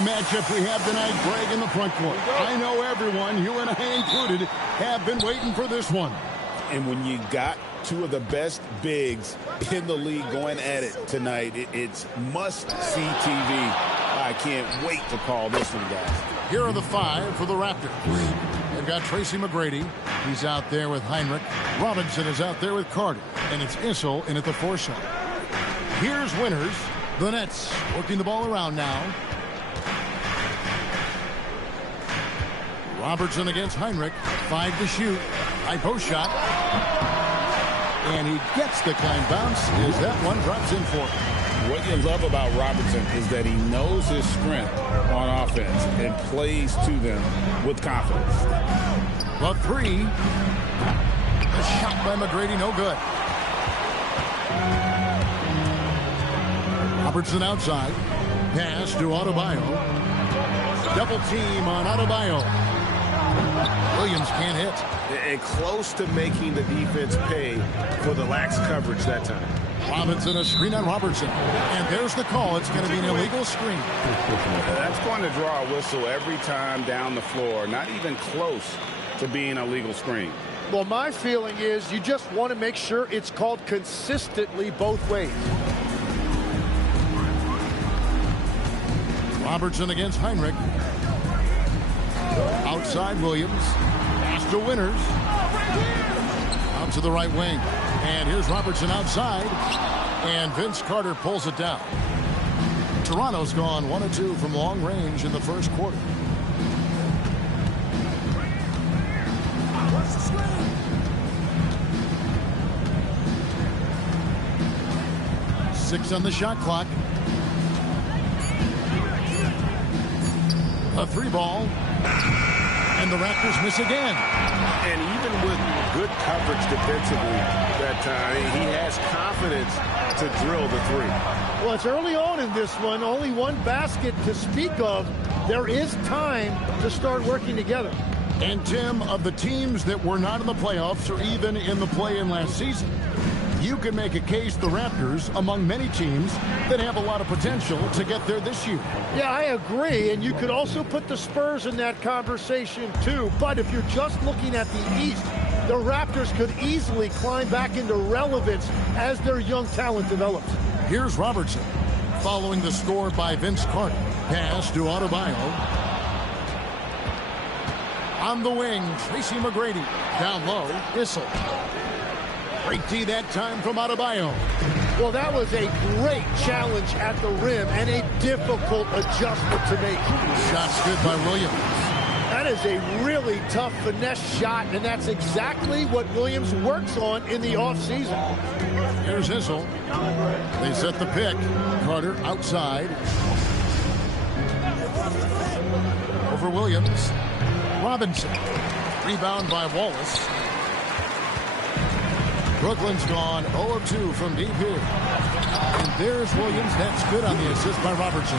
A matchup we have tonight, Greg, in the front court. I know everyone, you and I included, have been waiting for this one. And when you got two of the best bigs in the league going at it tonight, it's must-see TV. I can't wait to call this one, guys. Here are the five for the Raptors. They've got Tracy McGrady. He's out there with Heinrich. Robinson is out there with Carter. And it's Issel in at the 4 slot. Here's Winters. The Nets working the ball around now. Robertson against Heinrich. 5 to shoot. High post shot. And he gets the climb bounce as that one drops in for him. What you love about Robertson is that he knows his strength on offense and plays to them with confidence. The 3. The shot by McGrady, no good. Robertson outside. Pass to Adebayo. Double team on Adebayo. Williams can't hit. And close to making the defense pay for the lax coverage that time. Robinson, a screen on Robertson. And there's the call. It's going to be an illegal screen. That's going to draw a whistle every time down the floor. Not even close to being a legal screen. Well, my feeling is you just want to make sure it's called consistently both ways. Robertson against Heinrich. Outside Williams. Pass to Winters. Out to the right wing. And here's Robertson outside. And Vince Carter pulls it down. Toronto's gone 1 of 2 from long range in the first quarter. Six on the shot clock. A 3 ball. And the Raptors miss again. And even with good coverage defensively that time, he has confidence to drill the 3. Well, it's early on in this one. Only one basket to speak of. There is time to start working together. And, Tim, of the teams that were not in the playoffs or even in the play-in last season, you can make a case the Raptors among many teams that have a lot of potential to get there this year. Yeah, I agree. And you could also put the Spurs in that conversation, too. But if you're just looking at the East, the Raptors could easily climb back into relevance as their young talent develops. Here's Robertson following the score by Vince Carter. Pass to Adebayo. On the wing, Tracy McGrady. Down low, Issel. Great D that time from Adebayo. Well, that was a great challenge at the rim and a difficult adjustment to make. Shot's good by Williams. That is a really tough finesse shot, and that's exactly what Williams works on in the offseason. Here's Issel. They set the pick. Carter outside. Over Williams. Robinson. Rebound by Wallace. Brooklyn's gone 0 of 2 from deep here. And there's Williams. That's good on the assist by Robertson.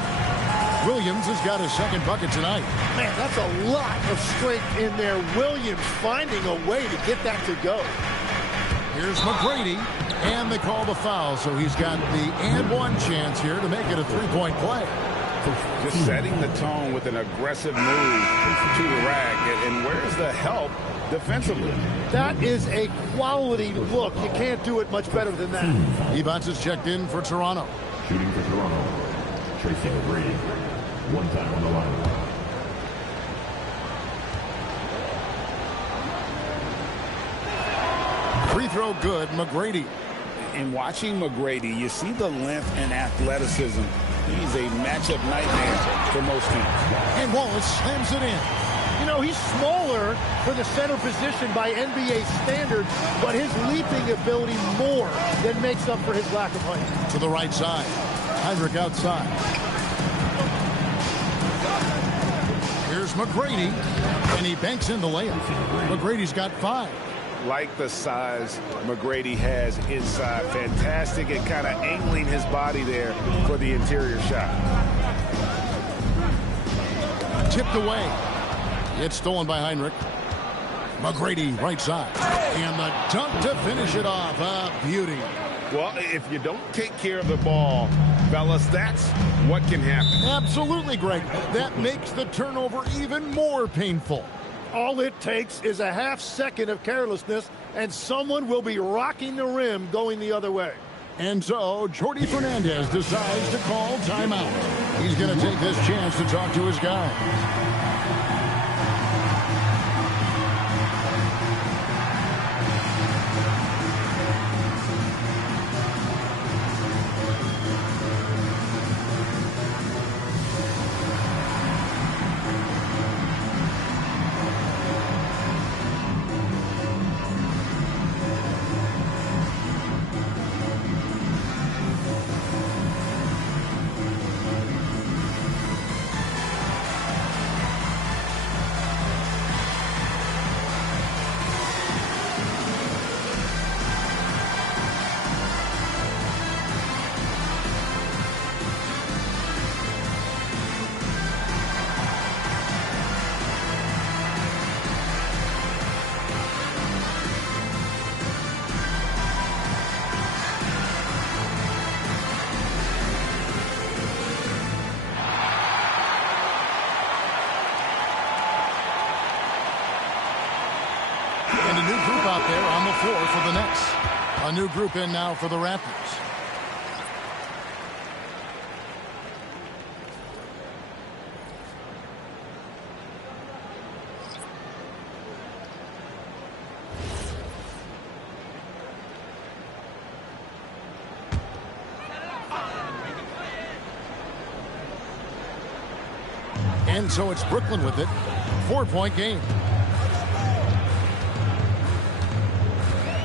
Williams has got his second bucket tonight. Man, that's a lot of strength in there. Williams finding a way to get that to go. Here's McGrady. And they call the foul. So he's got the and one chance here to make it a three-point play. Just setting the tone with an aggressive move to the rack. And where's the help defensively? That is a quality look. You can't do it much better than that. Evans is checked in for Toronto. Shooting for Toronto, Tracy McGrady. 1 time on the line. Free throw good, McGrady. In watching McGrady, you see the length and athleticism. He's a matchup nightmare for most teams. And Wallace slams it in. You know, he's smaller for the center position by NBA standards, but his leaping ability more than makes up for his lack of height. To the right side. Heinrich outside. Here's McGrady, and he banks in the layup. McGrady's got 5. Like the size McGrady has inside. Fantastic at kind of angling his body there for the interior shot. Tipped away. It's stolen by Heinrich. McGrady, right side. And the dunk to finish it off. A beauty. Well, if you don't take care of the ball, fellas, that's what can happen. Absolutely, Greg. That makes the turnover even more painful. All it takes is a half second of carelessness, and someone will be rocking the rim going the other way. And so, Jordi Fernandez decides to call timeout. He's going to take this chance to talk to his guys. And a new group out there on the floor for the Nets. A new group in now for the Raptors. And so it's Brooklyn with it. 4-point game.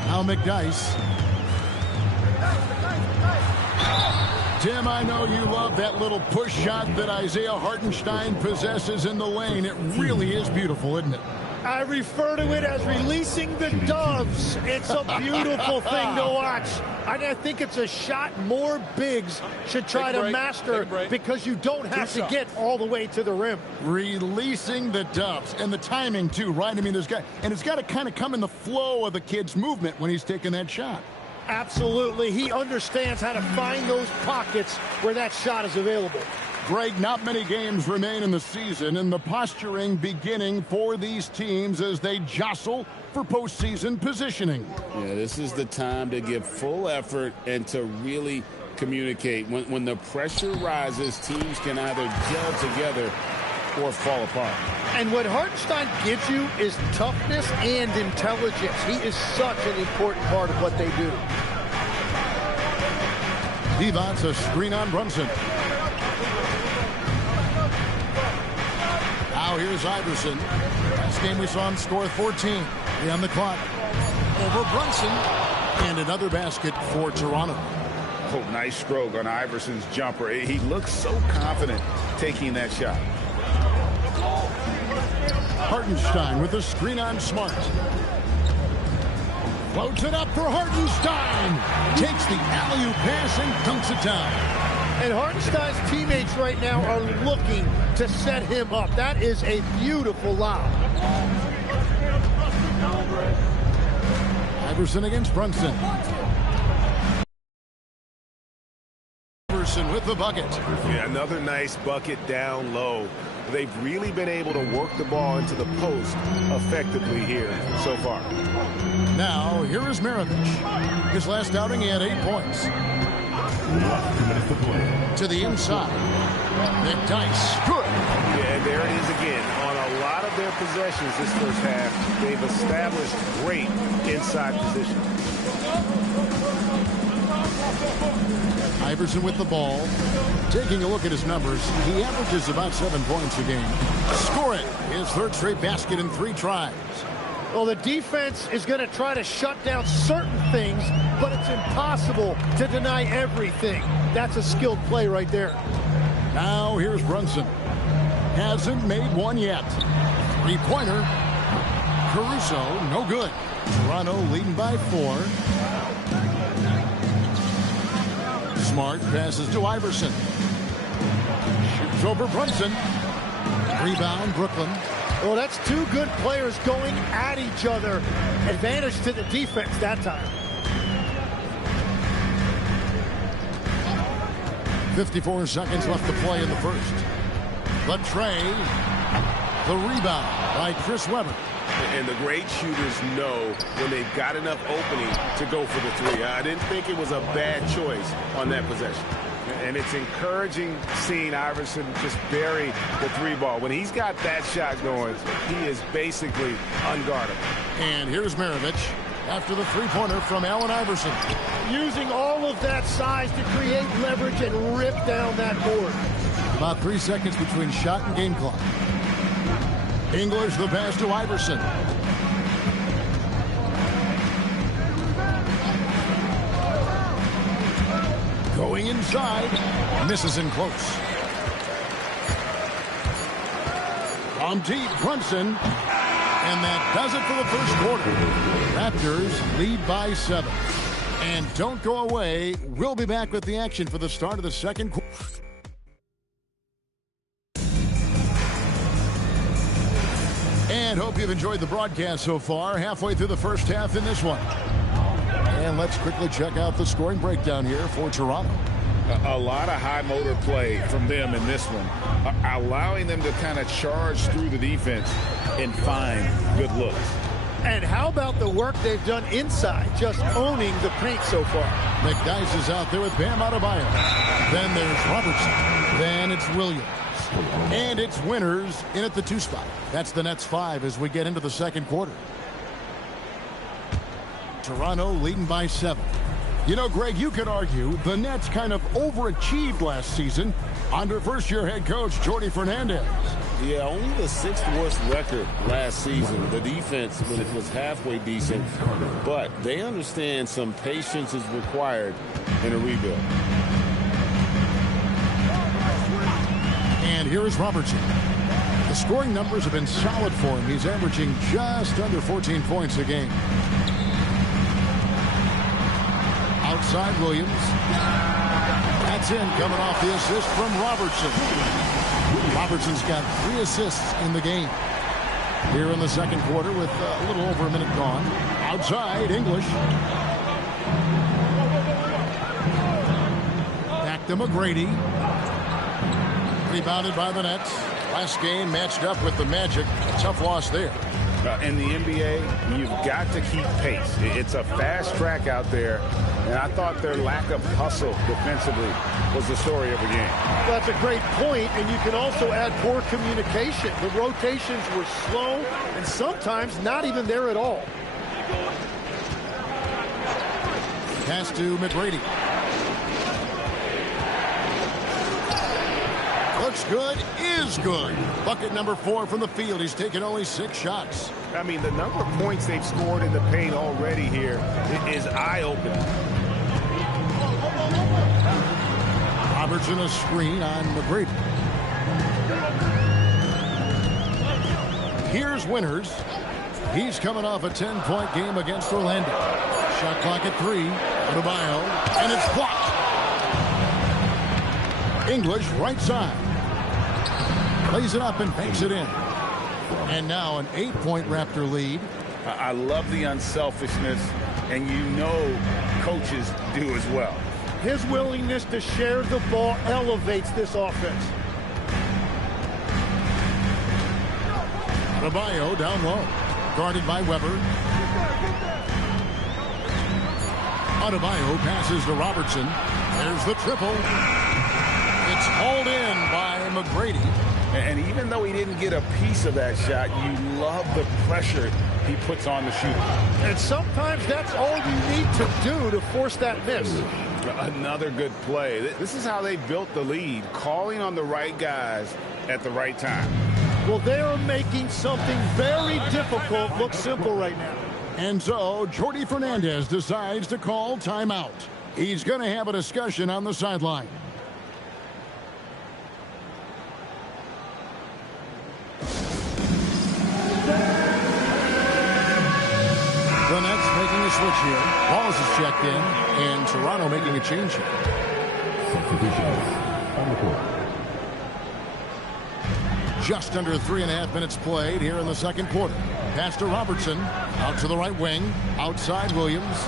Now McDyess. Tim, I know you love that little push shot that Isaiah Hartenstein possesses in the lane. It really is beautiful, isn't it? I refer to it as releasing the doves. It's a beautiful thing to watch. I think it's a shot more bigs should try to master because you don't have to get all the way to the rim. Releasing the doves and the timing too, right? I mean, it's got to kind of come in the flow of the kid's movement when he's taking that shot. Absolutely. He understands how to find those pockets where that shot is available. Greg, not many games remain in the season, and the posturing beginning for these teams as they jostle for postseason positioning. Yeah, this is the time to give full effort and to really communicate. When the pressure rises, teams can either gel together or fall apart. And what Hartenstein gives you is toughness and intelligence. He is such an important part of what they do. Devon's a screen on Brunson. Now here's Iverson. Last game we saw him score 14. On the clock. Over Brunson. And another basket for Toronto. Oh, nice stroke on Iverson's jumper. He looks so confident taking that shot. Hartenstein with a screen on Smart. Floats it up for Hartenstein. Takes the alley-oop pass and dunks it down. And Hartenstein's teammates right now are looking to set him up. That is a beautiful lob. Iverson against Brunson. Iverson with the bucket. Yeah, another nice bucket down low. They've really been able to work the ball into the post effectively here so far. Now, here is Maravich. His last outing, he had 8 points. To the inside. McDyess. Good. Yeah, there it is again. On a lot of their possessions this first half, they've established great inside position. Iverson with the ball. Taking a look at his numbers, he averages about 7 points a game. Scoring his third straight basket in 3 tries. Well, the defense is going to try to shut down certain things, but it's impossible to deny everything. That's a skilled play right there. Now here's Brunson. Hasn't made one yet. 3-pointer. Caruso, no good. Toronto leading by 4. Smart passes to Iverson. Shoots over Brunson. Rebound, Brooklyn. Well, that's two good players going at each other. Advantage to the defense that time. 54 seconds left to play in the first. The tray. The rebound by Chris Webber. And the great shooters know when they've got enough opening to go for the three. I didn't think it was a bad choice on that possession. And it's encouraging seeing Iverson just bury the three ball. When he's got that shot going, he is basically unguardable. And here's Maravich after the three-pointer from Allen Iverson. Using all of that size to create leverage and rip down that board. About 3 seconds between shot and game clock. English the pass to Iverson. Going inside. Misses in close. From deep, Brunson. And that does it for the first quarter. Raptors lead by 7. And don't go away. We'll be back with the action for the start of the second quarter. And hope you've enjoyed the broadcast so far. Halfway through the first half in this one. And let's quickly check out the scoring breakdown here for Toronto. A lot of high motor play from them in this one, allowing them to kind of charge through the defense and find good looks. And how about the work they've done inside, just owning the paint so far? McDyess is out there with Bam Adebayo. Then there's Robertson. Then it's Williams. And it's Winters in at the 2 spot. That's the Nets 5 as we get into the second quarter. Toronto leading by 7. You know, Greg, you could argue the Nets kind of overachieved last season under first-year head coach Jordi Fernandez. Yeah, only the 6th worst record last season. The defense was halfway decent, but they understand some patience is required in a rebuild. And here is Robertson. The scoring numbers have been solid for him. He's averaging just under 14 points a game. Outside Williams. That's in, coming off the assist from Robertson. Robertson's got 3 assists in the game. Here in the second quarter with a little over a minute gone. Outside, English. Back to McGrady. Rebounded by the Nets. Last game matched up with the Magic. Tough loss there. In the NBA, you've got to keep pace. It's a fast track out there, and I thought their lack of hustle defensively was the story of the game. That's a great point, and you can also add poor communication. The rotations were slow and sometimes not even there at all. Pass to McGrady. Looks good, is good. Bucket number 4 from the field. He's taken only 6 shots. I mean, the number of points they've scored in the paint already here is eye-opening. Robertson a screen on McGrady. Here's Winters. He's coming off a 10-point game against Orlando. Shot clock at 3. Adebayo, and it's blocked. English right side. Plays it up and banks it in. And now an 8-point Raptor lead. I love the unselfishness, and you know coaches do as well. His willingness to share the ball elevates this offense. Adebayo down low. Guarded by Webber. Adebayo passes to Robertson. There's the triple. It's hauled in by McGrady. And even though he didn't get a piece of that shot, you love the pressure he puts on the shooter. And sometimes that's all you need to do to force that miss. Another good play. This is how they built the lead, calling on the right guys at the right time. Well, they are making something very difficult look simple right now. And so Jordi Fernandez decides to call timeout. He's going to have a discussion on the sideline. The Nets making a switch here. Wallace is checked in, and Toronto making a change here. Just under 3.5 minutes played here in the second quarter. Pass to Robertson. Out to the right wing. Outside Williams.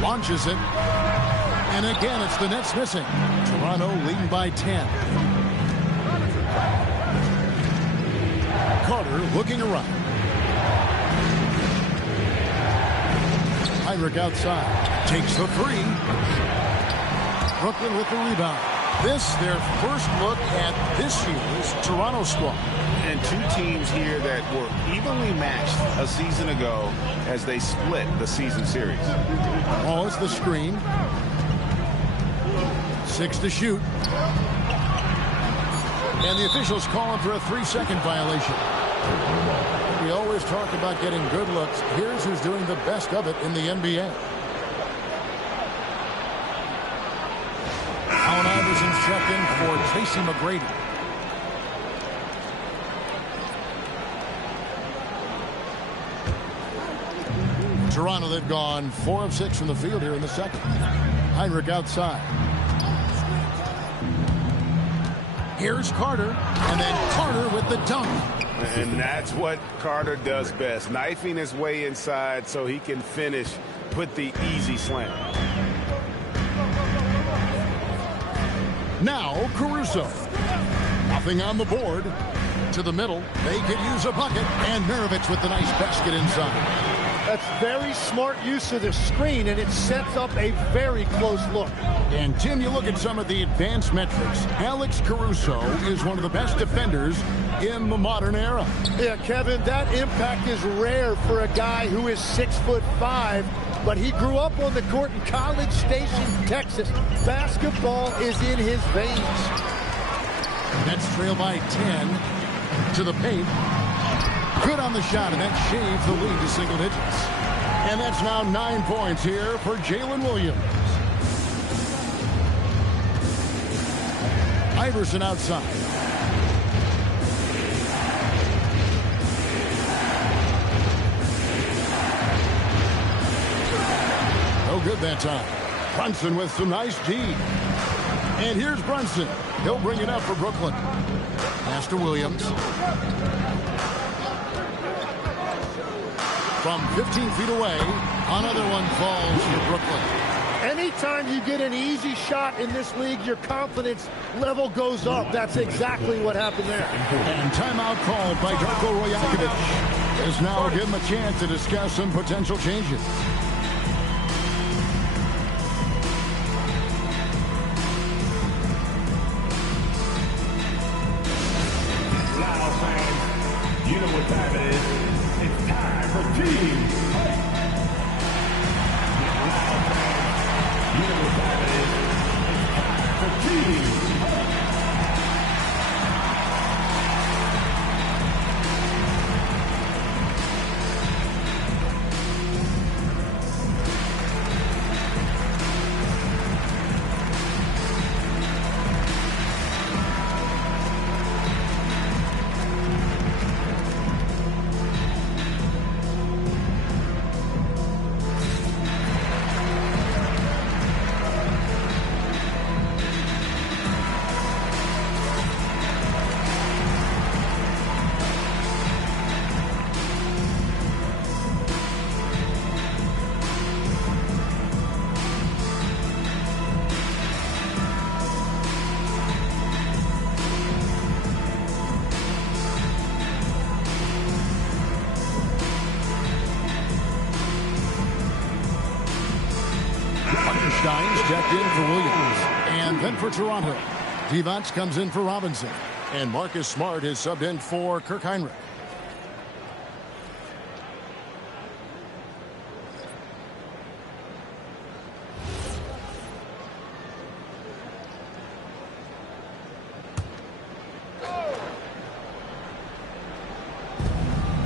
Launches it. And again, it's the Nets missing. Toronto leading by 10. Carter looking around. Heinrich outside. Takes the three. Brooklyn with the rebound. This, their first look at this year's Toronto squad. And two teams here that were evenly matched a season ago as they split the season series. Oh, it's the screen. 6 to shoot. And the officials calling for a 3-second violation. We always talk about getting good looks. Here's who's doing the best of it in the NBA. Allen Iverson's checked in for Tracy McGrady. Toronto, they've gone 4 of 6 from the field here in the second. Heinrich outside. Here's Carter, and then Carter with the dunk. And that's what Carter does best, knifing his way inside so he can finish, put the easy slam. Now Caruso. Nothing on the board. To the middle. They could use a bucket, and Maravich with the nice basket inside. That's very smart use of the screen, and it sets up a very close look. And, Tim, you look at some of the advanced metrics. Alex Caruso is one of the best defenders in the modern era. Yeah, Kevin, that impact is rare for a guy who is 6'5", but he grew up on the court in College Station, Texas. Basketball is in his veins. Nets trail by 10 to the paint. Good on the shot, and that shaves the lead to single digits. And that's now 9 points here for Jalen Williams. Iverson outside. No good that time. Brunson with some nice D. And here's Brunson. He'll bring it up for Brooklyn. Pass to Williams. From 15 feet away, another one falls for Brooklyn. Anytime you get an easy shot in this league, your confidence level goes up. That's exactly what happened there. And timeout called by Darko Rajakovic. Is now give him a chance to discuss some potential changes. Now, fans, you know what time it is. It's time for team fight. Now, fans, you know what time it is. It's time for team fight. Stein's checked in for Williams. And then for Toronto, Divac comes in for Robinson. And Marcus Smart is subbed in for Kirk Heinrich.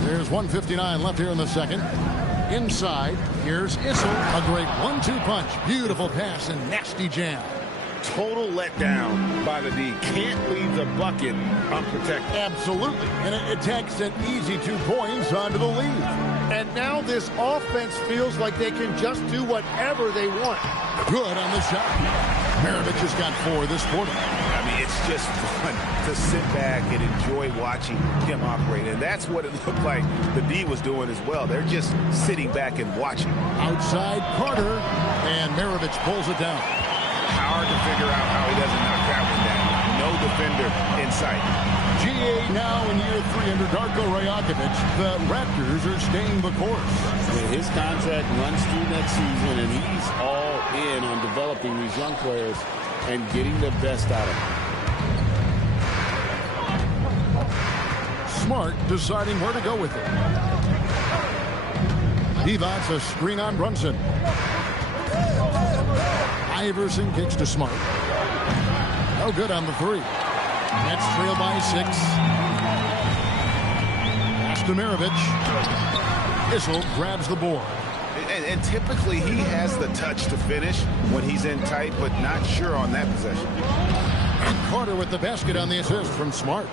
There's 1:59 left here in the second. Inside, here's Issel. A great 1-2 punch. Beautiful pass and nasty jam. Total letdown by the D. Can't leave the bucket unprotected. Absolutely. And it takes an easy 2 points onto the lead. And now this offense feels like they can just do whatever they want. Good on the shot. Maravich has got 4 this quarter. I mean, it's just fun to sit back and enjoy watching him operate. And that's what it looked like the D was doing as well. They're just sitting back and watching. Outside Carter, and Maravich pulls it down. Hard to figure out how he doesn't knock that one down. No defender in sight. GA now in year 3 under Darko Rajakovic. The Raptors are staying the course. His contract runs through next season, and he's all in on developing these young players and getting the best out of them. Smart deciding where to go with it. Divac a screen on Brunson. Iverson kicks to Smart. No good on the 3. Nets trail by 6. Pass to Maravich. Issel grabs the board. And typically he has the touch to finish when he's in tight, but not sure on that possession. And Carter with the basket on the assist from Smart.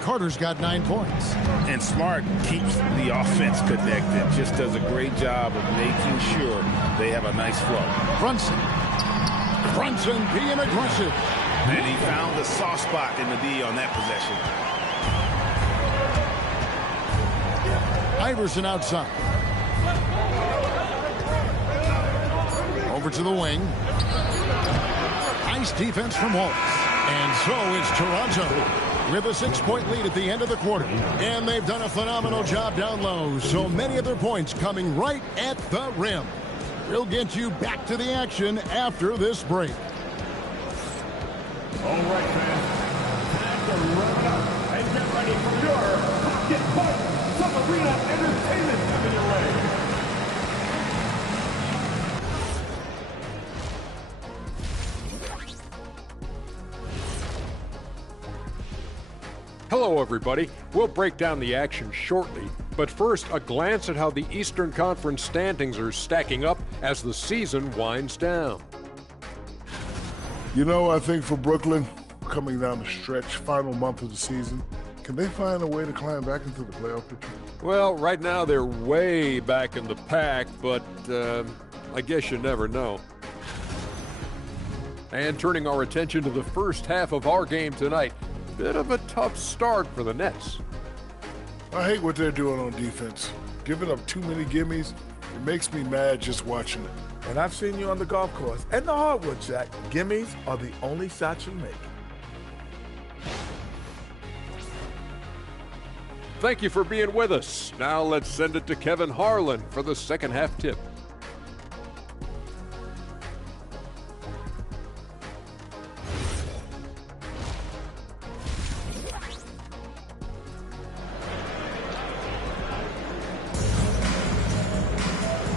Carter's got 9 points. And Smart keeps the offense connected. Just does a great job of making sure they have a nice flow. Brunson being aggressive. And he found the soft spot in the D on that possession. Iverson outside. Over to the wing. Nice defense from Wallace. And so is Toronto with a 6-point lead at the end of the quarter. And they've done a phenomenal job down low. So many of their points coming right at the rim. We'll get you back to the action after this break. All right, fans. Time to wrap it up and get ready for your Pocket Puck Submarina Entertainment coming your way. Hello, everybody. We'll break down the action shortly, but first, a glance at how the Eastern Conference standings are stacking up as the season winds down. You know, I think for Brooklyn, coming down the stretch, final month of the season, can they find a way to climb back into the playoff picture? Well, right now they're way back in the pack, but I guess you never know. And turning our attention to the first half of our game tonight, bit of a tough start for the Nets. I hate what they're doing on defense. Giving up too many gimmies, it makes me mad just watching it. And I've seen you on the golf course and the hardwood, Jack. Gimmies are the only shots you make. Thank you for being with us. Now let's send it to Kevin Harlan for the second half tip.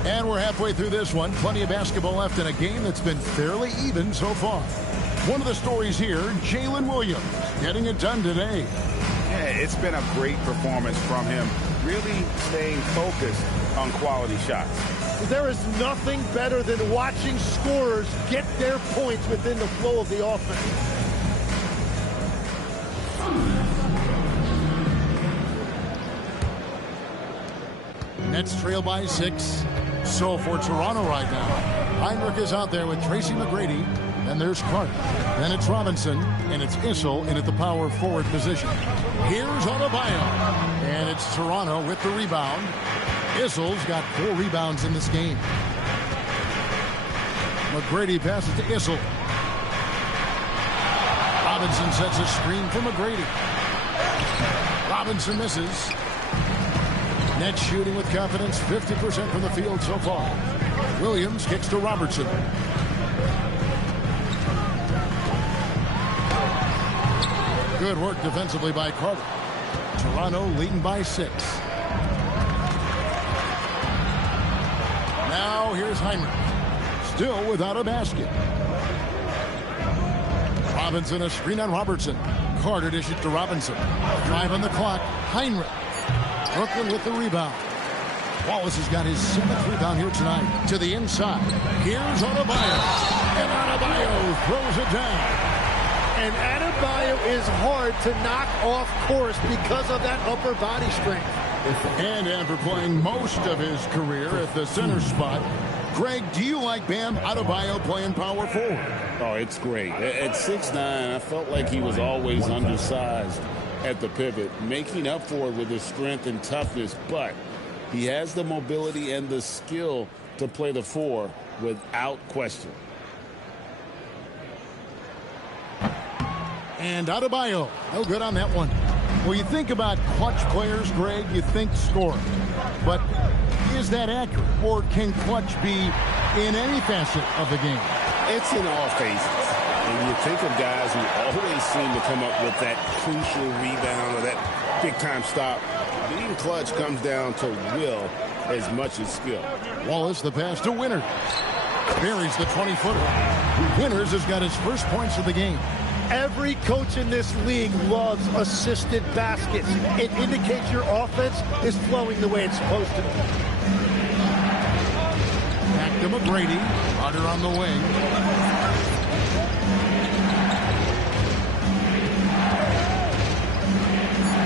And we're halfway through this one. Plenty of basketball left in a game that's been fairly even so far. One of the stories here, Jalen Williams getting it done today. Yeah, it's been a great performance from him, really staying focused on quality shots. There is nothing better than watching scorers get their points within the flow of the offense. Nets trail by 6. So for Toronto right now, Heinrich is out there with Tracy McGrady. Then there's Carter. Then it's Robinson. And it's Issel in at the power forward position. Here's Adebayo. And it's Toronto with the rebound. Issel's got 4 rebounds in this game. McGrady passes to Issel. Robinson sets a screen for McGrady. Robinson misses. Nets shooting with confidence, 50% from the field so far. Williams kicks to Robertson. Good work defensively by Carter. Toronto leading by 6. Now here's Heinrich. Still without a basket. Robinson a screen on Robertson. Carter dishes to Robinson. 5 on the clock. Heinrich. Brooklyn with the rebound. Wallace has got his 7th rebound here tonight. To the inside. Here's Adebayo. And Adebayo throws it down. And Adebayo is hard to knock off course because of that upper body strength. And after playing most of his career at the center spot, Greg, do you like Bam Adebayo playing power forward? Oh, it's great. At 6'9", I felt like he was always undersized at the pivot, making up for it with his strength and toughness, but he has the mobility and the skill to play the 4 without question. And Adebayo, no good on that one. Well, you think about clutch players, Greg, you think scoring. But is that accurate? Or can clutch be in any facet of the game? It's in all phases. And you think of guys who always seem to come up with that crucial rebound or that big-time stop. Being clutch comes down to will as much as skill. Wallace, the pass to Winters. Buries the 20-footer. Winters has got his first points of the game. Every coach in this league loves assisted baskets. It indicates your offense is flowing the way it's supposed to. Back to McGrady. Carter on the wing.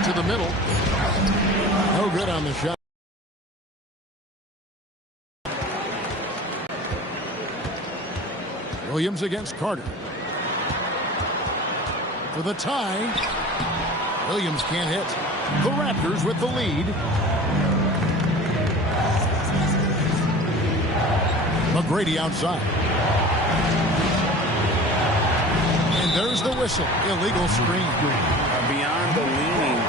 To the middle. No good on the shot. Williams against Carter. For the tie. Williams can't hit. The Raptors with the lead. McGrady outside. And there's the whistle. Illegal screen. Beyond the leaning,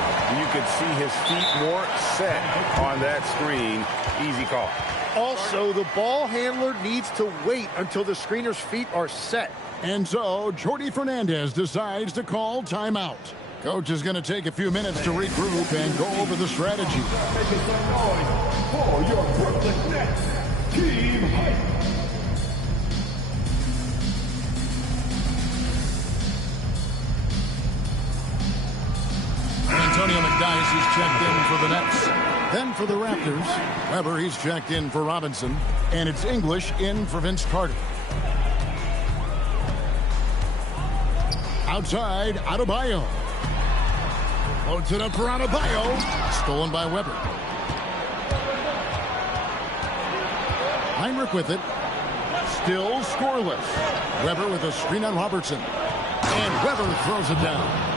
you could see his feet more set on that screen. Easy call. Also, the ball handler needs to wait until the screener's feet are set. And so, Jordi Fernandez decides to call timeout. Coach is going to take a few minutes to regroup and go over the strategy. Make some noise for your Brooklyn Nets team hype. Antonio McDyess is checked in for the Nets. Then for the Raptors, Weber, he's checked in for Robinson. And it's English in for Vince Carter. Outside, Adebayo. Loads it up for Adebayo. Stolen by Weber. Heinrich with it. Still scoreless. Weber with a screen on Robertson. And Weber throws it down.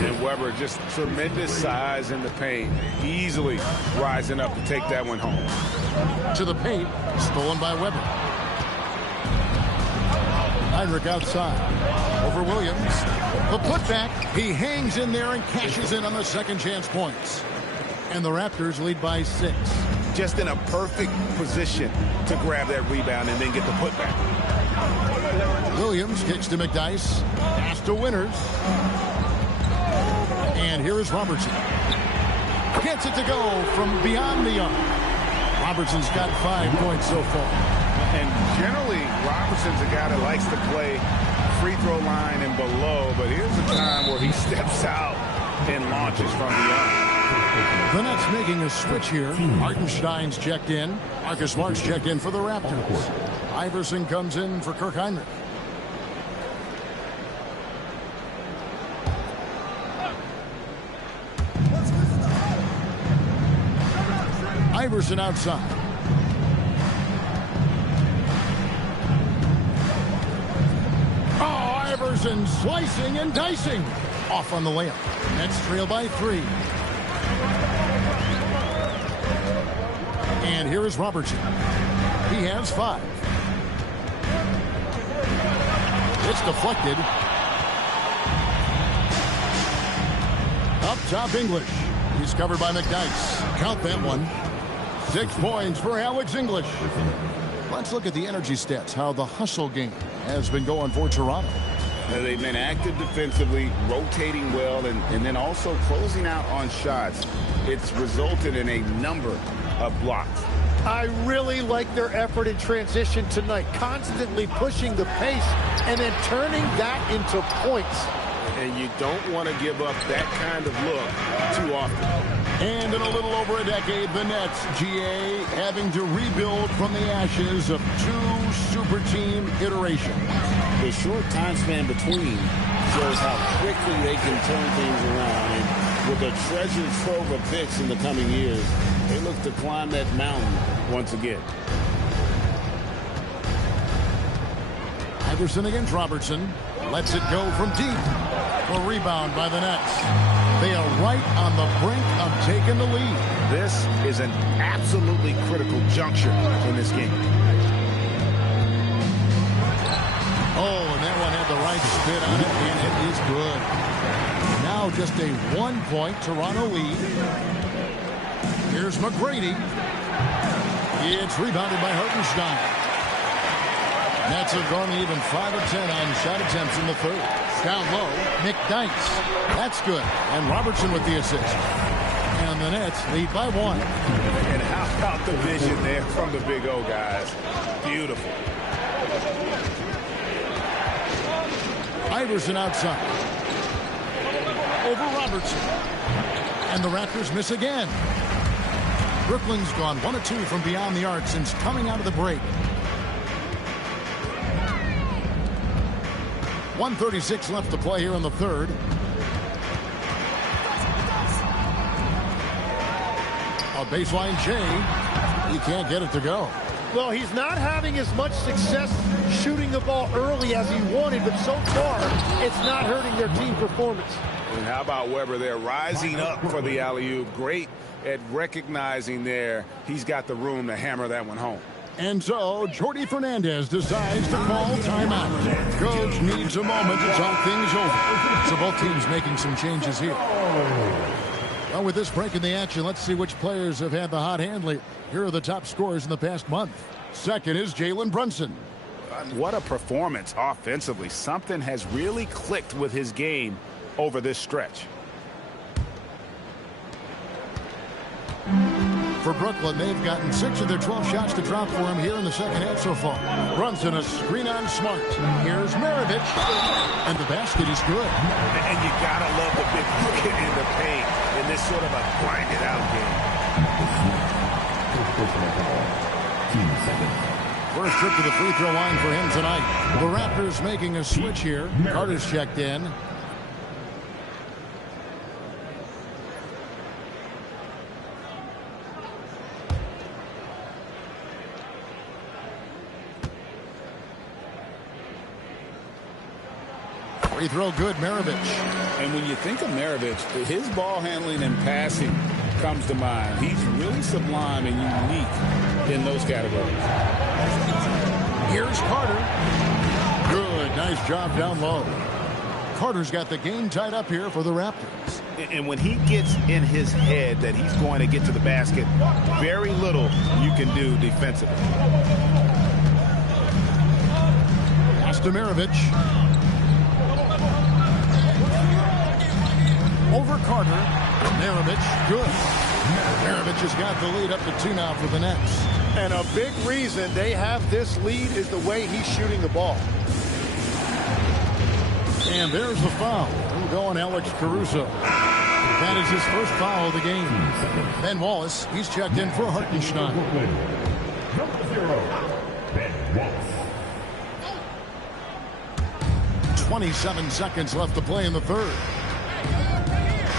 And Weber, just tremendous size in the paint. Easily rising up to take that one home. To the paint. Stolen by Weber. Heinrich outside. Over Williams. The putback. He hangs in there and cashes in on the second chance points. And the Raptors lead by 6. Just in a perfect position to grab that rebound and then get the putback. Williams kicks to McDyess. Pass to Winters. And here is Robertson. Gets it to go from beyond the arc. Robertson's got 5 points so far. And generally, Robertson's a guy that likes to play free throw line and below, but here's a time where he steps out and launches from beyond. The Nets making a switch here. Hartenstein's checked in. Marcus Smart's checked in for the Raptors. Iverson comes in for Kirk Heinrich. Iverson outside. Oh, Iverson slicing and dicing. Off on the layup. Nets trail by 3. And here is Robertson. He has 5. It's deflected. Up top, English. He's covered by McDyess. Count that one. 6 points for Alex English. Let's look at the energy stats, how the hustle game has been going for Toronto. They've been active defensively, rotating well, and then also closing out on shots. It's resulted in a number of blocks. I really like their effort in transition tonight, constantly pushing the pace and then turning that into points. And you don't want to give up that kind of look too often. And in a little over a decade, the Nets, GA, having to rebuild from the ashes of 2 super team iterations. The short time span between shows how quickly they can turn things around. And with a treasured trove of picks in the coming years, they look to climb that mountain once again. Iverson against Robertson. Lets it go from deep. A rebound by the Nets. They are right on the brink of taking the lead. This is an absolutely critical juncture in this game. Oh, and that one had the right spin on it, and it is good. Now just a 1-point Toronto lead. Here's McGrady. It's rebounded by Hartenstein. Nets have gone even 5 of 10 on shot attempts in the third. Down low, McDyess. That's good. And Robertson with the assist. And the Nets lead by 1. And how about the vision there from the Big O guys? Beautiful. Iverson outside. Over Robertson. And the Raptors miss again. Brooklyn's gone 1 of 2 from beyond the arc since coming out of the break. 1:36 left to play here in the third. A baseline J. He can't get it to go. Well, he's not having as much success shooting the ball early as he wanted, but so far, it's not hurting their team performance. And how about Weber there rising up for the alley-oop? Great at recognizing there he's got the room to hammer that one home. And so, Jordi Fernandez decides to call timeout. Coach needs a moment to talk things over. So both teams making some changes here. Well, with this break in the action, let's see which players have had the hot hand lately. Here are the top scorers in the past month. Second is Jalen Brunson. What a performance offensively. Something has really clicked with his game over this stretch. For Brooklyn, they've gotten 6 of their 12 shots to drop for him here in the second half so far. Brunson a screen on Smart. Here's Maravich. And the basket is good. And you gotta love the big hit in the paint in this sort of a grinded out game. First trip to the free throw line for him tonight. The Raptors making a switch here. Carter's checked in. Free throw good, Maravich. And when you think of Maravich, his ball handling and passing comes to mind. He's really sublime and unique in those categories. Here's Carter. Good, nice job down low. Carter's got the game tied up here for the Raptors. And when he gets in his head that he's going to get to the basket, very little you can do defensively. Pass to Maravich. Over Carter. Maravich, good. Maravich has got the lead up to 2 now for the Nets. And a big reason they have this lead is the way he's shooting the ball. And there's the foul. We'll go on Alex Caruso. That is his first foul of the game. Ben Wallace, he's checked in for Hartenstein. Number 0, Ben Wallace. 27 seconds left to play in the third.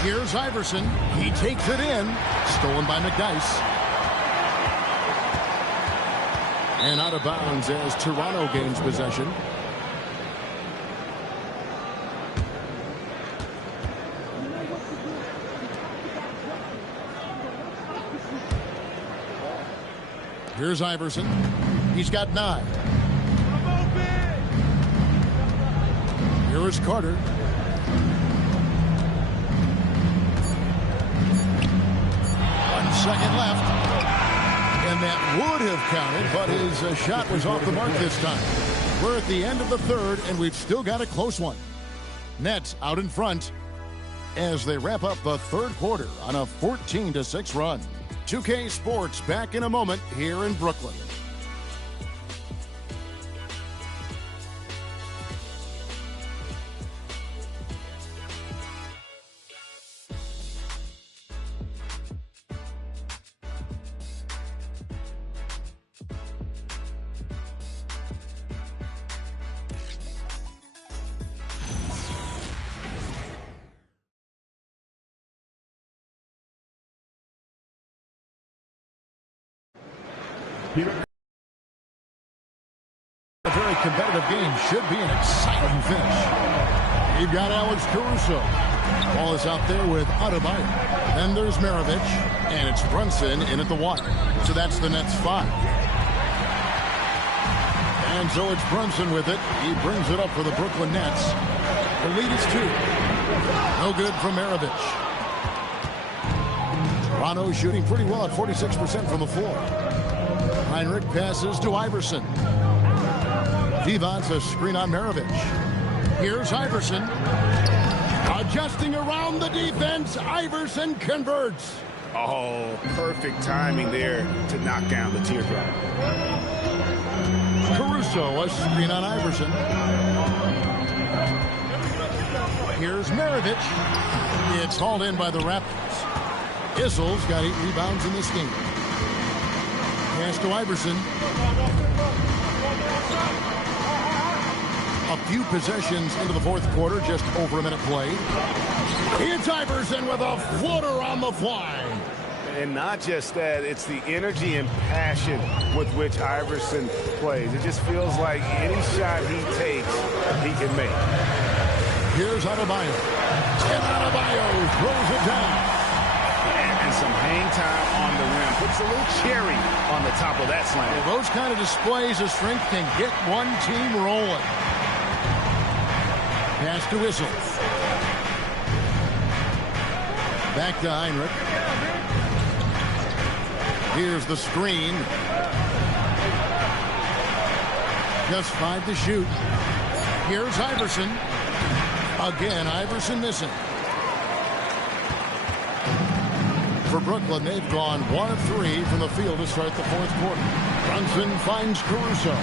Here's Iverson. He takes it in. Stolen by McDyess. And out of bounds as Toronto gains possession. Here's Iverson. He's got 9. Here is Carter. Second left, and that would have counted, but his shot was off the mark this time. We're at the end of the third, and we've still got a close one. Nets out in front as they wrap up the third quarter on a 14-6 run. 2K Sports back in a moment here in Brooklyn. A very competitive game should be an exciting finish. You've got Alex Caruso. Ball is out there with Adebayo. Then there's Maravich, and it's Brunson in at the water. So that's the Nets 5. And so it's Brunson with it. He brings it up for the Brooklyn Nets. The lead is 2. No good from Maravich. Toronto shooting pretty well at 46% from the floor. Heinrich passes to Iverson. Divac a screen on Maravich. Here's Iverson. Adjusting around the defense. Iverson converts. Oh, perfect timing there to knock down the teardrop. Caruso a screen on Iverson. Here's Maravich. It's hauled in by the Raptors. Issel's got 8 rebounds in this game. Pass to Iverson. A few possessions into the fourth quarter, just over a minute played. It's Iverson with a floater on the fly. And not just that, it's the energy and passion with which Iverson plays. It just feels like any shot he takes, he can make. Here's Adebayo. And Adebayo throws it down. And some hang time on the rim. Puts a little cherry on the top of that slam. Well, those kind of displays of strength can get one team rolling. Pass to Whistle. Back to Heinrich. Here's the screen. Just 5 to shoot. Here's Iverson. Again, Iverson missing. For Brooklyn, they've gone 1 of 3 from the field to start the fourth quarter. Brunson finds Caruso.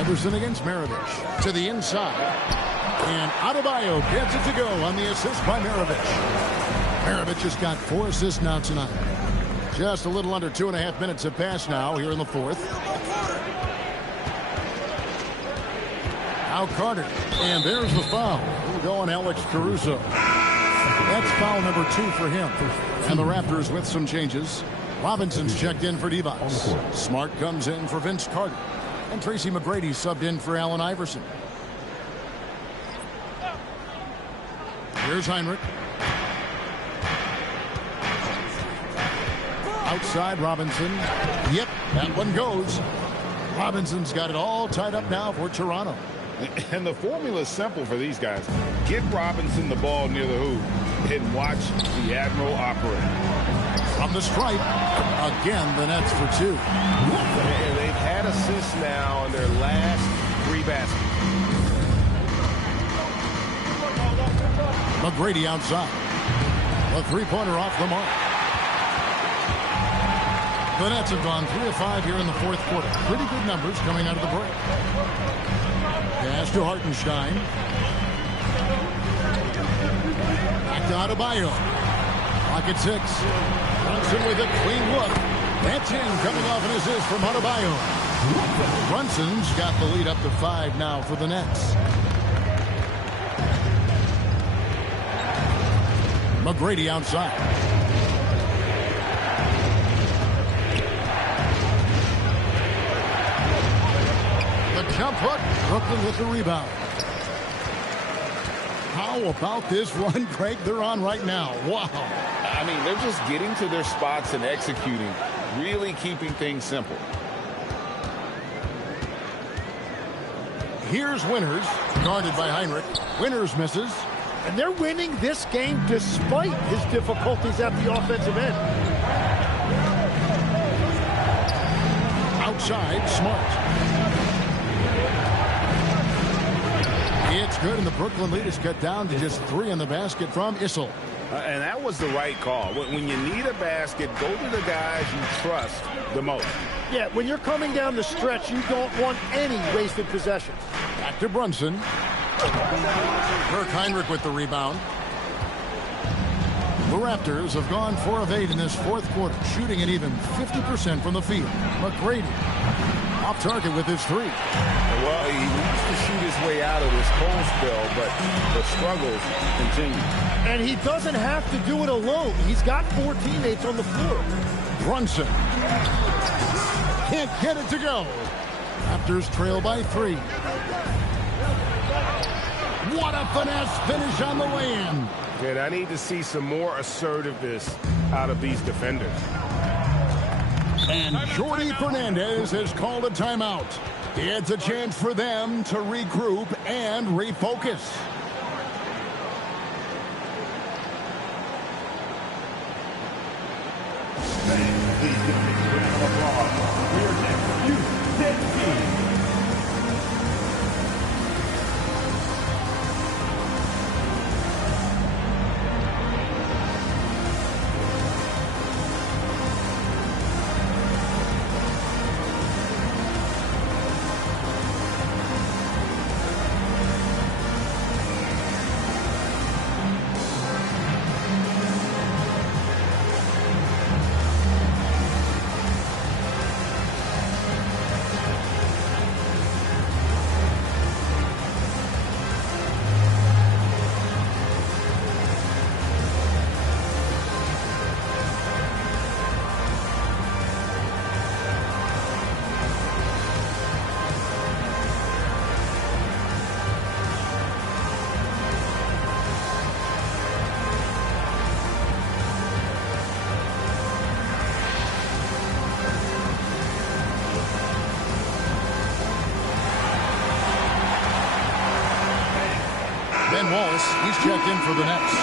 Iverson against Maravich. To the inside. And Adebayo gets it to go on the assist by Maravich. Maravich has got 4 assists now tonight. Just a little under 2.5 minutes have passed now here in the fourth. Now Carter. And there's the foul. We'll go on Alex Caruso. That's foul number 2 for him. And the Raptors with some changes. Robinson's checked in for Divac. Smart comes in for Vince Carter. And Tracy McGrady subbed in for Allen Iverson. Here's Heinrich. Outside Robinson. Yep, that one goes. Robinson's got it all tied up now for Toronto. And the formula is simple for these guys. Get Robinson the ball near the hoop and watch the Admiral operate. From the stripe, again the Nets for 2. And they've had assists now on their last 3 baskets. McGrady outside. A 3-pointer off the mark. The Nets have gone 3 of 5 here in the fourth quarter. Pretty good numbers coming out of the break. Pass to Hartenstein. Back to Adebayo. Clock at 6. Brunson with a clean look. That's in, coming off an assist from Adebayo. Brunson's got the lead up to 5 now for the Nets. McGrady outside. The jump hook. Brooklyn with the rebound. How about this run, Craig, they're on right now? Wow. I mean, they're just getting to their spots and executing, really keeping things simple. Here's Winters, guarded by Heinrich. Winters misses. And they're winning this game despite his difficulties at the offensive end. Outside, Smart. It's good, and the Brooklyn lead is cut down to just 3 in the basket from Issel. And that was the right call. When you need a basket, go to the guys you trust the most. Yeah, when you're coming down the stretch, you don't want any wasted possessions. Back to Brunson. Kirk Heinrich with the rebound. The Raptors have gone 4 of 8 in this fourth quarter, shooting at even 50% from the field. McGrady off target with his 3. Well, he needs to shoot his way out of this cold spell, but the struggles continue. And he doesn't have to do it alone. He's got 4 teammates on the floor. Brunson. Can't get it to go. Raptors trail by 3. What a finesse finish on the way-in. And I need to see some more assertiveness out of these defenders. And Jordi Fernandez has called a timeout. It's a chance for them to regroup and refocus. Ben Wallace, he's checked in for the Nets.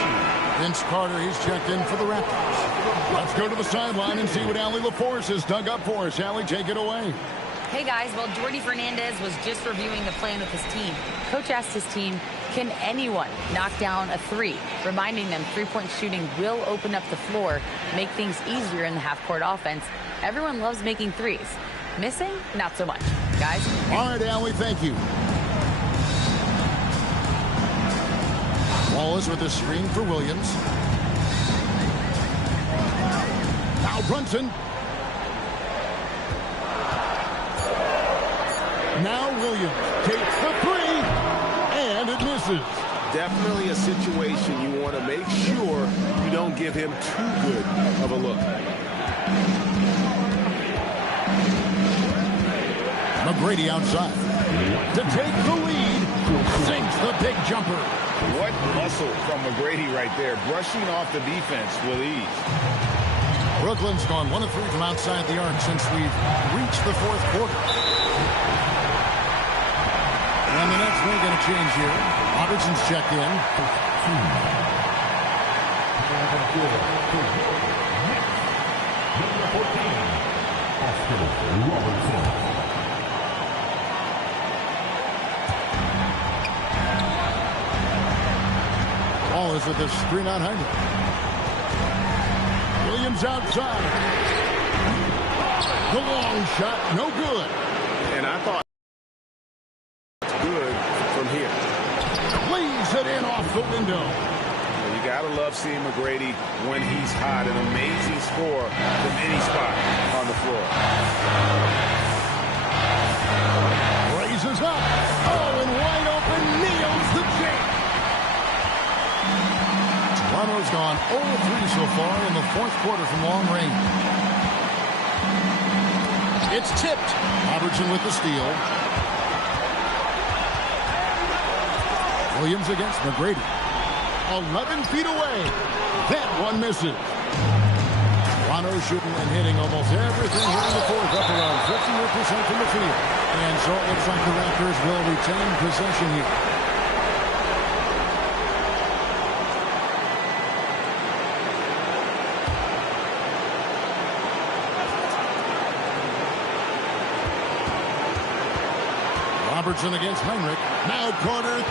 Vince Carter, he's checked in for the Raptors. Let's go to the sideline and see what Allie LaForce has dug up for us. Allie, take it away. Hey guys, well, Jordi Fernandez was just reviewing the plan with his team. Coach asked his team, can anyone knock down a 3? Reminding them three-point shooting will open up the floor, make things easier in the half-court offense. Everyone loves making 3s. Missing? Not so much. Guys? All right, Allie, thank you. Wallace with a screen for Williams. Now Brunson. Now Williams takes the 3, and it misses. Definitely a situation you want to make sure you don't give him too good of a look. McGrady outside to take the lead. Sinks the big jumper. What muscle from McGrady right there, brushing off the defense with ease. Brooklyn's gone 1 of 3 from outside the arc since we've reached the 4th quarter. And the Nets may get a change here. Robertson's checked in. Wallace with the screen on Heinrich. Williams outside. The long shot, no good. And I thought good from here. Leaves it in off the window. You got to love seeing McGrady when he's hot. An amazing score from any spot on the floor. Raises up. Oh, and wide open, nails the jam. Toronto's gone 0-3 so far in the 4th quarter from long range. It's tipped. Robertson with the steal. Williams against McGrady. 11 feet away. That one misses. Toronto shooting and hitting almost everything here in the 4th, up around 50% from the field. And so it looks like the Raptors will retain possession here. Robertson against Heinrich. Now Carter.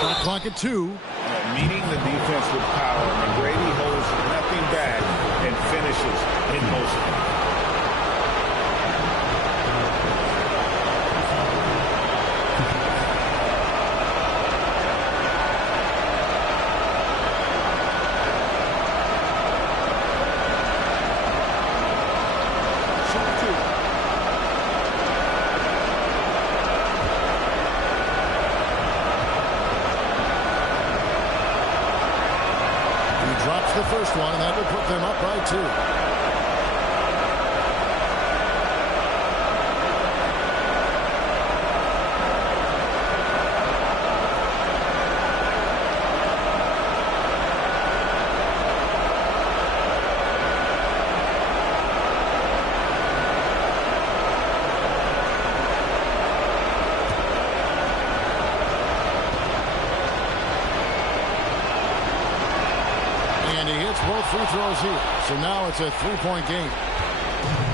Shot clock at 2. Meeting the defense with power, McGrady holds nothing back and finishes in motion. the first one, and that will put them up by 2. Both free throws here. So now it's a 3-point game.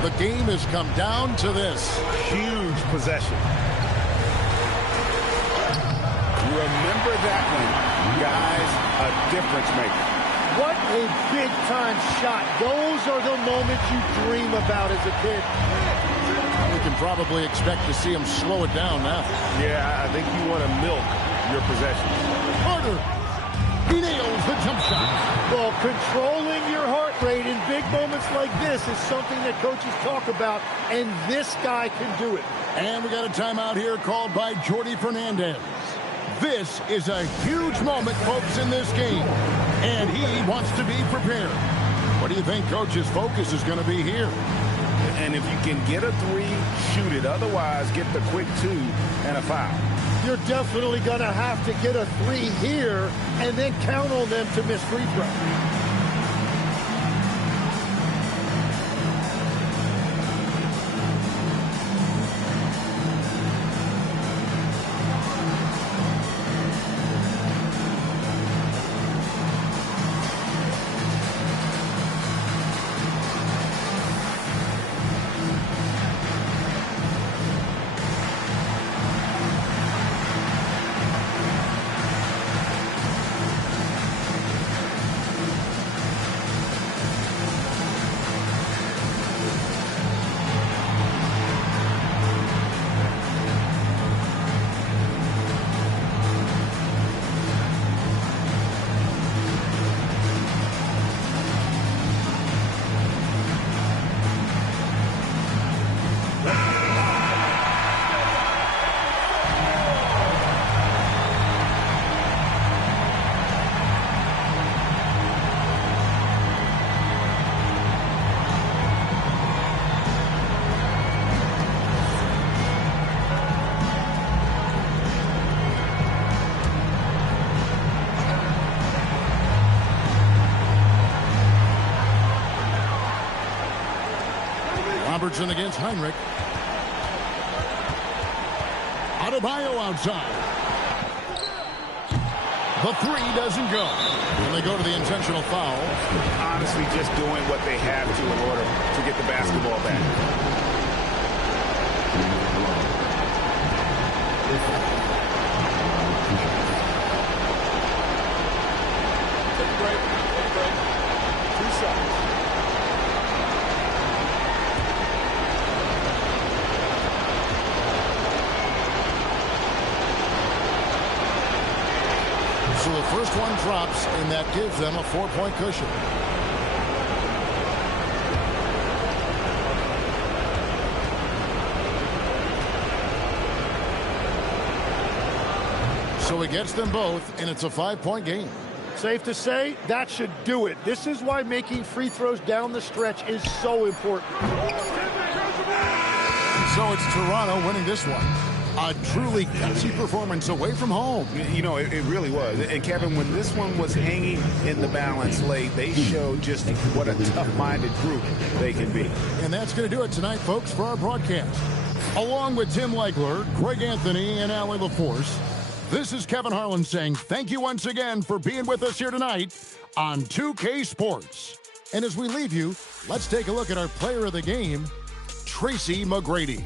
The game has come down to this. Huge possession. Remember that one. Guys, a difference maker. What a big-time shot. Those are the moments you dream about as a kid. We can probably expect to see him slow it down now. Yeah, I think you want to milk your possessions. Carter. He nails the jump shot. Well, controlling your heart rate in big moments like this is something that coaches talk about, and this guy can do it. And we got a timeout here called by Jordi Fernandez. This is a huge moment, folks, in this game, and he wants to be prepared. What do you think Coach's focus is going to be here? And if you can get a 3, shoot it. Otherwise, get the quick 2 and a foul. You're definitely going to have to get a 3 here and then count on them to miss free throw. Robertson against Heinrich. Adebayo outside. The 3 doesn't go. And they go to the intentional foul. Honestly, just doing what they have to in order to get the basketball back. Take a break. Take a break. 2 seconds. So the first one drops, and that gives them a 4-point cushion. So he gets them both, and it's a 5-point game. Safe to say, that should do it. This is why making free throws down the stretch is so important. So it's Toronto winning this one. A truly gutsy performance away from home. You know, it really was. And, Kevin, when this one was hanging in the balance late, they showed just what a tough-minded group they can be. And that's going to do it tonight, folks, for our broadcast. Along with Tim Legler, Greg Anthony, and Allie LaForce, this is Kevin Harlan saying thank you once again for being with us here tonight on 2K Sports. And as we leave you, let's take a look at our player of the game, Tracy McGrady.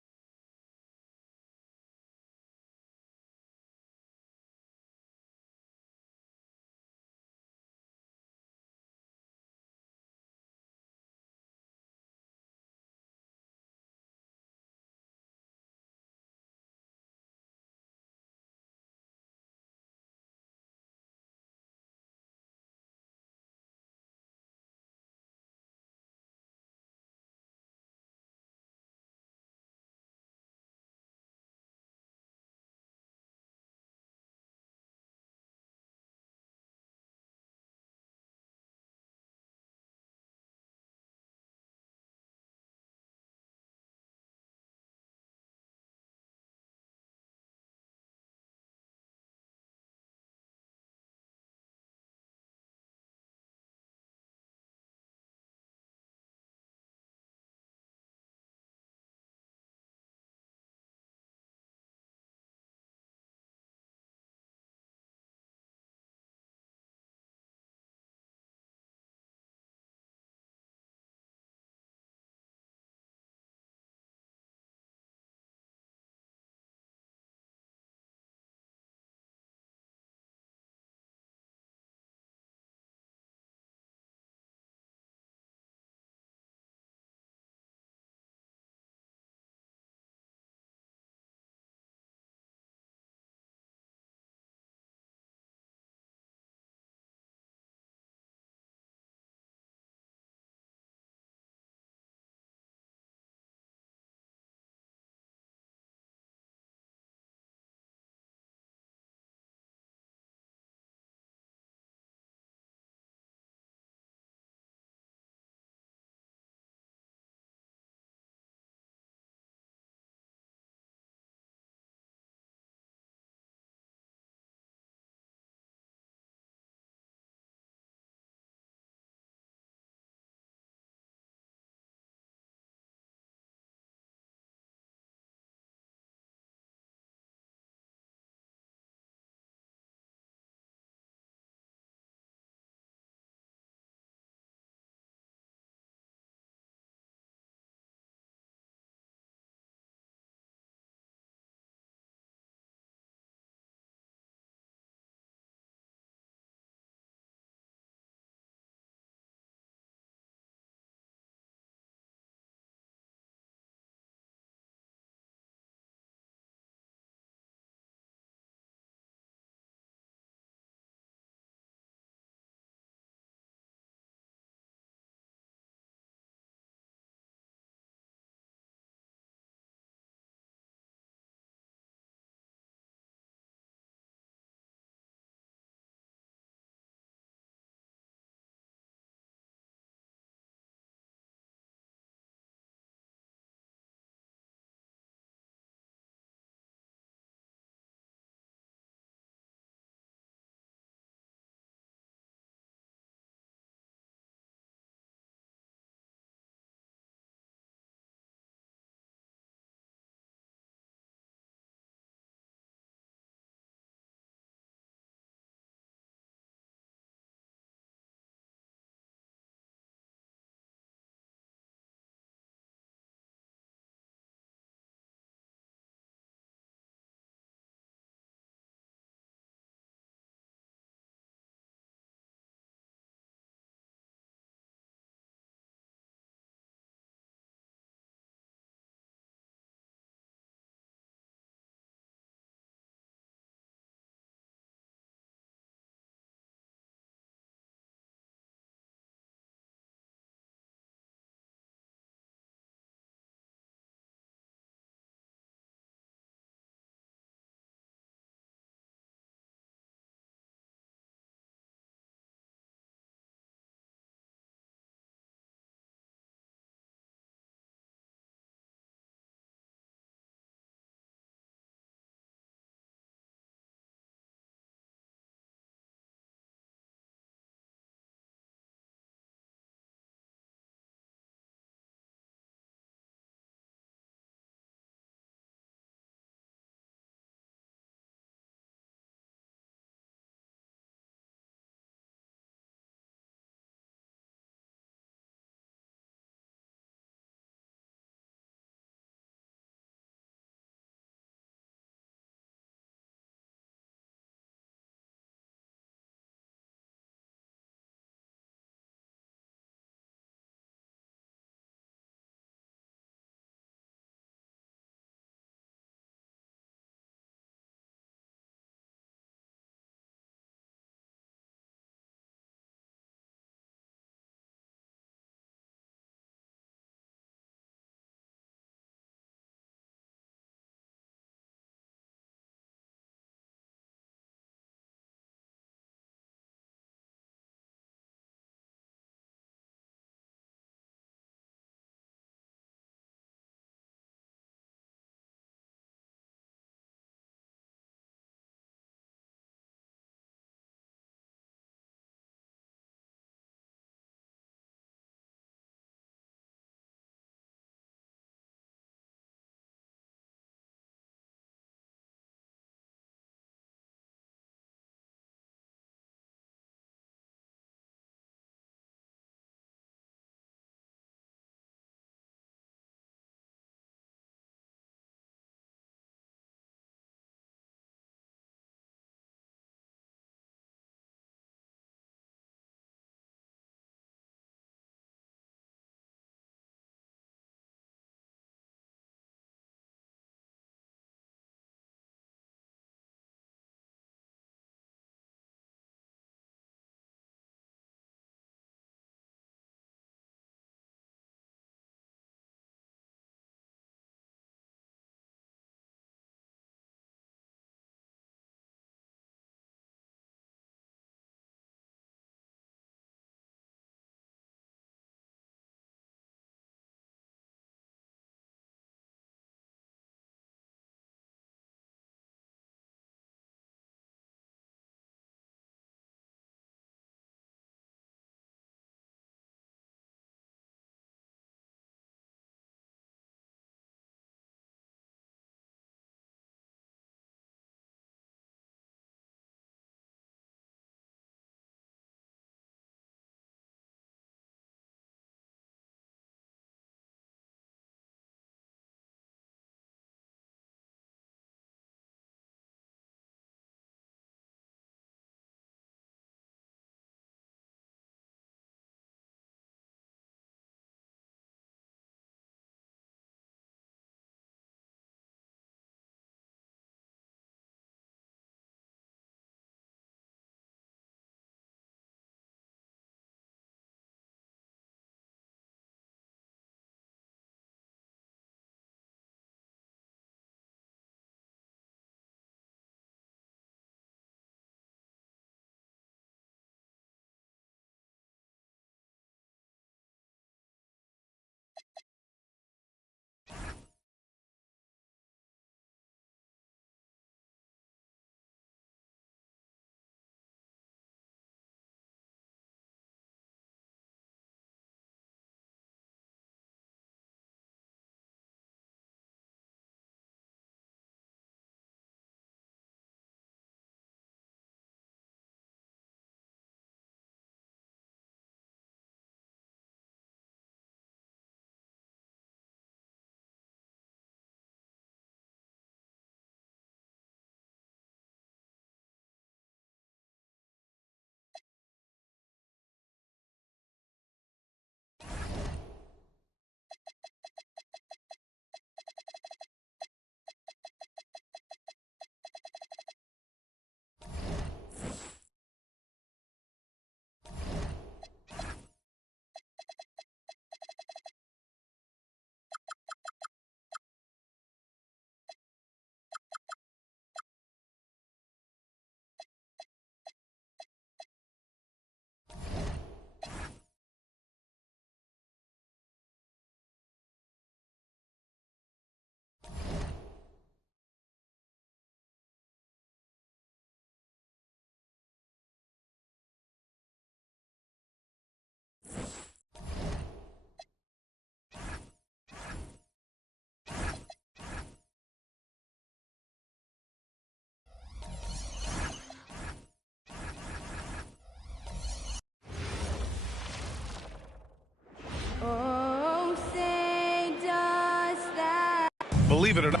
believe it or not.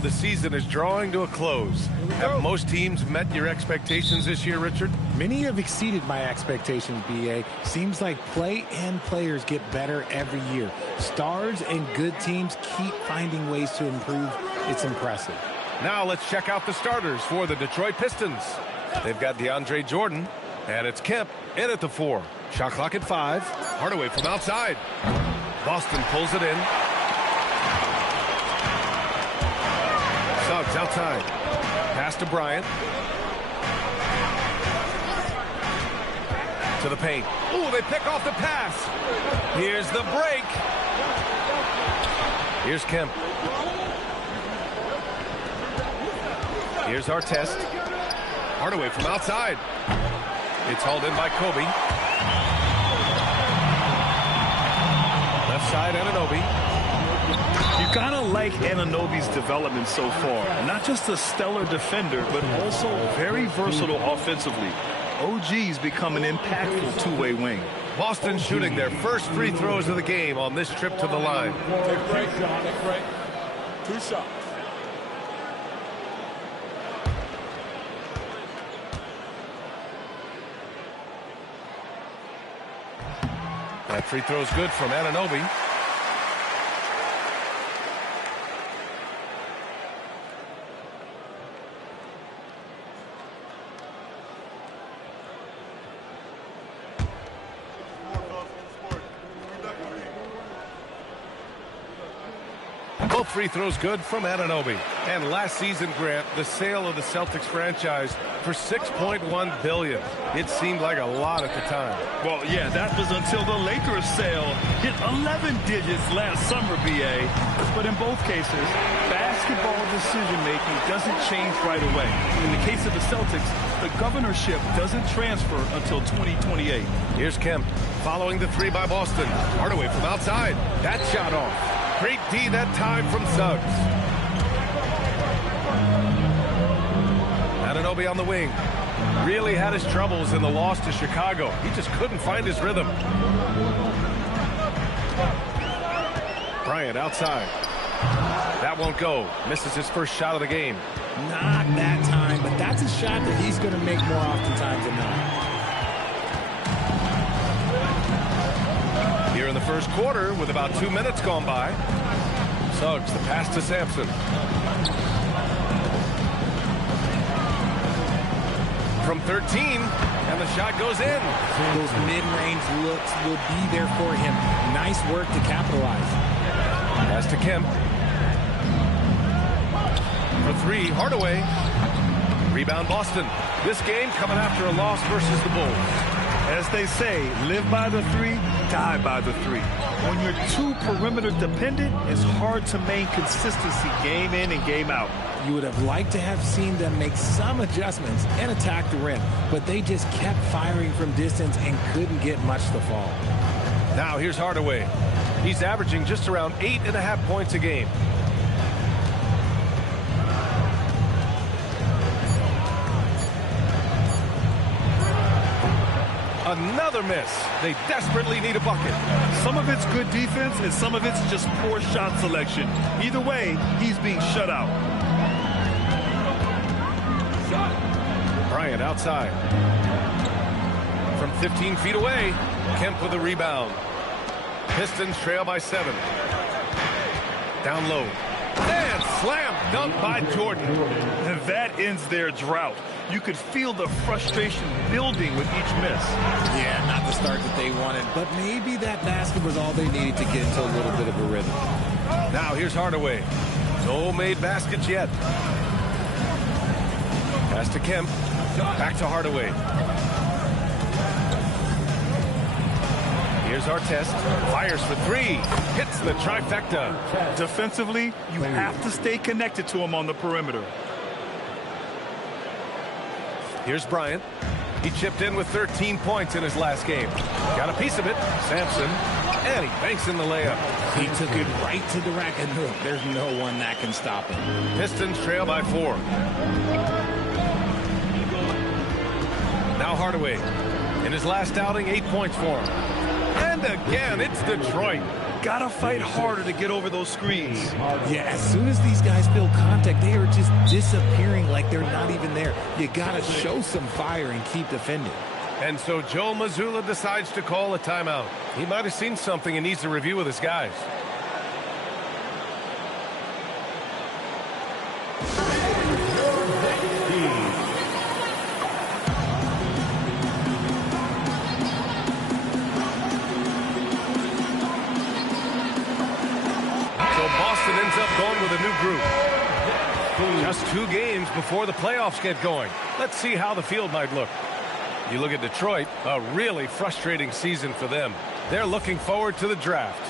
The season is drawing to a close. Have most teams met your expectations this year, Richard? Many have exceeded my expectations, B.A. Seems like play and players get better every year. Stars and good teams keep finding ways to improve. It's impressive. Now let's check out the starters for the Detroit Pistons. They've got DeAndre Jordan, and it's Kemp in at the 4. Shot clock at 5. Hardaway from outside. Boston pulls it in. Suggs outside. Pass to Bryant. To the paint. Ooh, they pick off the pass. Here's the break. Here's Kemp. Here's Artest. Hardaway from outside. It's hauled in by Kobe. Left side, Anunoby. You gotta like Anunoby's development so far. Not just a stellar defender, but also very versatile offensively. OG's become an impactful two-way wing. Boston shooting their first free throws of the game on this trip to the line. Take a break. 2 shots. That free throw is good from Anunoby. Both free throws good from Anunoby. And last season, Grant, the sale of the Celtics franchise for $6.1 billion. It seemed like a lot at the time. Well, yeah, that was until the Lakers sale hit 11 digits last summer, BA. But in both cases, basketball decision-making doesn't change right away. In the case of the Celtics, the governorship doesn't transfer until 2028. Here's Kemp following the 3 by Boston. Hardaway from outside. That shot off. Great D that time from Suggs. Anunoby on the wing. Really had his troubles in the loss to Chicago. He just couldn't find his rhythm. Bryant outside. That won't go. Misses his first shot of the game. Not that time, but that's a shot that he's going to make more oftentimes than not. Here in the first quarter with about 2 minutes gone by. Suggs, the pass to Sampson. From 13, and the shot goes in. Those mid-range looks will be there for him. Nice work to capitalize. Pass to Kemp. For 3, Hardaway. Rebound Boston. This game coming after a loss versus the Bulls. As they say, live by the 3, die by the 3. When you're too perimeter dependent, it's hard to maintain consistency game in and game out. You would have liked to have seen them make some adjustments and attack the rim, but they just kept firing from distance and couldn't get much to fall. Now here's Hardaway. He's averaging just around 8.5 points a game. Another miss. They desperately need a bucket. Some of it's good defense and some of it's just poor shot selection. Either way, he's being shut out. Bryant outside. From 15 feet away, Kemp with a rebound. Pistons trail by 7. Down low. And slam dunk by Jordan. And that ends their drought. You could feel the frustration building with each miss. Yeah, not the start that they wanted, but maybe that basket was all they needed to get into a little bit of a rhythm. Now here's Hardaway. No made baskets yet. Pass to Kemp. Back to Hardaway. Here's Artest. Fires for 3. Hits the trifecta. Defensively, you have to stay connected to him on the perimeter. Here's Bryant. He chipped in with 13 points in his last game. Got a piece of it. Sampson. And he banks in the layup. He took it right to the rack, and look, there's no one that can stop him. Pistons trail by 4. Now Hardaway. In his last outing, 8 points for him. And again, it's Detroit. Gotta fight harder to get over those screens. Yeah, as soon as these guys feel contact, they are just disappearing like they're not even there. You gotta show some fire and keep defending. And so Joe Mazzulla decides to call a timeout. He might have seen something and needs to review with his guys. So Boston ends up going with a new group. Just 2 games before the playoffs get going. Let's see how the field might look. You look at Detroit, a really frustrating season for them. They're looking forward to the draft.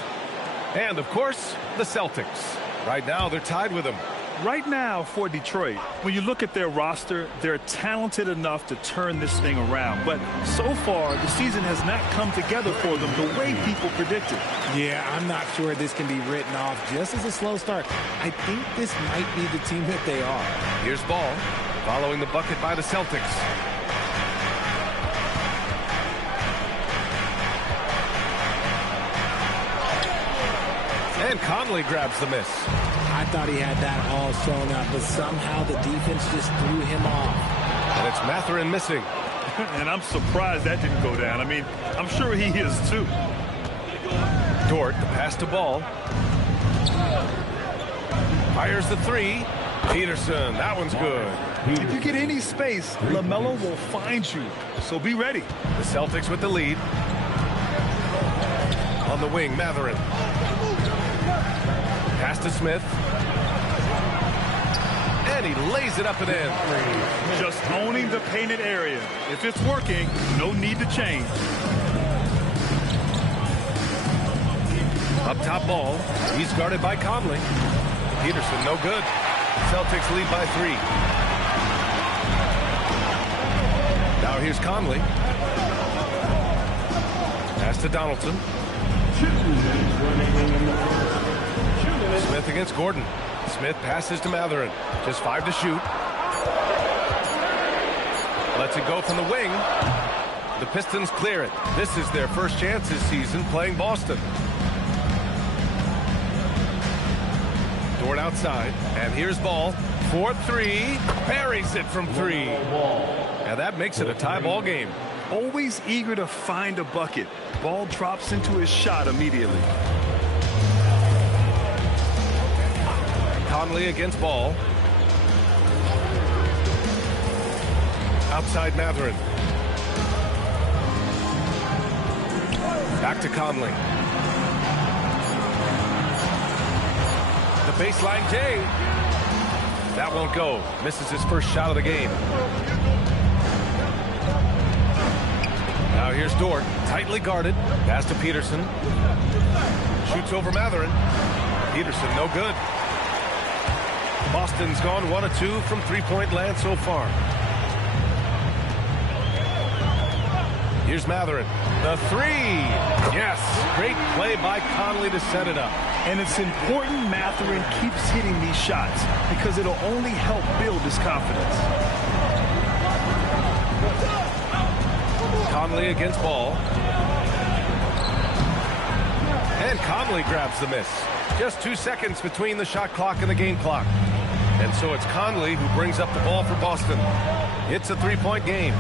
And, of course, the Celtics. Right now, they're tied with them. Right now for Detroit, when you look at their roster, they're talented enough to turn this thing around. But so far, the season has not come together for them the way people predicted. Yeah, I'm not sure this can be written off just as a slow start. I think this might be the team that they are. Here's Ball, following the bucket by the Celtics. And Conley grabs the miss. I thought he had that all sewn up, but somehow the defense just threw him off. And it's Mathurin missing. And I'm surprised that didn't go down. I mean, I'm sure he is too. Dort, the pass to Ball. Fires the 3. Peterson, that one's good. If you get any space, LaMelo will find you. So be ready. The Celtics with the lead. On the wing, Mathurin. Pass to Smith. And he lays it up and in. Just owning the painted area. If it's working, no need to change. Up top Ball. He's guarded by Conley. Peterson, no good. Celtics lead by 3. Now here's Conley. Pass to Donaldson. Smith against Gordon. Smith passes to Mathurin. Just 5 to shoot. Lets it go from the wing. The Pistons clear it. This is their first chance this season playing Boston. Dort outside. And here's Ball. 4-3. Buries it from 3. And that makes it a tie ball game. Always eager to find a bucket. Ball drops into his shot immediately. Conley against Ball. Outside Mathurin. Back to Conley. The baseline J. That won't go. Misses his first shot of the game. Now here's Dort. Tightly guarded. Pass to Peterson. Shoots over Mathurin. Peterson no good. Boston's gone 1 of 2 from 3-point land so far. Here's Mathurin. The 3. Yes. Great play by Conley to set it up. And it's important Mathurin keeps hitting these shots because it'll only help build his confidence. Conley against Ball. And Conley grabs the miss. Just 2 seconds between the shot clock and the game clock. And so it's Conley who brings up the ball for Boston. It's a 3-point game.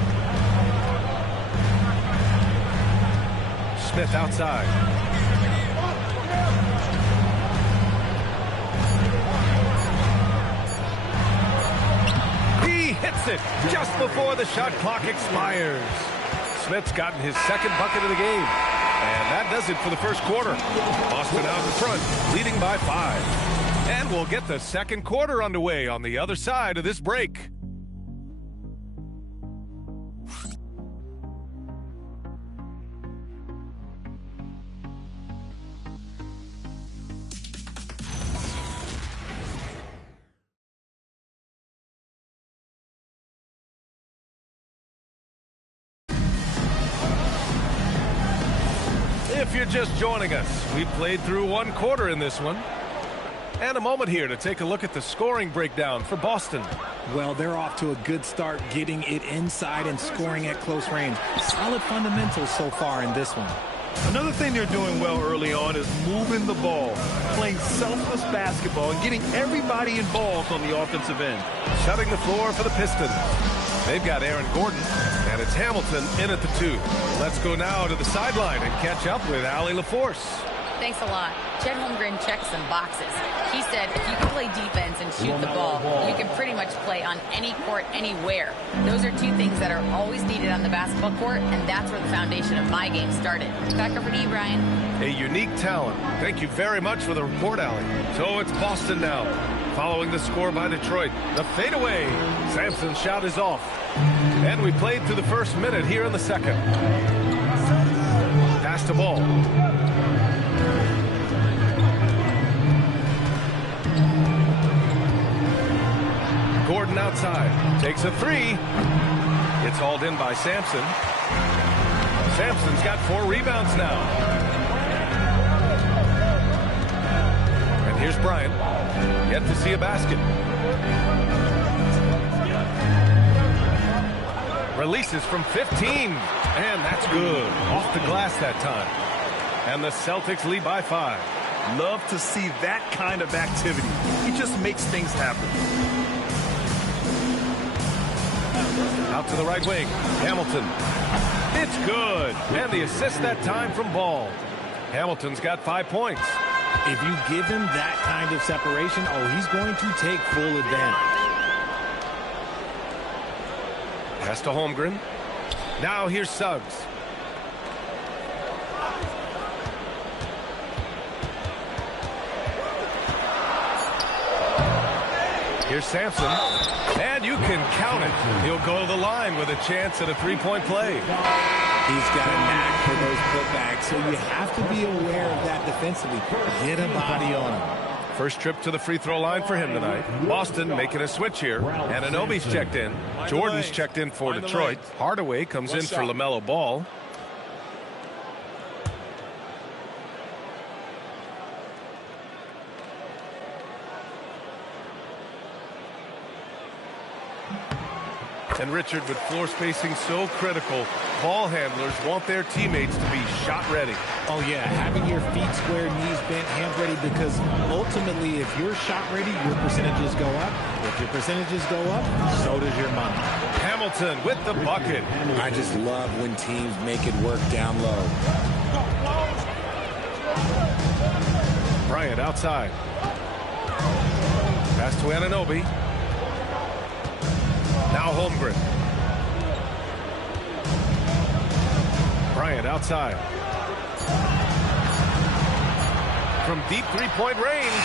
Smith outside. He hits it just before the shot clock expires. Smith's gotten his second bucket of the game. And that does it for the first quarter. Boston out in front, leading by 5. And we'll get the second quarter underway on the other side of this break. If you're just joining us, we played through one quarter in this one. And a moment here to take a look at the scoring breakdown for Boston. Well, they're off to a good start, getting it inside and scoring at close range. Solid fundamentals so far in this one. Another thing they're doing well early on is moving the ball, playing selfless basketball, and getting everybody involved on the offensive end. Shutting the floor for the Pistons. They've got Aaron Gordon, and it's Hamilton in at the 2. Let's go now to the sideline and catch up with Allie LaForce. Thanks a lot. Chet Holmgren checked some boxes. He said if you can play defense and shoot the ball, you can pretty much play on any court, anywhere. Those are two things that are always needed on the basketball court, and that's where the foundation of my game started. Back over to you, Brian. A unique talent. Thank you very much for the report, Allie. So it's Boston now, following the score by Detroit. The fadeaway. Sampson's shot is off. And we played through the first minute here in the second. Pass the ball. Gordon outside, takes a 3. It's hauled in by Sampson. Sampson's got 4 rebounds now. And here's Bryant, yet to see a basket. Releases from 15, and that's good. Off the glass that time. And the Celtics lead by 5. Love to see that kind of activity. He just makes things happen. Out to the right wing, Hamilton. It's good. And the assist that time from Ball. Hamilton's got 5 points. If you give him that kind of separation, he's going to take full advantage. Pass to Holmgren. Now here's Suggs. Here's Sampson. And you can count it. He'll go to the line with a chance at a 3-point play. He's got a knack for those putbacks, so you have to be aware of that defensively. Get a body on him. First trip to the free throw line for him tonight. Boston making a switch here. Anunoby's checked in. Jordan's checked in for Detroit. Hardaway comes in for LaMelo Ball. And Richard, with floor spacing so critical, ball handlers want their teammates to be shot ready. Oh, yeah, having your feet square, knees bent, hands ready, because ultimately, if you're shot ready, your percentages go up. If your percentages go up, so does your money. Hamilton with the bucket. I just love when teams make it work down low. Bryant outside. Pass to Anunoby. Now Holmgren. Bryant outside. From deep three-point range,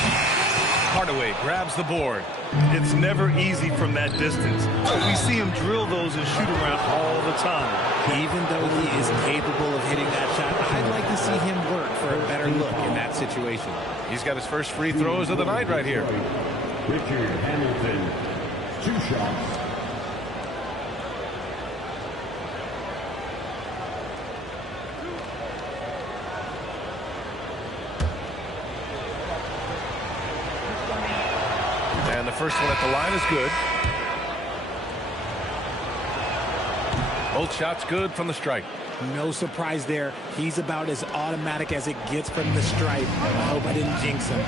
Hardaway grabs the board. It's never easy from that distance, but we see him drill those and shoot around all the time. Even though he is capable of hitting that shot, I'd like to see him work for a better look in that situation. He's got his first free throws of the night right here. Richard Hamilton, 2 shots. And the first one at the line is good. Both shots good from the stripe. No surprise there. He's about as automatic as it gets from the stripe. I hope I didn't jinx him.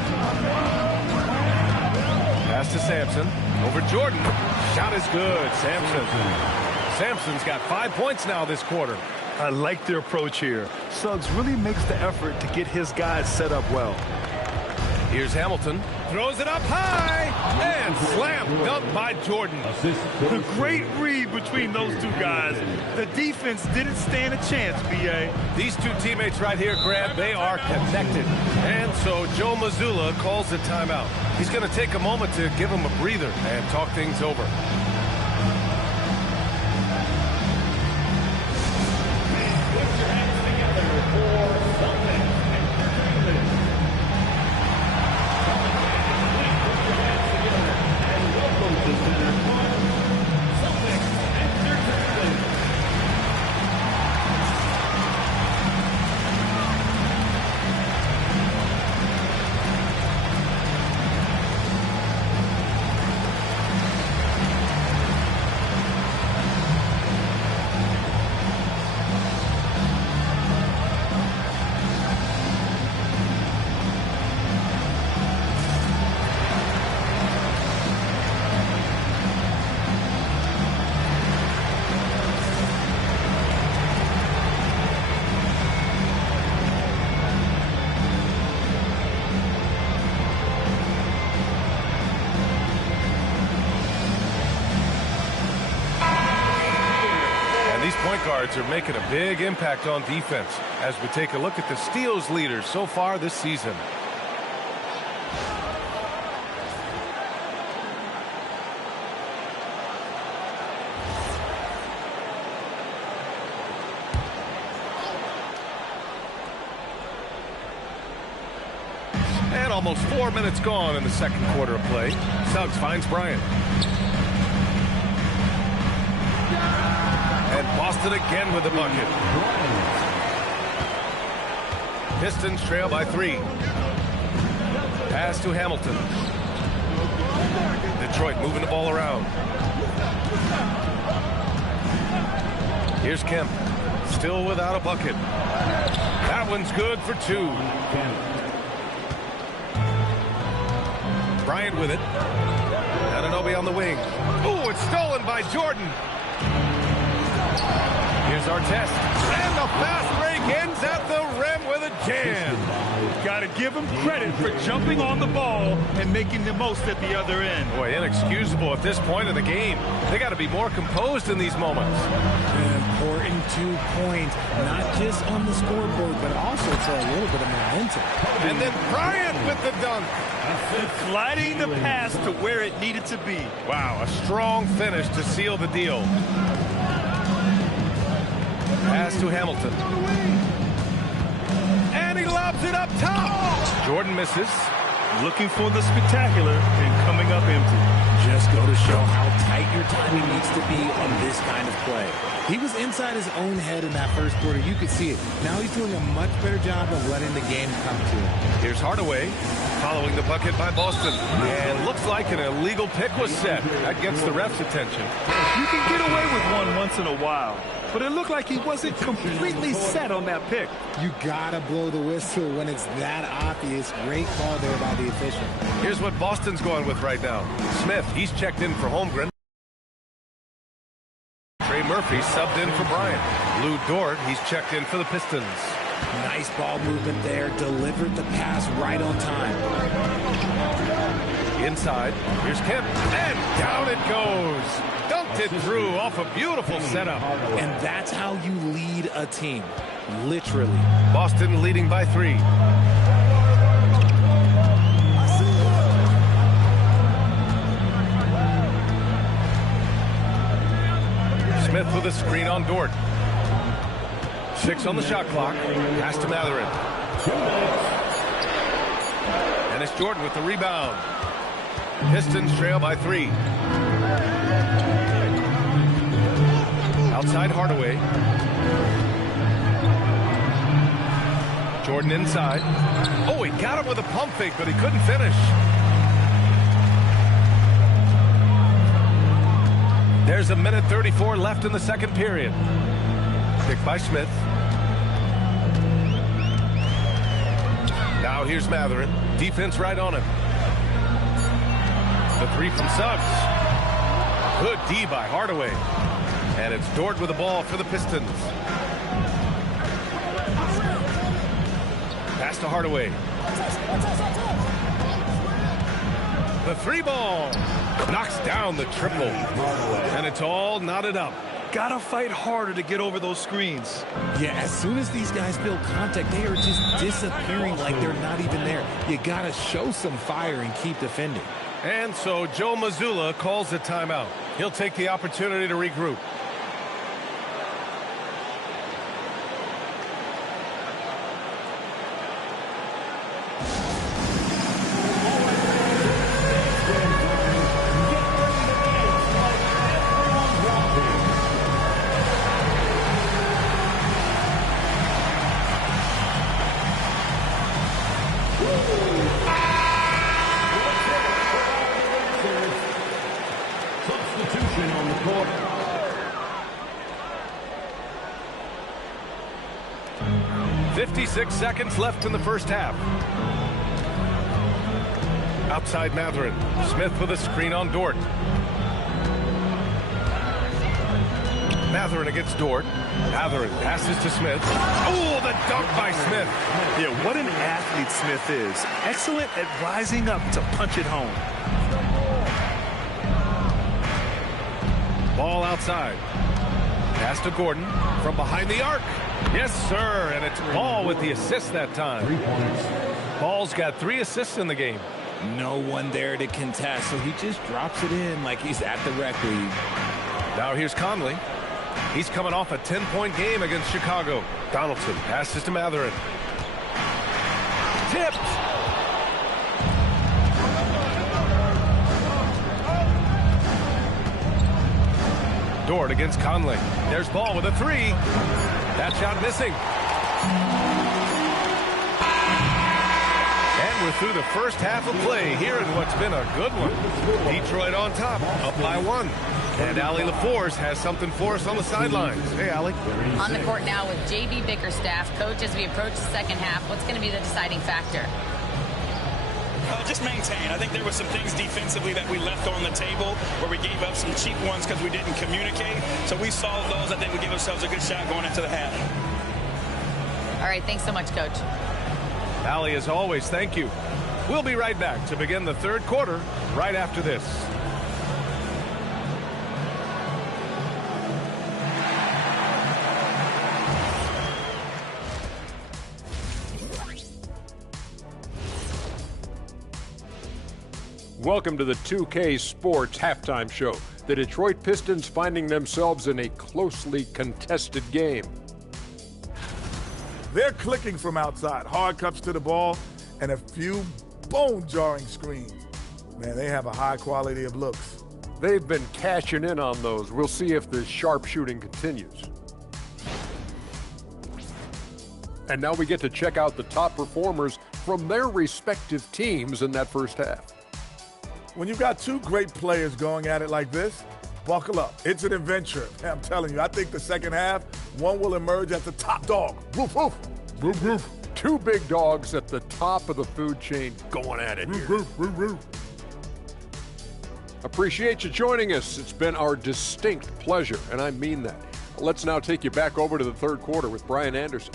Pass to Sampson. Over Jordan. Shot is good. Sampson's got 5 points now this quarter. I like their approach here. Suggs really makes the effort to get his guys set up well. Here's Hamilton. Throws it up high. And slam dunked by Jordan. A great read between those two guys. The defense didn't stand a chance, B.A. These two teammates right here, Grant, they are connected. And so Joe Mazzulla calls the timeout. He's going to take a moment to give him a breather and talk things over. point guards are making a big impact on defense as we take a look at the steals leaders so far this season. And almost 4 minutes gone in the second quarter of play. Suggs finds Bryant. And Boston again with the bucket. Pistons trail by 3. Pass to Hamilton. Detroit moving the ball around. Here's Kemp. Still without a bucket. That one's good for 2. Bryant with it. Anunoby on the wing. Ooh, it's stolen by Jordan. Here's Artest. And the fast break ends at the rim with a jam. Got to give him credit for jumping on the ball and making the most at the other end. Boy, inexcusable at this point of the game. They got to be more composed in these moments. An important 2 points, not just on the scoreboard, but also for a little bit of momentum. And then Bryant with the dunk. Sliding the pass to where it needed to be. Wow, a strong finish to seal the deal. Pass to Hamilton. And he lobs it up top. Jordan misses. Looking for the spectacular and coming up empty. Just go to show how tight your timing needs to be on this kind of play. He was inside his own head in that first quarter. You could see it. Now he's doing a much better job of letting the game come to him. Here's Hardaway following the bucket by Boston. And looks like an illegal pick was set. That gets the ref's attention. You can get away with one once in a while, but it looked like he wasn't completely set on that pick. You gotta blow the whistle when it's that obvious. Great call there by the official. Here's what Boston's going with right now. Smith, he's checked in for Holmgren. Trey Murphy subbed in for Bryant. Lou Dort, he's checked in for the Pistons. Nice ball movement there. Delivered the pass right on time. Inside, here's Kemp, and down it goes. Dunked it through off a beautiful setup. And that's how you lead a team, literally. Boston leading by 3. Smith with a screen on Dort. 6 on the shot clock. Pass to Matherin. And it's Jordan with the rebound. Pistons trail by 3. Outside Hardaway. Jordan inside. Oh, he got him with a pump fake, but he couldn't finish. There's a minute 34 left in the second period. Picked by Smith. Now here's Matherin. Defense right on him. The 3 from Suggs. Good D by Hardaway. And it's Dort with the ball for the Pistons. Pass to Hardaway. The 3 ball. Knocks down the triple. And it's all knotted up. Gotta fight harder to get over those screens. Yeah, as soon as these guys feel contact, they are just disappearing like they're not even there. You gotta show some fire and keep defending. And so Joe Mazzulla calls a timeout. He'll take the opportunity to regroup. Substitution on the court. .56 seconds left in the first half. Outside Matherin. Smith with a screen on Dort. Matherin against Dort. Matherin passes to Smith. Oh, the dunk by Smith. Yeah, what an athlete Smith is. Excellent at rising up to punch it home. Ball outside. Pass to Gordon from behind the arc. Yes, sir, and it's Ball with the assist that time. Ball's got 3 assists in the game. No one there to contest, so he just drops it in like he's at the rec league. Now here's Conley. He's coming off a 10-point game against Chicago. Donaldson passes to Matherin. Tipped. Dort against Conley. There's Ball with a 3. That shot missing. And we're through the first half of play here in what's been a good one. Detroit on top, up by 1. And Allie LaForce has something for us on the sidelines. Hey, Allie. On the court now with J.B. Bickerstaff. Coach, as we approach the second half, what's going to be the deciding factor? Just maintain. I think there were some things defensively that we left on the table where we gave up some cheap ones because we didn't communicate. So we solved those. I think we give ourselves a good shot going into the half. All right, thanks so much, Coach. Allie, as always, thank you. We'll be right back to begin the third quarter right after this. Welcome to the 2K Sports Halftime Show. The Detroit Pistons finding themselves in a closely contested game. They're clicking from outside. Hard cuts to the ball and a few bone-jarring screens. Man, they have a high quality of looks. They've been cashing in on those. We'll see if the sharp shooting continues. And now we get to check out the top performers from their respective teams in that first half. When you've got 2 great players going at it like this, buckle up. It's an adventure. I'm telling you, I think the second half, one will emerge as the top dog. Woof, woof. Woof, woof. 2 big dogs at the top of the food chain going at it here. Woof, woof, woof. Appreciate you joining us. It's been our distinct pleasure, and I mean that. Let's now take you back over to the third quarter with Brian Anderson.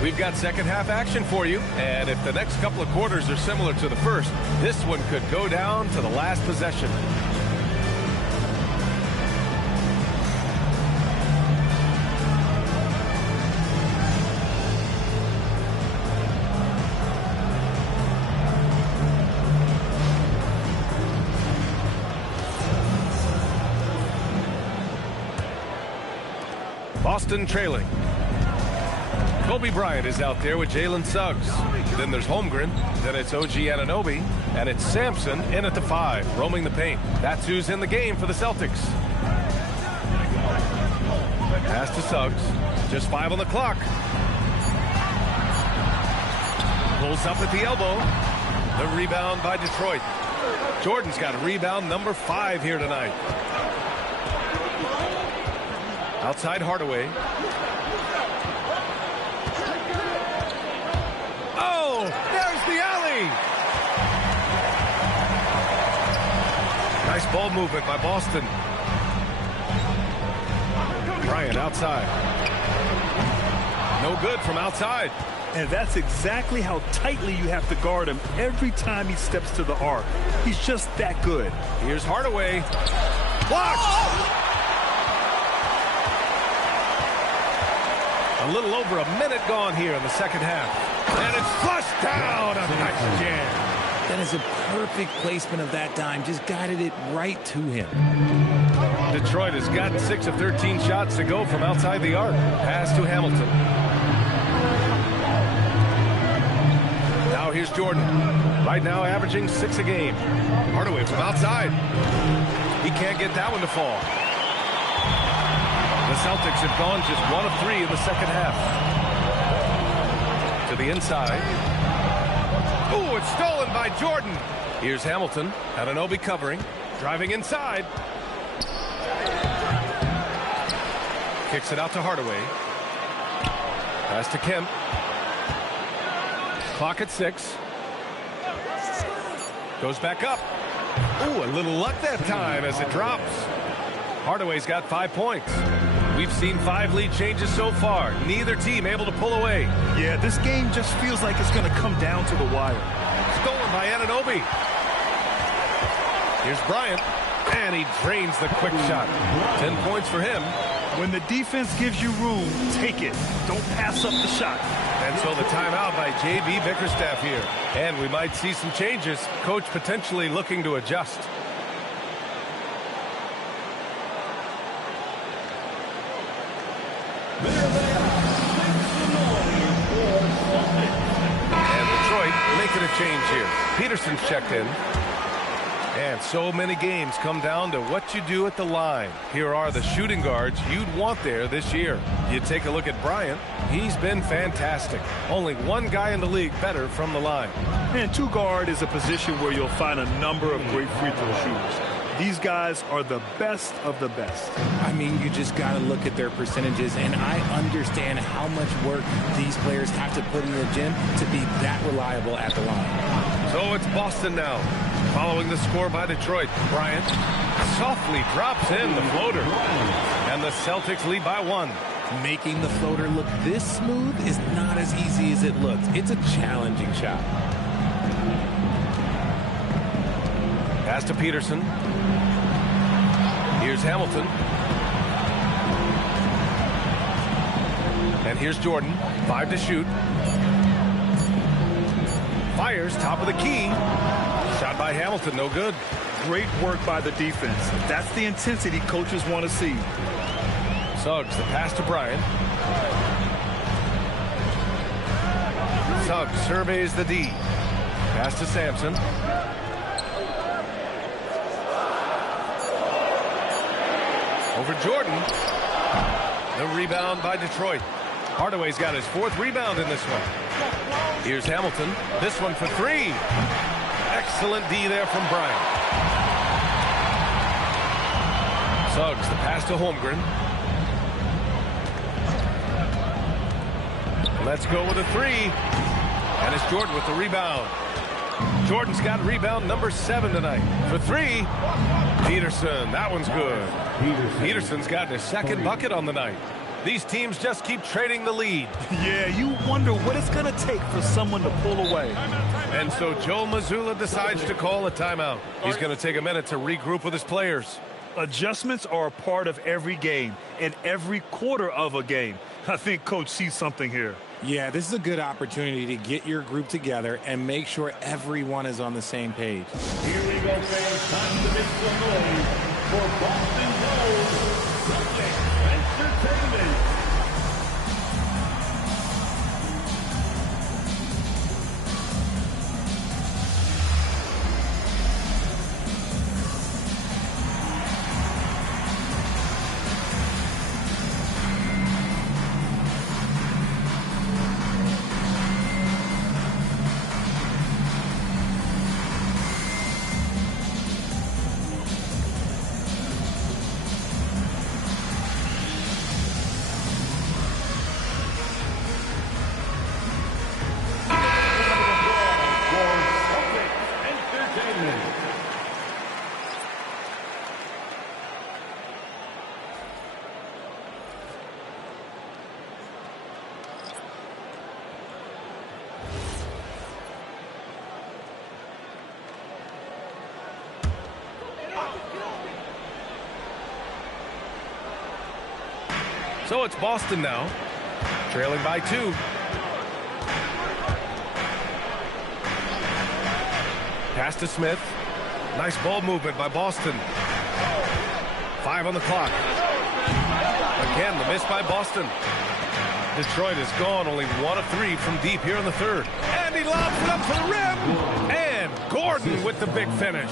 We've got second half action for you, and if the next couple of quarters are similar to the first, this one could go down to the last possession. Boston trailing. Kobe Bryant is out there with Jalen Suggs. Then there's Holmgren. Then it's OG Anunoby. And it's Sampson in at the 5, roaming the paint. That's who's in the game for the Celtics. Pass to Suggs. Just 5 on the clock. Pulls up at the elbow. The rebound by Detroit. Jordan's got a rebound number 5 here tonight. Outside Hardaway. Oh, there's the alley. Nice ball movement by Boston. Bryant outside. No good from outside. And that's exactly how tightly you have to guard him every time he steps to the arc. He's just that good. Here's Hardaway. Blocked! A little over a minute gone here in the second half. And it's flushed down. A nice jam. That is a perfect placement of that dime. Just guided it right to him. Detroit has got 6 of 13 shots to go from outside the arc. Pass to Hamilton. Now here's Jordan. Right now averaging 6 a game. Hardaway from outside. He can't get that one to fall. The Celtics have gone just 1 of 3 in the second half. To the inside. Ooh, it's stolen by Jordan. Here's Hamilton. Anunoby covering. Driving inside. Kicks it out to Hardaway. Pass to Kemp. Clock at 6. Goes back up. Ooh, a little luck that time as it drops. Hardaway's got 5 points. We've seen 5 lead changes so far. Neither team able to pull away. Yeah, this game just feels like it's going to come down to the wire. Stolen by Anunoby. Here's Bryant, and he drains the quick shot. 10 points for him. When the defense gives you room, take it. Don't pass up the shot. And so the timeout by J.B. Bickerstaff here. And we might see some changes. Coach potentially looking to adjust. And Detroit making a change here. Peterson's checked in. And so many games come down to what you do at the line. Here are the shooting guards you'd want there this year. You take a look at Bryant. He's been fantastic. Only one guy in the league better from the line. And 2 guard is a position where you'll find a number of great free throw shooters. These guys are the best of the best. I mean, you just got to look at their percentages, and I understand how much work these players have to put in the gym to be that reliable at the line. So it's Boston now. Following the score by Detroit, Bryant softly drops in the floater. And the Celtics lead by 1. Making the floater look this smooth is not as easy as it looks. It's a challenging shot. Pass to Peterson. Here's Hamilton. And here's Jordan. 5 to shoot. Fires top of the key. Shot by Hamilton, no good. Great work by the defense. That's the intensity coaches want to see. Suggs, the pass to Bryant. Suggs surveys the D. Pass to Sampson. Over Jordan. The rebound by Detroit. Hardaway's got his 4th rebound in this one. Here's Hamilton. This one for 3. Excellent D there from Bryant. Suggs, the pass to Holmgren. Let's go with a 3. And it's Jordan with the rebound. Jordan's got rebound number 7 tonight. For 3, Peterson. That one's good. Peterson's gotten his 2nd bucket on the night. These teams just keep trading the lead. Yeah, you wonder what it's going to take for someone to pull away. And so Joe Mazzulla decides to call a timeout. He's going to take a minute to regroup with his players. Adjustments are a part of every game and every quarter of a game. I think Coach sees something here. Yeah, this is a good opportunity to get your group together and make sure everyone is on the same page. Here we go, fans. Time to make some noise for Boston Globe Celtics Entertainment. So it's Boston now, trailing by 2. Pass to Smith. Nice ball movement by Boston. 5 on the clock. Again, the miss by Boston. Detroit is gone, only 1 of 3 from deep here in the 3rd. And he lobs it up to the rim. And Gordon with the big finish.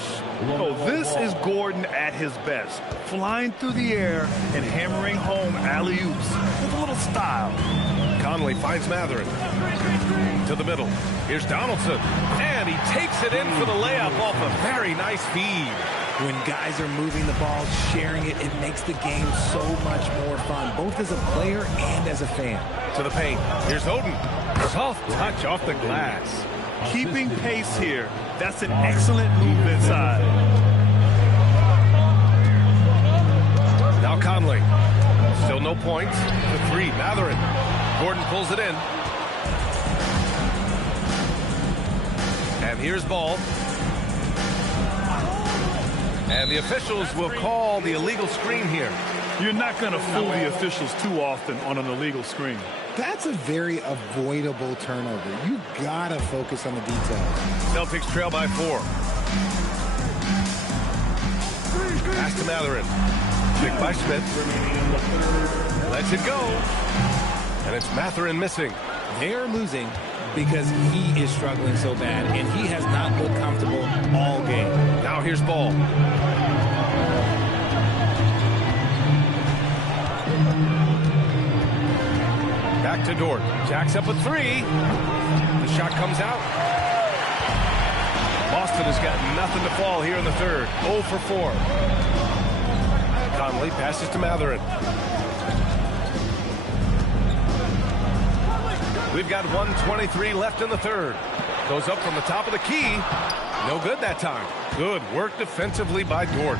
Oh, this is Gordon at his best. Flying through the air and hammering home alley-oops with a little style. Conley finds Matherin. To the middle. Here's Donaldson. And he takes it in for the layup off a very nice feed. When guys are moving the ball, sharing it, it makes the game so much more fun, both as a player and as a fan. To the paint. Here's Oden. Soft touch off the glass. Keeping pace here. That's an excellent move inside. Now Conley. Still no points. The three, Mathurin. Gordon pulls it in. And here's ball. And the officials will call the illegal screen here. You're not going to fool the officials too often on an illegal screen. That's a very avoidable turnover. You got to focus on the details. Celtics trail by 4. Pass to Mathurin. Picked by Schmidt. Lets it go. And it's Mathurin missing. They're losing because he is struggling so bad, and he has not looked comfortable all game. Now here's ball. Back to Dort. Jacks up a 3. The shot comes out. Boston has got nothing to fall here in the third. 0 for 4. Conley passes to Mathurin. We've got 1:23 left in the third. Goes up from the top of the key. No good that time. Good work defensively by Dort.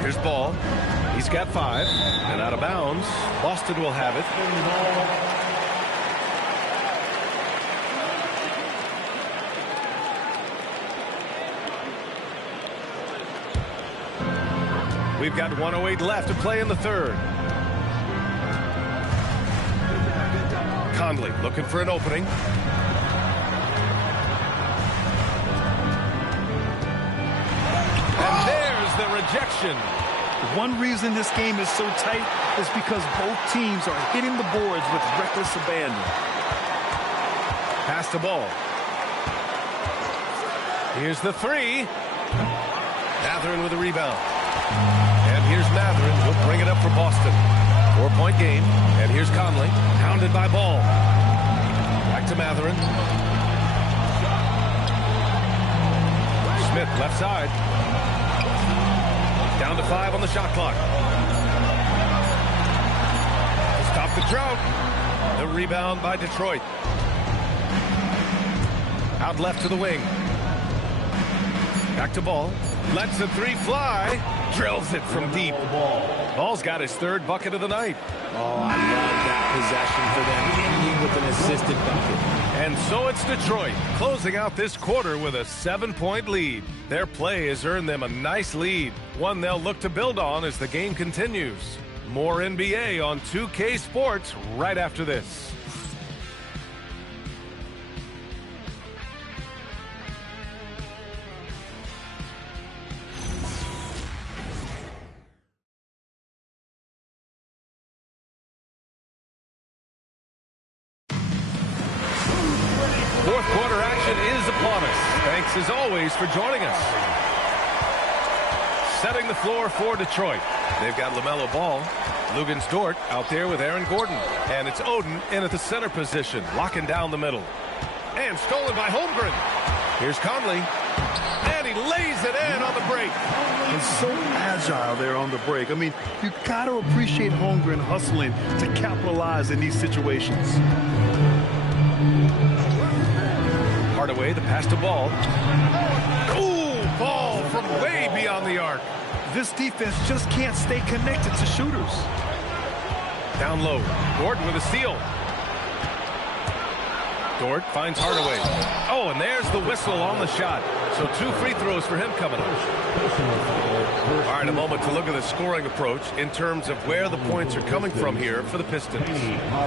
Here's ball. He's got 5. And out of bounds. Boston will have it. We've got 1:08 left to play in the third. Conley looking for an opening. And there's the rejection. One reason this game is so tight is because both teams are hitting the boards with reckless abandon. Pass the ball. Here's the 3. Mathurin with a rebound. And here's Mathurin. He'll bring it up for Boston. 4-point game. And here's Conley. Hounded by Ball. Back to Mathurin. Smith left side. Down to 5 on the shot clock. To stop the drought. The rebound by Detroit. Out left to the wing. Back to Ball. Lets the 3 fly. Drills it from deep. Ball's got his 3rd bucket of the night. Oh, I love that possession for them, ending with an assisted bucket. And so it's Detroit, closing out this quarter with a 7-point lead. Their play has earned them a nice lead, one they'll look to build on as the game continues. More NBA on 2K Sports right after this. Fourth quarter action is upon us. Thanks as always for joining us. Setting the floor for Detroit. They've got LaMelo Ball. Luguentz Dort out there with Aaron Gordon. And it's Oden in at the center position, locking down the middle. And stolen by Holmgren. Here's Conley. And he lays it in on the break. He's so agile there on the break. I mean, you got to appreciate Holmgren hustling to capitalize in these situations. Hardaway, the pass to Ball. Ooh, Ball from way beyond the arc. This defense just can't stay connected to shooters. Down low. Gordon with a steal. Dort finds Hardaway. Oh, and there's the whistle on the shot. So 2 free throws for him coming up. All right, a moment to look at the scoring approach in terms of where the points are coming from here for the Pistons.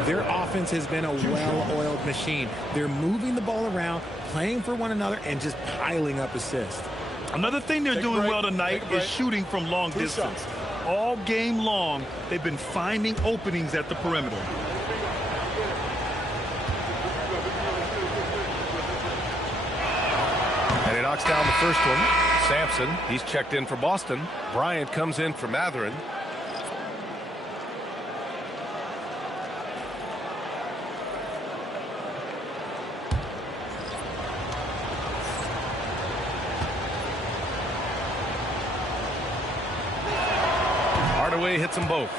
Their offense has been a well-oiled machine. They're moving the ball around, playing for one another, and just piling up assists. Another thing they're doing well tonight is shooting from long distance. All game long, they've been finding openings at the perimeter. And he knocks down the first one. Sampson, he's checked in for Boston. Bryant comes in for Mathurin. Hardaway hits them both.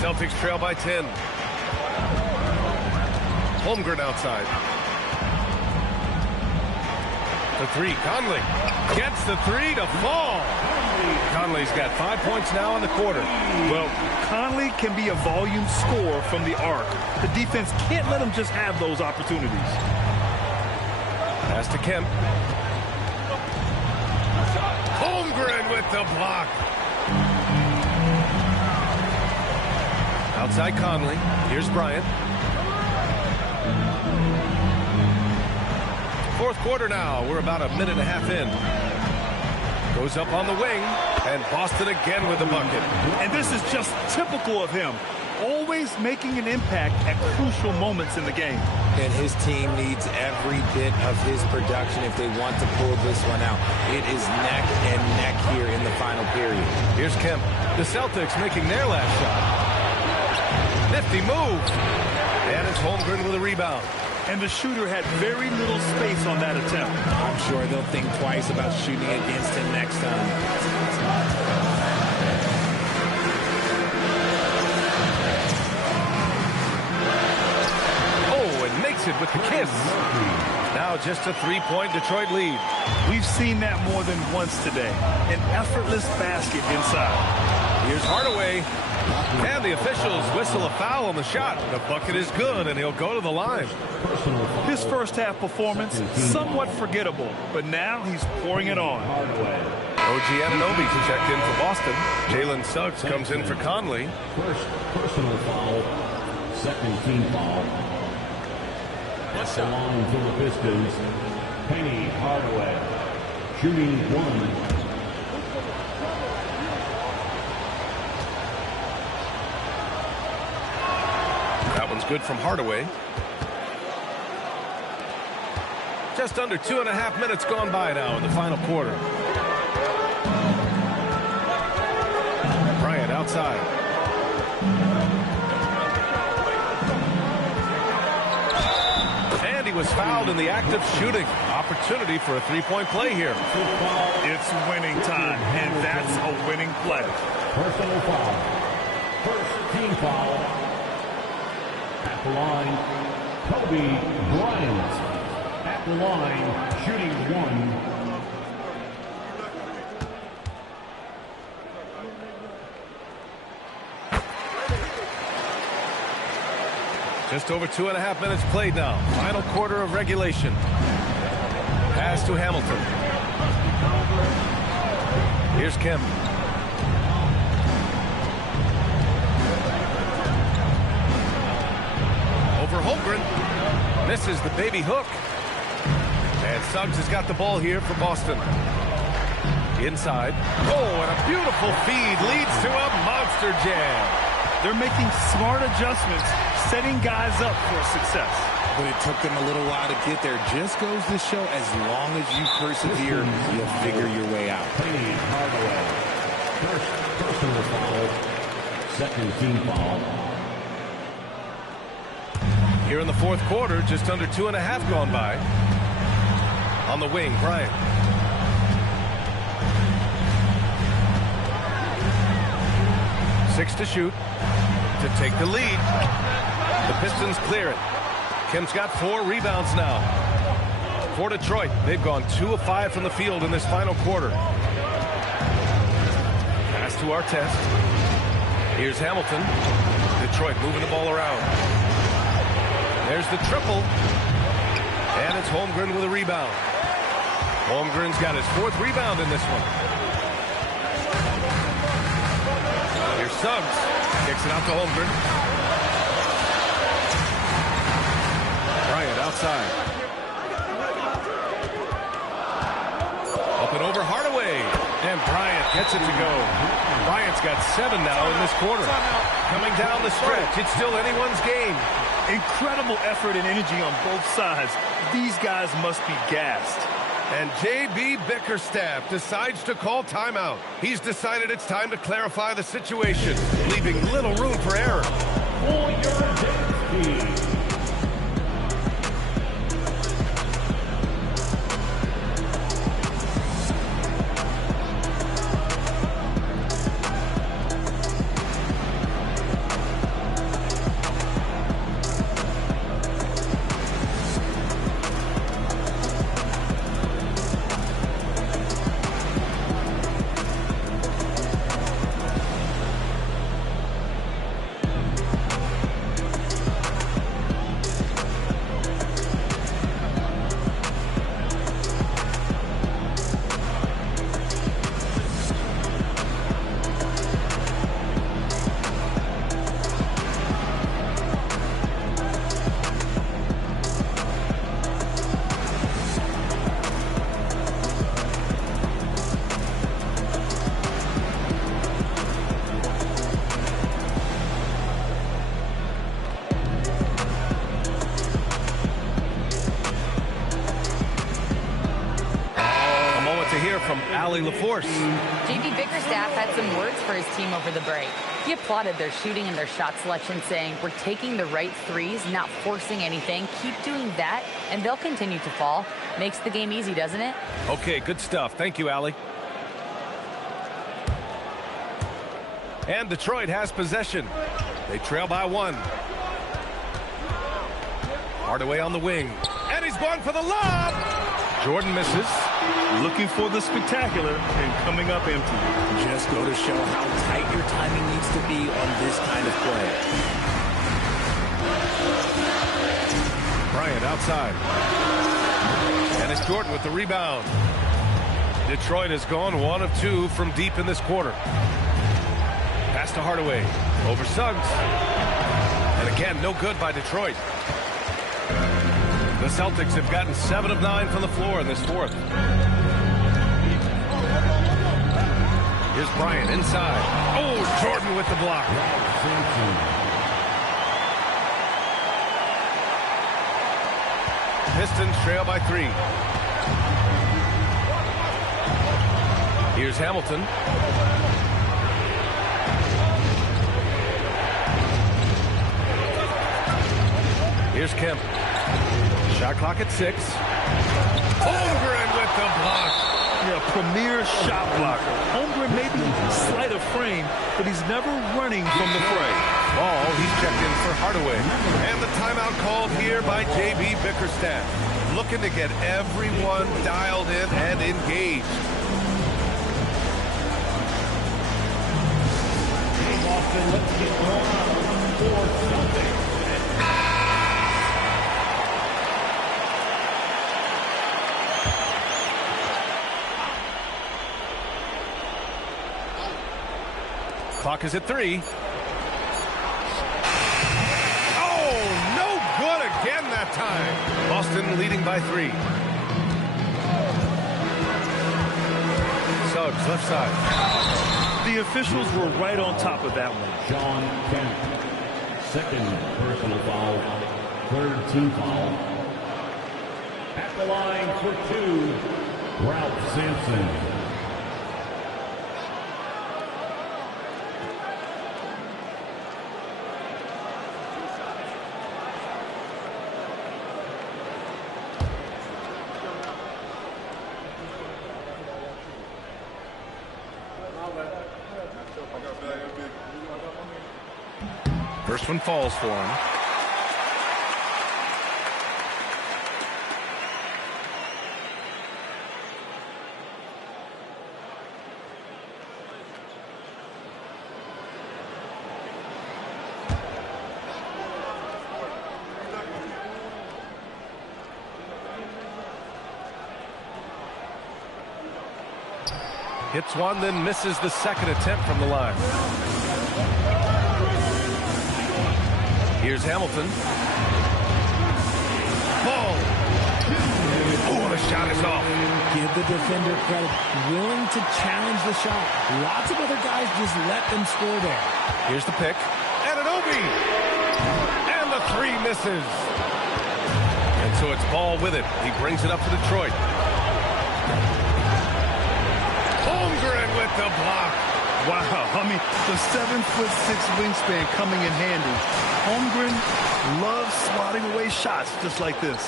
Celtics trail by 10. Holmgren outside. The three, Conley gets the three to fall. Conley's got 5 points now in the quarter. Well, Conley can be a volume scorer from the arc. The defense can't let him just have those opportunities. Pass to Kemp. Holmgren with the block. Outside Conley. Here's Bryant. Fourth quarter now. We're about a minute and a half in. Goes up on the wing, and Boston again with the bucket. And this is just typical of him. Always making an impact at crucial moments in the game. And his team needs every bit of his production if they want to pull this one out. It is neck and neck here in the final period. Here's Kemp. The Celtics making their last shot. Nifty move. And it's Holmgren with a rebound. And the shooter had very little space on that attempt. I'm sure they'll think twice about shooting against him next time. Oh, and makes it with the kiss. Now just a three-point Detroit lead. We've seen that more than once today. An effortless basket inside. Here's Hardaway. And the officials whistle a foul on the shot. The bucket is good, and he'll go to the line. His first half performance, somewhat forgettable, but now he's pouring it on. OG Anunoby checked in for Boston. Jalen Suggs comes in for Conley. First personal foul, second team foul. At the line for the Pistons, Penny Hardaway, shooting one. That one's good from Hardaway. Just under 2.5 minutes gone by now in the final quarter. Bryant outside. And he was fouled in the act of shooting. Opportunity for a three-point play here. It's winning time, and that's a winning play. Personal foul. First team foul. At the line, Kobe Bryant. At the line, shooting one. Just over 2.5 minutes played now. Final quarter of regulation. Pass to Hamilton. Here's Kemp. Over Holmgren. Misses the baby hook. And Suggs has got the ball here for Boston. Inside. Oh, and a beautiful feed leads to a monster jam. They're making smart adjustments, setting guys up for success. But it took them a little while to get there. Just goes to show, as long as you persevere, you'll figure your way out. Penny Hardaway. First personal foul, second team foul. Here in the fourth quarter, just under 2.5 gone by. On the wing, Bryant. Six to shoot to take the lead. The Pistons clear it. Kemp's got 4 rebounds now. For Detroit, they've gone 2 of 5 from the field in this final quarter. Pass to Artest. Here's Hamilton. Detroit moving the ball around. There's the triple. And it's Holmgren with a rebound. Holmgren's got his 4th rebound in this one. Here's Suggs. Kicks it out to Holmgren. Bryant outside. Up and over Hardaway. And Bryant gets it to go. Bryant's got 7 now in this quarter. Coming down the stretch. It's still anyone's game. Incredible effort and energy on both sides. These guys must be gassed. And J.B. Bickerstaff decides to call timeout. He's decided it's time to clarify the situation, leaving little room for error. For your dynasty. LaForce. J.B. Bickerstaff had some words for his team over the break. He applauded their shooting and their shot selection, saying, "We're taking the right threes, not forcing anything. Keep doing that, and they'll continue to fall." Makes the game easy, doesn't it? Okay, good stuff. Thank you, Allie. And Detroit has possession. They trail by 1. Hardaway on the wing. And he's going for the lob. Jordan misses. Looking for the spectacular and coming up empty. Just go to show how tight your timing needs to be on this kind of play. Bryant outside. And it's Jordan with the rebound. Detroit has gone 1 of 2 from deep in this quarter. Pass to Hardaway. Over Suggs. And again, no good by Detroit. The Celtics have gotten 7 of 9 from the floor in this fourth. Here's Bryant inside. Oh, Jordan with the block. Pistons trail by 3. Here's Hamilton. Here's Kemp. Shot clock at 6. Holmgren with the block. Yeah, premier shot blocker. Holmgren maybe slight of frame, but he's never running from the fray. Ball, he's checked in for Hardaway. And the timeout called here by J.B. Bickerstaff. Looking to get everyone dialed in and engaged. Hey, Boston, let's get going for Celtics. Clock is at 3. Oh, no good again that time. Boston leading by 3. Suggs left side. The officials were right on top of that one. Sean Kemp, second personal foul, third team foul. At the line for 2, Ralph Sampson. First one falls for him. Hits one, then misses the second attempt from the line. Here's Hamilton. Ball. Oh, the shot is off. Give the defender credit. Willing to challenge the shot. Lots of other guys just let them score there. Here's the pick. Anunoby. And the 3 misses. And so it's Ball with it. He brings it up to Detroit. Holmgren with the block. Wow, I mean, the 7'6" wingspan coming in handy. Holmgren loves swatting away shots just like this.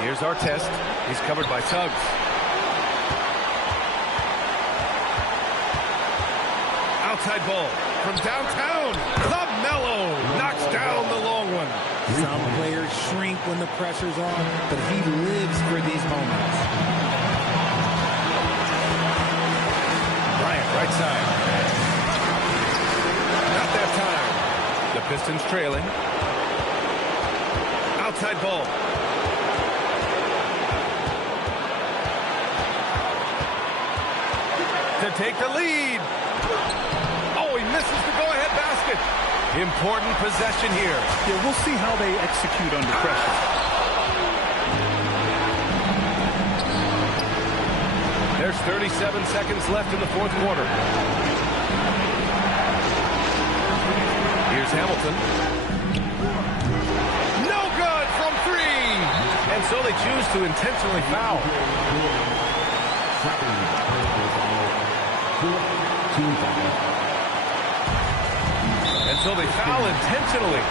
Here's Artest. He's covered by Suggs. Outside ball from downtown. Lamelo knocks down the long one. Some players shrink when the pressure's on, but he lives for these moments. Bryant, right side. Not that time. The Pistons trailing. Outside ball. To take the lead. Oh, he misses the go-ahead basket. Important possession here. Yeah, we'll see how they execute under pressure. There's 37 seconds left in the fourth quarter. Here's Hamilton. No good from 3. And so they choose to intentionally foul. And so they foul intentionally.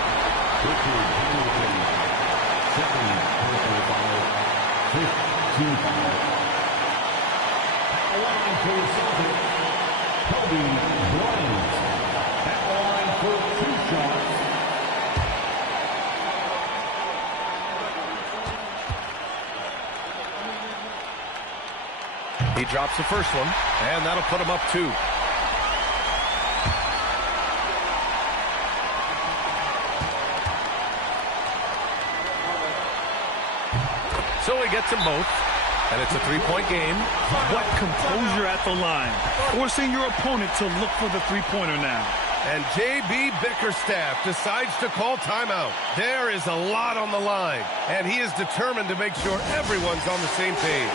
He drops the first one, and that'll put him up 2. So he gets them both, and it's a 3-point game. What composure at the line, forcing your opponent to look for the three-pointer now. And J.B. Bickerstaff decides to call timeout. There is a lot on the line, and he is determined to make sure everyone's on the same page.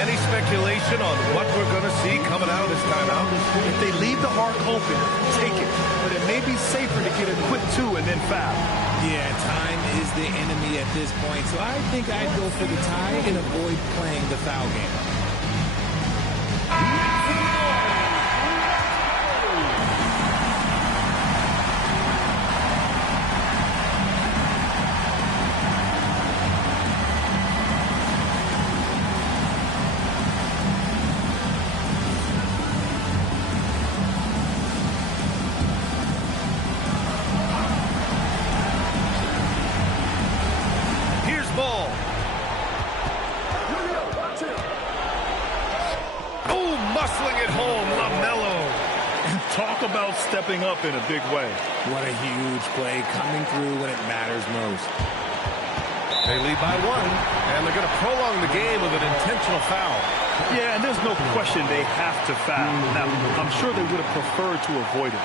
Any speculation on what we're going to see coming out of this timeout? If they leave the arc open, take it. But it may be safer to get a quick 2 and then foul. Yeah, time is the enemy at this point, so I think I'd go for the tie and avoid playing the foul game. Stepping up in a big way. What a huge play, coming through when it matters most. They lead by 1, and they're going to prolong the game with an intentional foul. Yeah, and there's no question they have to foul. Now, I'm sure they would have preferred to avoid it.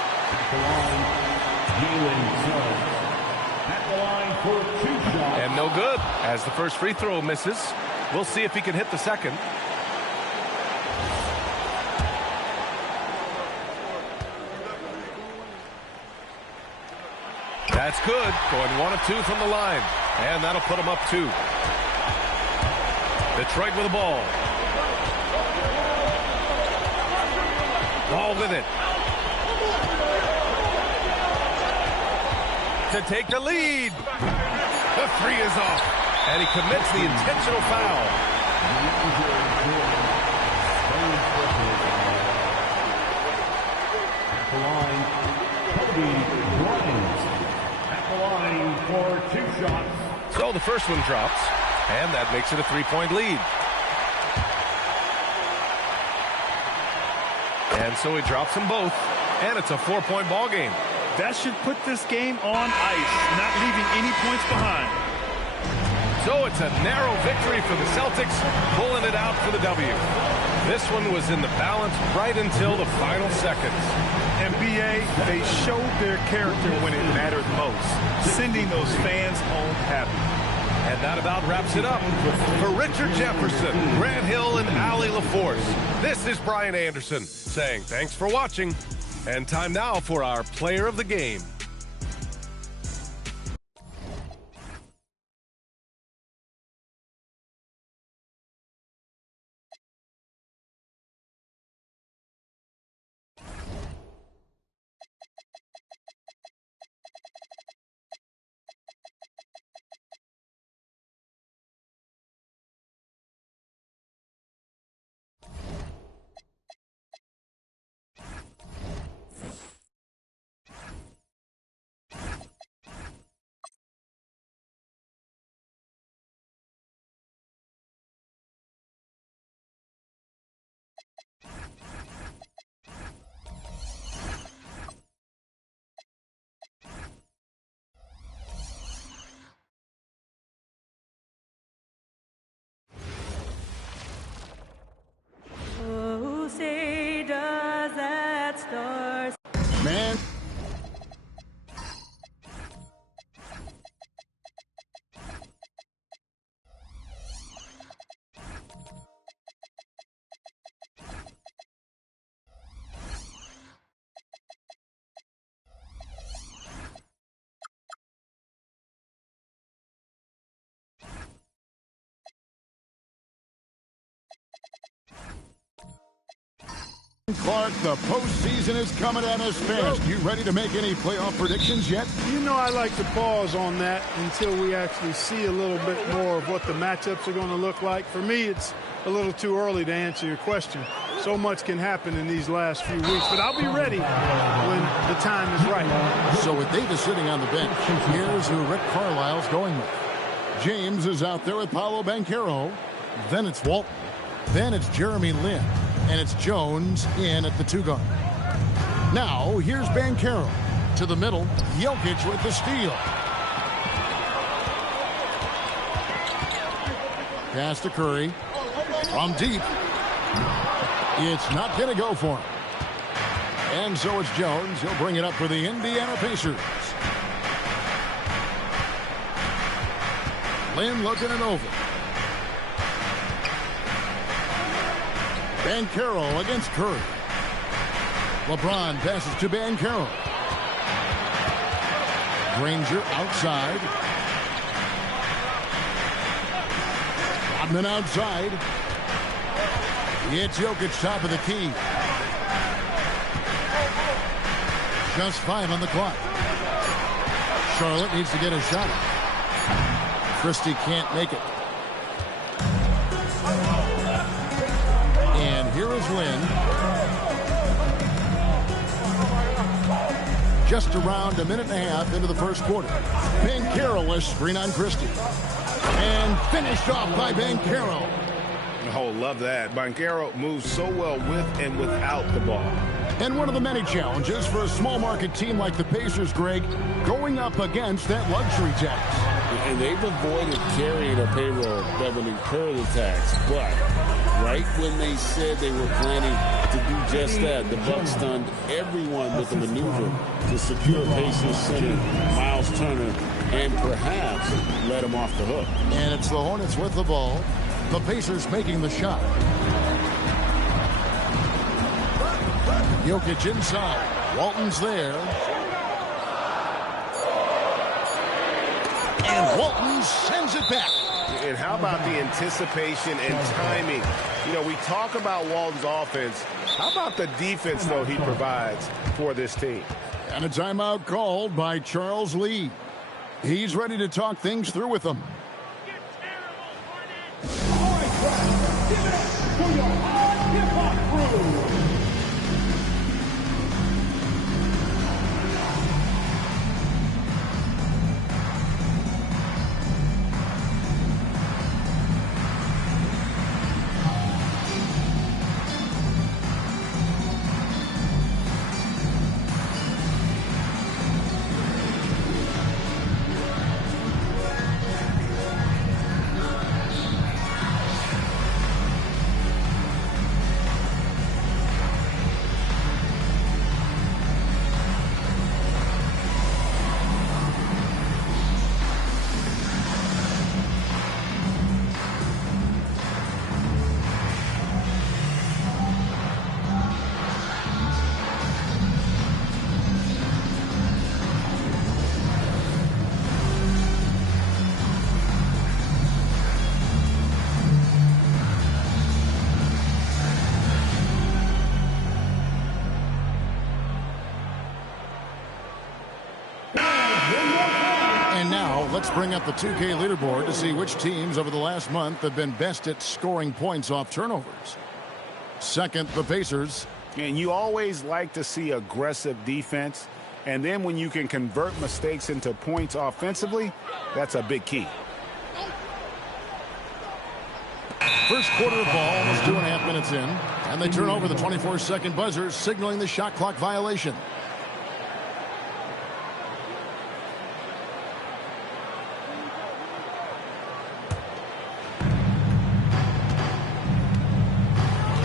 And no good, as the first free throw misses. We'll see if he can hit the second. That's good. Going 1 of 2 from the line. And that'll put him up 2. Detroit with the ball. Ball with it. To take the lead. The 3 is off. And he commits the intentional foul. At the line, Kobe Bryant. For 2 shots. So the first one drops, and that makes it a 3-point lead. And so he drops them both, and it's a 4-point ball game. That should put this game on ice, not leaving any points behind. So it's a narrow victory for the Celtics, pulling it out for the W. This one was in the balance right until the final seconds. And B.A., they showed their character when it mattered most, sending those fans home happy. And that about wraps it up. For Richard Jefferson, Grant Hill, and Allie LaForce, this is Brian Anderson saying thanks for watching. And time now for our player of the game. Clark, the postseason is coming at us fast. You ready to make any playoff predictions yet? You know, I like to pause on that until we actually see a little bit more of what the matchups are going to look like. For me, it's a little too early to answer your question. So much can happen in these last few weeks, but I'll be ready when the time is right. So with Davis sitting on the bench, here's who Rick Carlisle's going with. James is out there with Paolo Banchero. Then it's Walton. Then it's Jeremy Lin. And it's Jones in at the 2 guard. Now, here's Banchero. To the middle, Jokic with the steal. Pass to Curry. From deep. It's not going to go for him. And so it's Jones. He'll bring it up for the Indiana Pacers. Lin looking it over. Banchero against Curry. LeBron passes to Banchero. Granger outside. Rodman outside. It's Jokic top of the key. Just 5 on the clock. Charlotte needs to get a shot. Christie can't make it. And here is Lin. Just around a minute and a half into the first quarter. Banchero a screen on Christie. And finished off by Banchero. Oh, love that. Banchero moves so well with and without the ball. And one of the many challenges for a small market team like the Pacers, Greg, going up against that luxury tax. And they've avoided carrying a payroll that would incur the tax. But right when they said they were planning to do just that, the Bucks stunned everyone with a maneuver to secure Pacers center Miles Turner and perhaps let him off the hook. And it's the Hornets with the ball. The Pacers making the shot. Jokic inside. Walton's there. And Walton sends it back. And how about the anticipation and timing? You know, we talk about Walton's offense. How about the defense, though, he provides for this team? And a timeout called by Charles Lee. He's ready to talk things through with them. For your hard hip-hop crew. Let's bring up the 2K leaderboard to see which teams over the last month have been best at scoring points off turnovers. Second, the Pacers. And you always like to see aggressive defense. And then when you can convert mistakes into points offensively, that's a big key. First quarter of ball, almost 2.5 minutes in. And they turn over the 24-second buzzer, signaling the shot clock violation.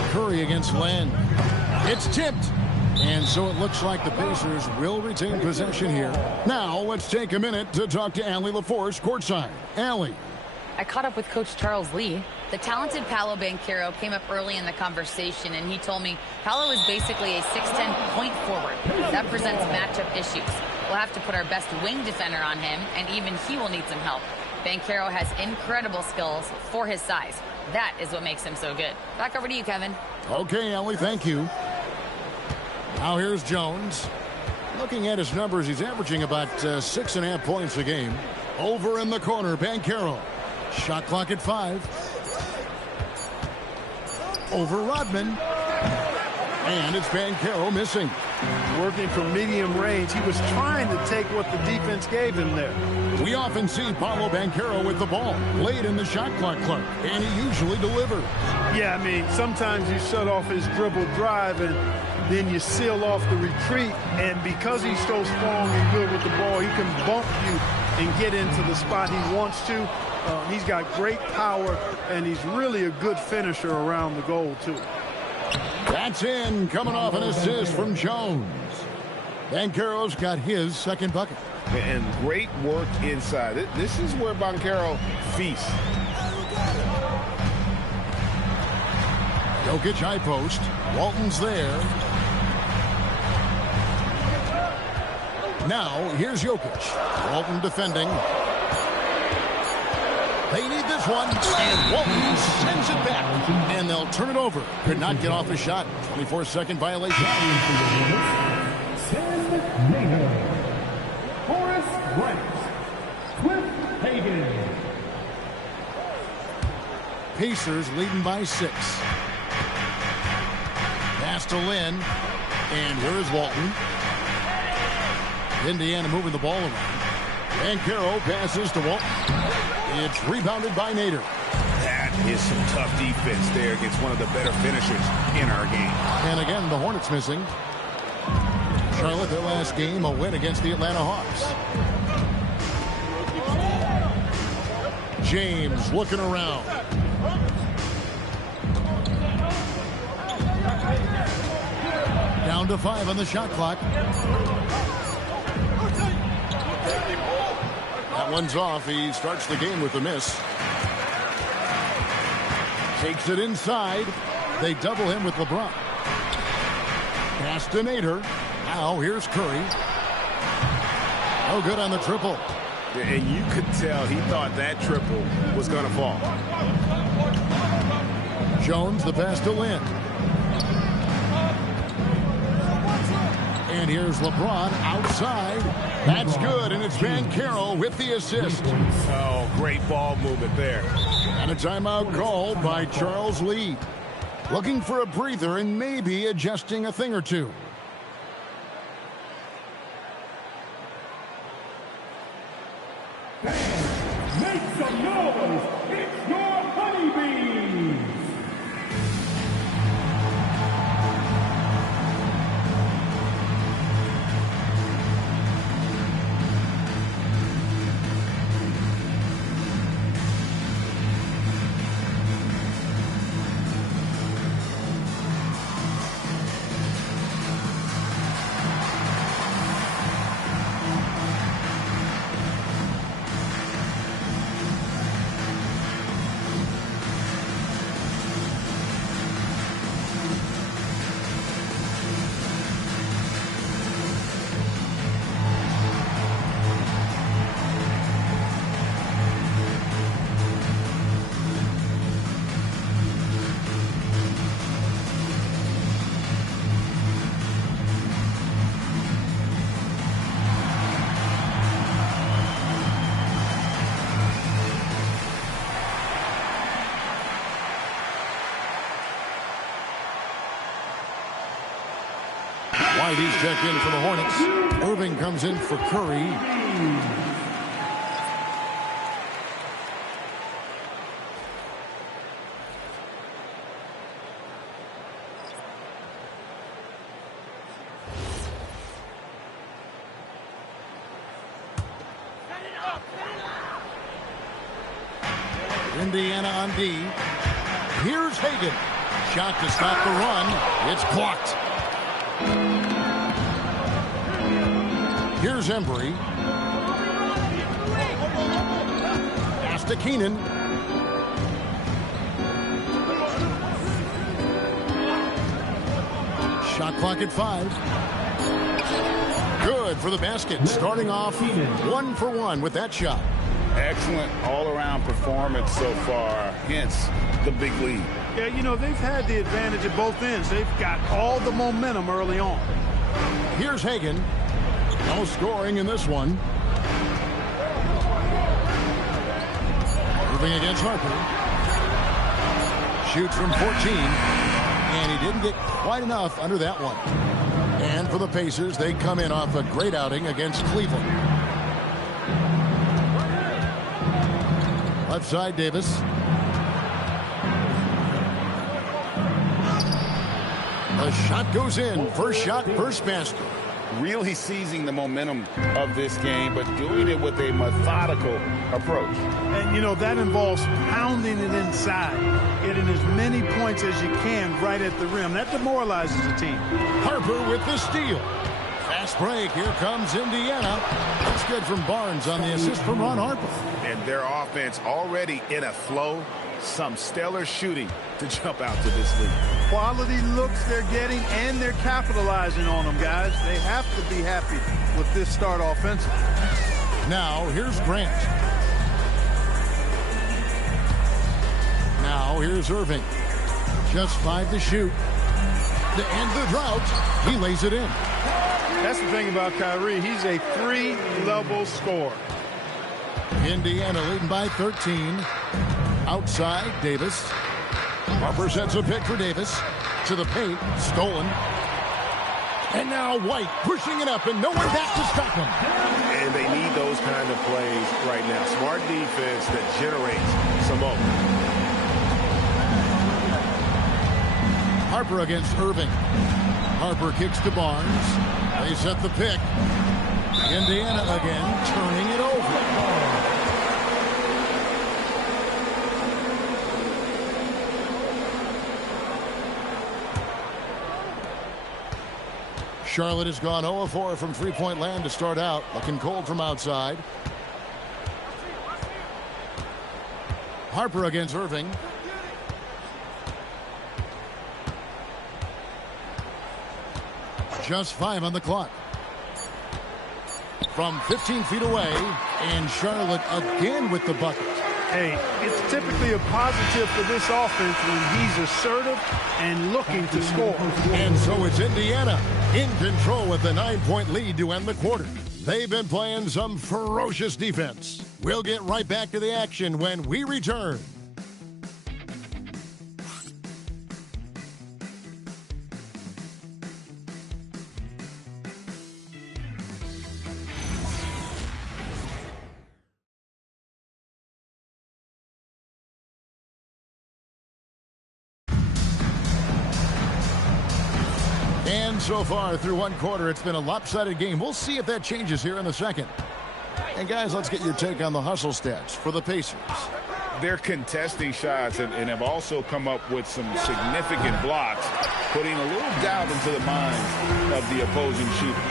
Curry against Len. It's tipped. And so it looks like the Pacers will retain possession here. Now let's take a minute to talk to Allie LaForce courtside. Allie. I caught up with Coach Charles Lee. The talented Paolo Banchero came up early in the conversation, and he told me Paolo is basically a 6'10" point forward. That presents matchup issues. We'll have to put our best wing defender on him, and even he will need some help. Banchero has incredible skills for his size. That is what makes him so good. Back over to you, Kevin. Okay, Ellie, thank you. Now here's Jones. Looking at his numbers, he's averaging about 6.5 points a game. Over in the corner, Banchero. Shot clock at 5. Over Rodman. And it's Banchero missing. Working from medium range. He was trying to take what the defense gave him there. We often see Paolo Banchero with the ball late in the shot clock, Clark, and he usually delivers. Yeah, I mean, sometimes you shut off his dribble drive and then you seal off the retreat. And because he's so strong and good with the ball, he can bump you and get into the spot he wants to. He's got great power, and he's really a good finisher around the goal, too. That's in, coming off an assist from Jones. Banchero's got his second bucket. And great work inside. This is where Banchero feasts. Jokic high post. Walton's there. Now, here's Jokic. Walton defending. They need this one, and Walton sends it back. And they'll turn it over. Could not get off a shot. 24-second violation. Pacers leading by 6. Pass to Lynn. And here is Walton. Indiana moving the ball around. Banchero passes to Walton. It's rebounded by Nader. That is some tough defense there against one of the better finishers in our game. And again, the Hornets missing. Charlotte, their last game, a win against the Atlanta Hawks. James looking around. Down to 5 on the shot clock. That one's off. He starts the game with a miss. Takes it inside. They double him with LeBron. Pass to Nader. Now here's Curry. No good on the triple. And you could tell he thought that triple was going to fall. Jones, the pass to Lynn. And here's LeBron outside. That's good, and it's Banchero with the assist. Oh, great ball movement there. And a timeout called by Charles Lee. Looking for a breather and maybe adjusting a thing or two. Make some noise! It's your honeybees! Whitey's checked in for the Hornets. Irving comes in for Curry. Indiana on D. Here's Hagan. Shot to stop the run. It's blocked. Here's Embry. Pass to Keenan. Shot clock at 5. Good for the basket. Starting off 1 for 1 with that shot. Excellent all-around performance so far, hence the big lead. Yeah, you know, they've had the advantage at both ends. They've got all the momentum early on. Here's Hagan. No scoring in this one. Moving against Harper. Shoots from 14. And he didn't get quite enough under that one. And for the Pacers, they come in off a great outing against Cleveland. Left side, Davis. The shot goes in. First shot, first basket. Really seizing the momentum of this game, but doing it with a methodical approach. And, you know, that involves pounding it inside, getting as many points as you can right at the rim. That demoralizes the team. Harper with the steal. Fast break. Here comes Indiana. That's good from Barnes on the assist from Ron Harper. And their offense already in a flow. Some stellar shooting to jump out to this lead. Quality looks they're getting, and they're capitalizing on them, guys. They have to be happy with this start offensively. Now, here's Grant. Now, here's Irving. Just 5 to shoot. To end the drought, he lays it in. That's the thing about Kyrie. He's a three-level scorer. Indiana leading by 13. Outside, Davis. Harper sets a pick for Davis. To the paint. Stolen. And now White pushing it up and no one back to stop him. And they need those kind of plays right now. Smart defense that generates some open. Harper against Irving. Harper kicks to Barnes. They set the pick. Indiana again turning it over. Charlotte has gone 0-4 from three-point land to start out. Looking cold from outside. Harper against Irving. Just 5 on the clock. From 15 feet away, and Charlotte again with the bucket. Hey, it's typically a positive for this offense when he's assertive and looking to score. And so it's Indiana in control with the 9-point lead to end the quarter. They've been playing some ferocious defense. We'll get right back to the action when we return. And so far through one quarter, it's been a lopsided game. We'll see if that changes here in a second. And guys, let's get your take on the hustle stats for the Pacers. They're contesting shots and have also come up with some significant blocks, putting a little doubt into the minds of the opposing shooter.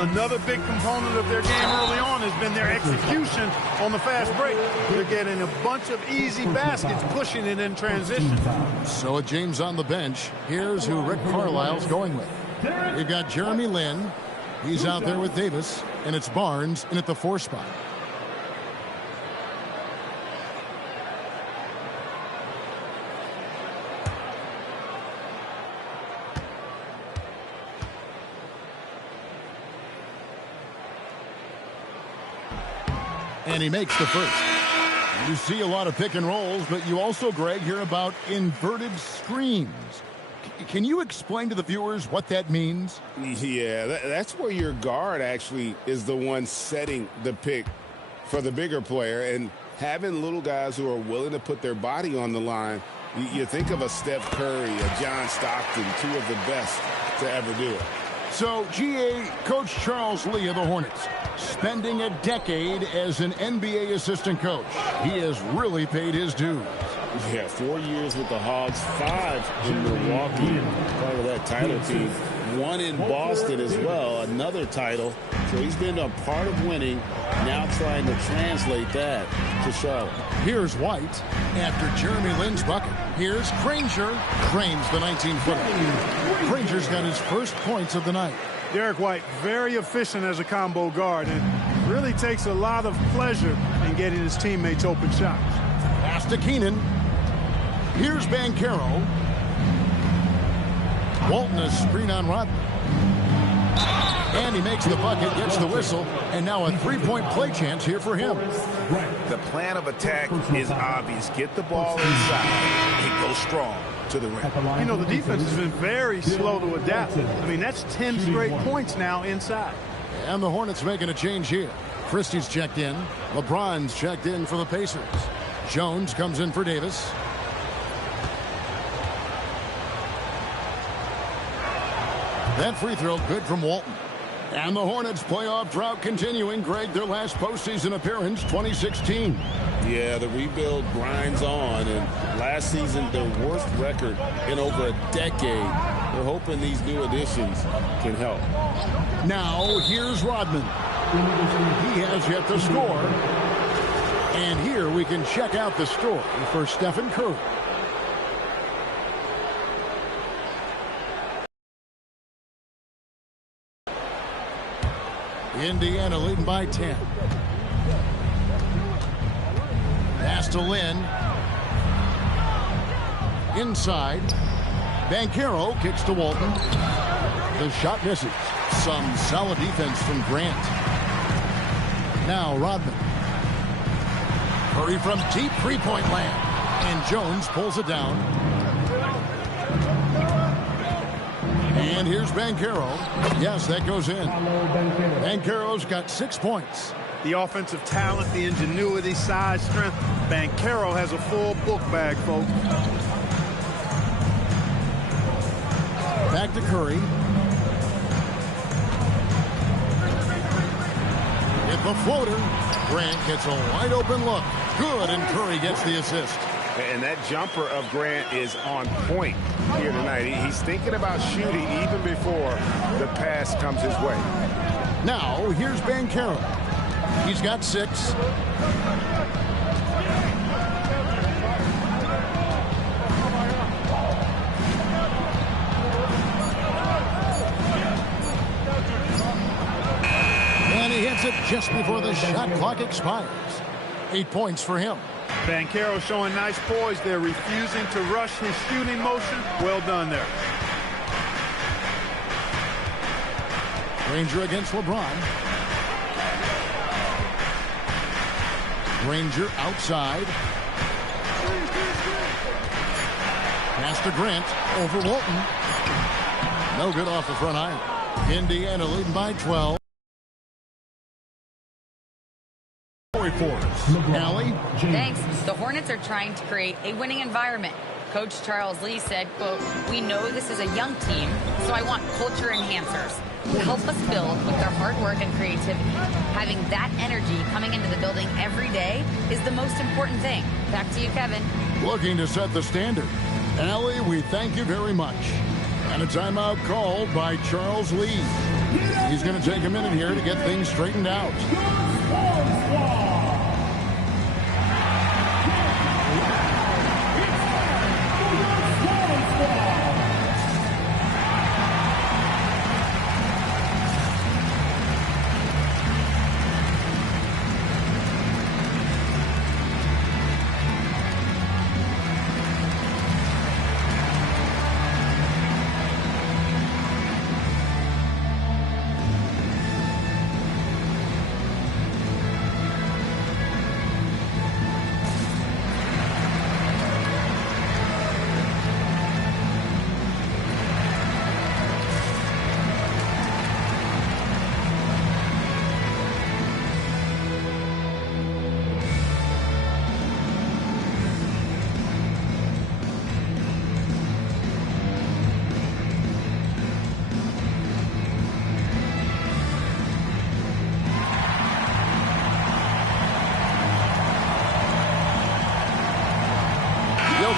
Another big component of their game early on has been their execution on the fast break. They're getting a bunch of easy baskets, pushing it in transition. So with James on the bench, here's who Rick Carlisle's going with. We've got Jeremy Lin. He's out there with Davis, and it's Barnes in at the 4 spot. And he makes the first. You see a lot of pick and rolls, but you also, Greg, hear about inverted screens. Can you explain to the viewers what that means? Yeah, that's where your guard actually is the one setting the pick for the bigger player, and having little guys who are willing to put their body on the line. You think of a Steph Curry, a John Stockton, 2 of the best to ever do it. So, GA, Coach Charles Lee of the Hornets, spending a decade as an NBA assistant coach. He has really paid his dues. Yeah, 4 years with the Hogs, 5 in Milwaukee, part of that title team. 1 in Boston as well, another title. So he's been a part of winning, now trying to translate that to Charlotte. Here's White after Jeremy Lin's bucket. Here's Granger. Frames the 19-footer. Granger's got his first points of the night. Derek White, very efficient as a combo guard, and really takes a lot of pleasure in getting his teammates open shots. Pass to Keenan. Here's Banchero. Walton a screen on Rodman. And he makes the bucket, gets the whistle, and now a three-point play chance here for him. The plan of attack is obvious. Get the ball inside and go strong to the rim. You know, the defense has been very slow to adapt. I mean, that's 10 straight points now inside. And the Hornets making a change here. Christie's checked in. LeBron's checked in for the Pacers. Jones comes in for Davis. That free throw good from Walton. And the Hornets playoff drought continuing. Greg, their last postseason appearance, 2016. Yeah, the rebuild grinds on, and last season their worst record in over a decade. We're hoping these new additions can help. Now here's Rodman. He has yet to score. And here we can check out the story for Stephen Curry. Indiana leading by 10. Pass to Lynn. Inside. Banchero kicks to Walton. The shot misses. Some solid defense from Grant. Now Rodman. Curry from deep three-point land. And Jones pulls it down. And here's Banchero. Yes, that goes in. Banchero's got 6 points. The offensive talent, the ingenuity, size, strength. Banchero has a full book bag, folks. Back to Curry. Hit the floater. Grant gets a wide open look. Good, and Curry gets the assist. And that jumper of Grant is on point here tonight. He's thinking about shooting even before the pass comes his way. Now, here's Banchero. He's got 6. And he hits it just before the shot clock expires. 8 points for him. Banchero showing nice poise there, refusing to rush his shooting motion. Well done there. Ranger against LeBron. Ranger outside. Pass to Grant over Walton. No good off the front iron. Indiana leading by 12. Allie. Thanks. The Hornets are trying to create a winning environment. Coach Charles Lee said, quote, "We know this is a young team, so I want culture enhancers to help us build with their hard work and creativity. Having that energy coming into the building every day is the most important thing." Back to you, Kevin. Looking to set the standard. Allie, we thank you very much. And a timeout called by Charles Lee. He's going to take a minute here to get things straightened out.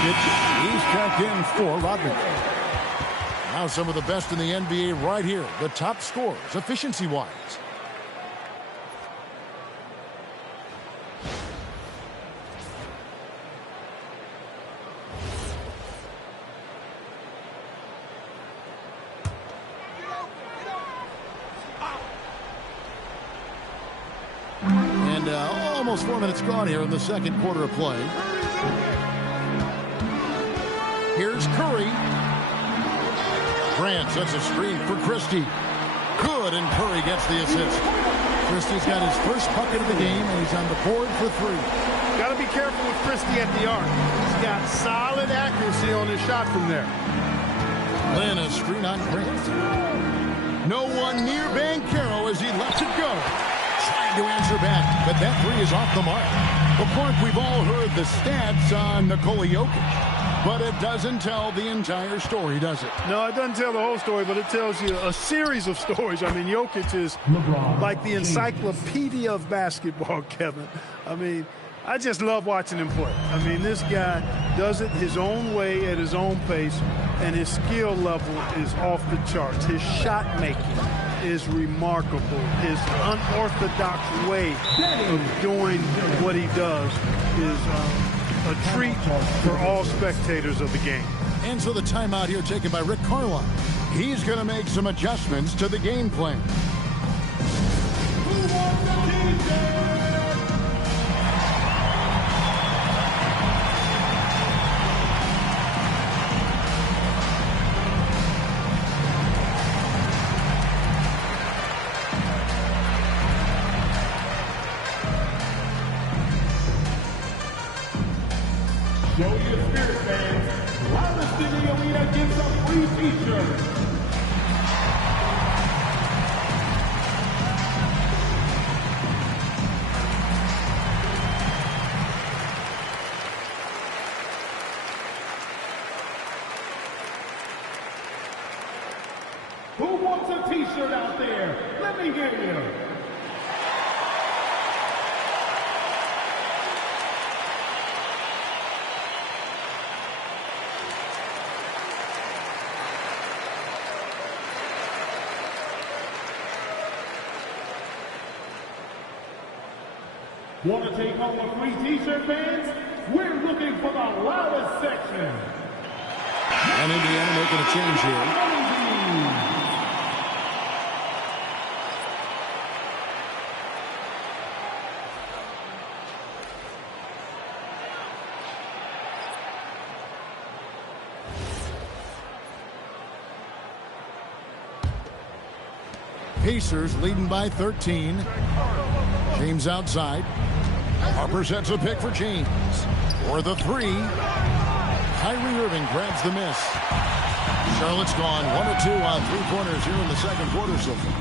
He's checked in for Rodman. Now some of the best in the NBA right here. The top scorers, efficiency-wise. And almost 4 minutes gone here in the second quarter of play. Here's Curry. Grant sets a screen for Christie. Good, and Curry gets the assist. Christie's got his first bucket of the game, and he's on the board for 3. Got to be careful with Christie at the arc. He's got solid accuracy on his shot from there. Then a screen on Grant. No one near Banchero as he lets it go. Trying to answer back, but that 3 is off the mark. Well, Clark, we've all heard the stats on Nikola Jokic, but it doesn't tell the entire story, does it? No, it doesn't tell the whole story, but it tells you a series of stories. I mean, Jokic is like the encyclopedia of basketball, Kevin. I mean, I just love watching him play. I mean, this guy does it his own way at his own pace, and his skill level is off the charts. His shot making is remarkable. His unorthodox way of doing what he does is a treat for all spectators of the game. And so the timeout here taken by Rick Carlisle. He's going to make some adjustments to the game plan. Show your spirit, fans. Loudest in the arena gives a free t-shirt. Who wants a t-shirt out there? Let me hear you. Want to take home a free t-shirt, fans? We're looking for the loudest section. And Indiana making a change here. Pacers leading by 13. James outside. Harper sets a pick for James. For the 3. Kyrie Irving grabs the miss. Charlotte's gone 1-2 on 3-pointers here in the second quarter so far.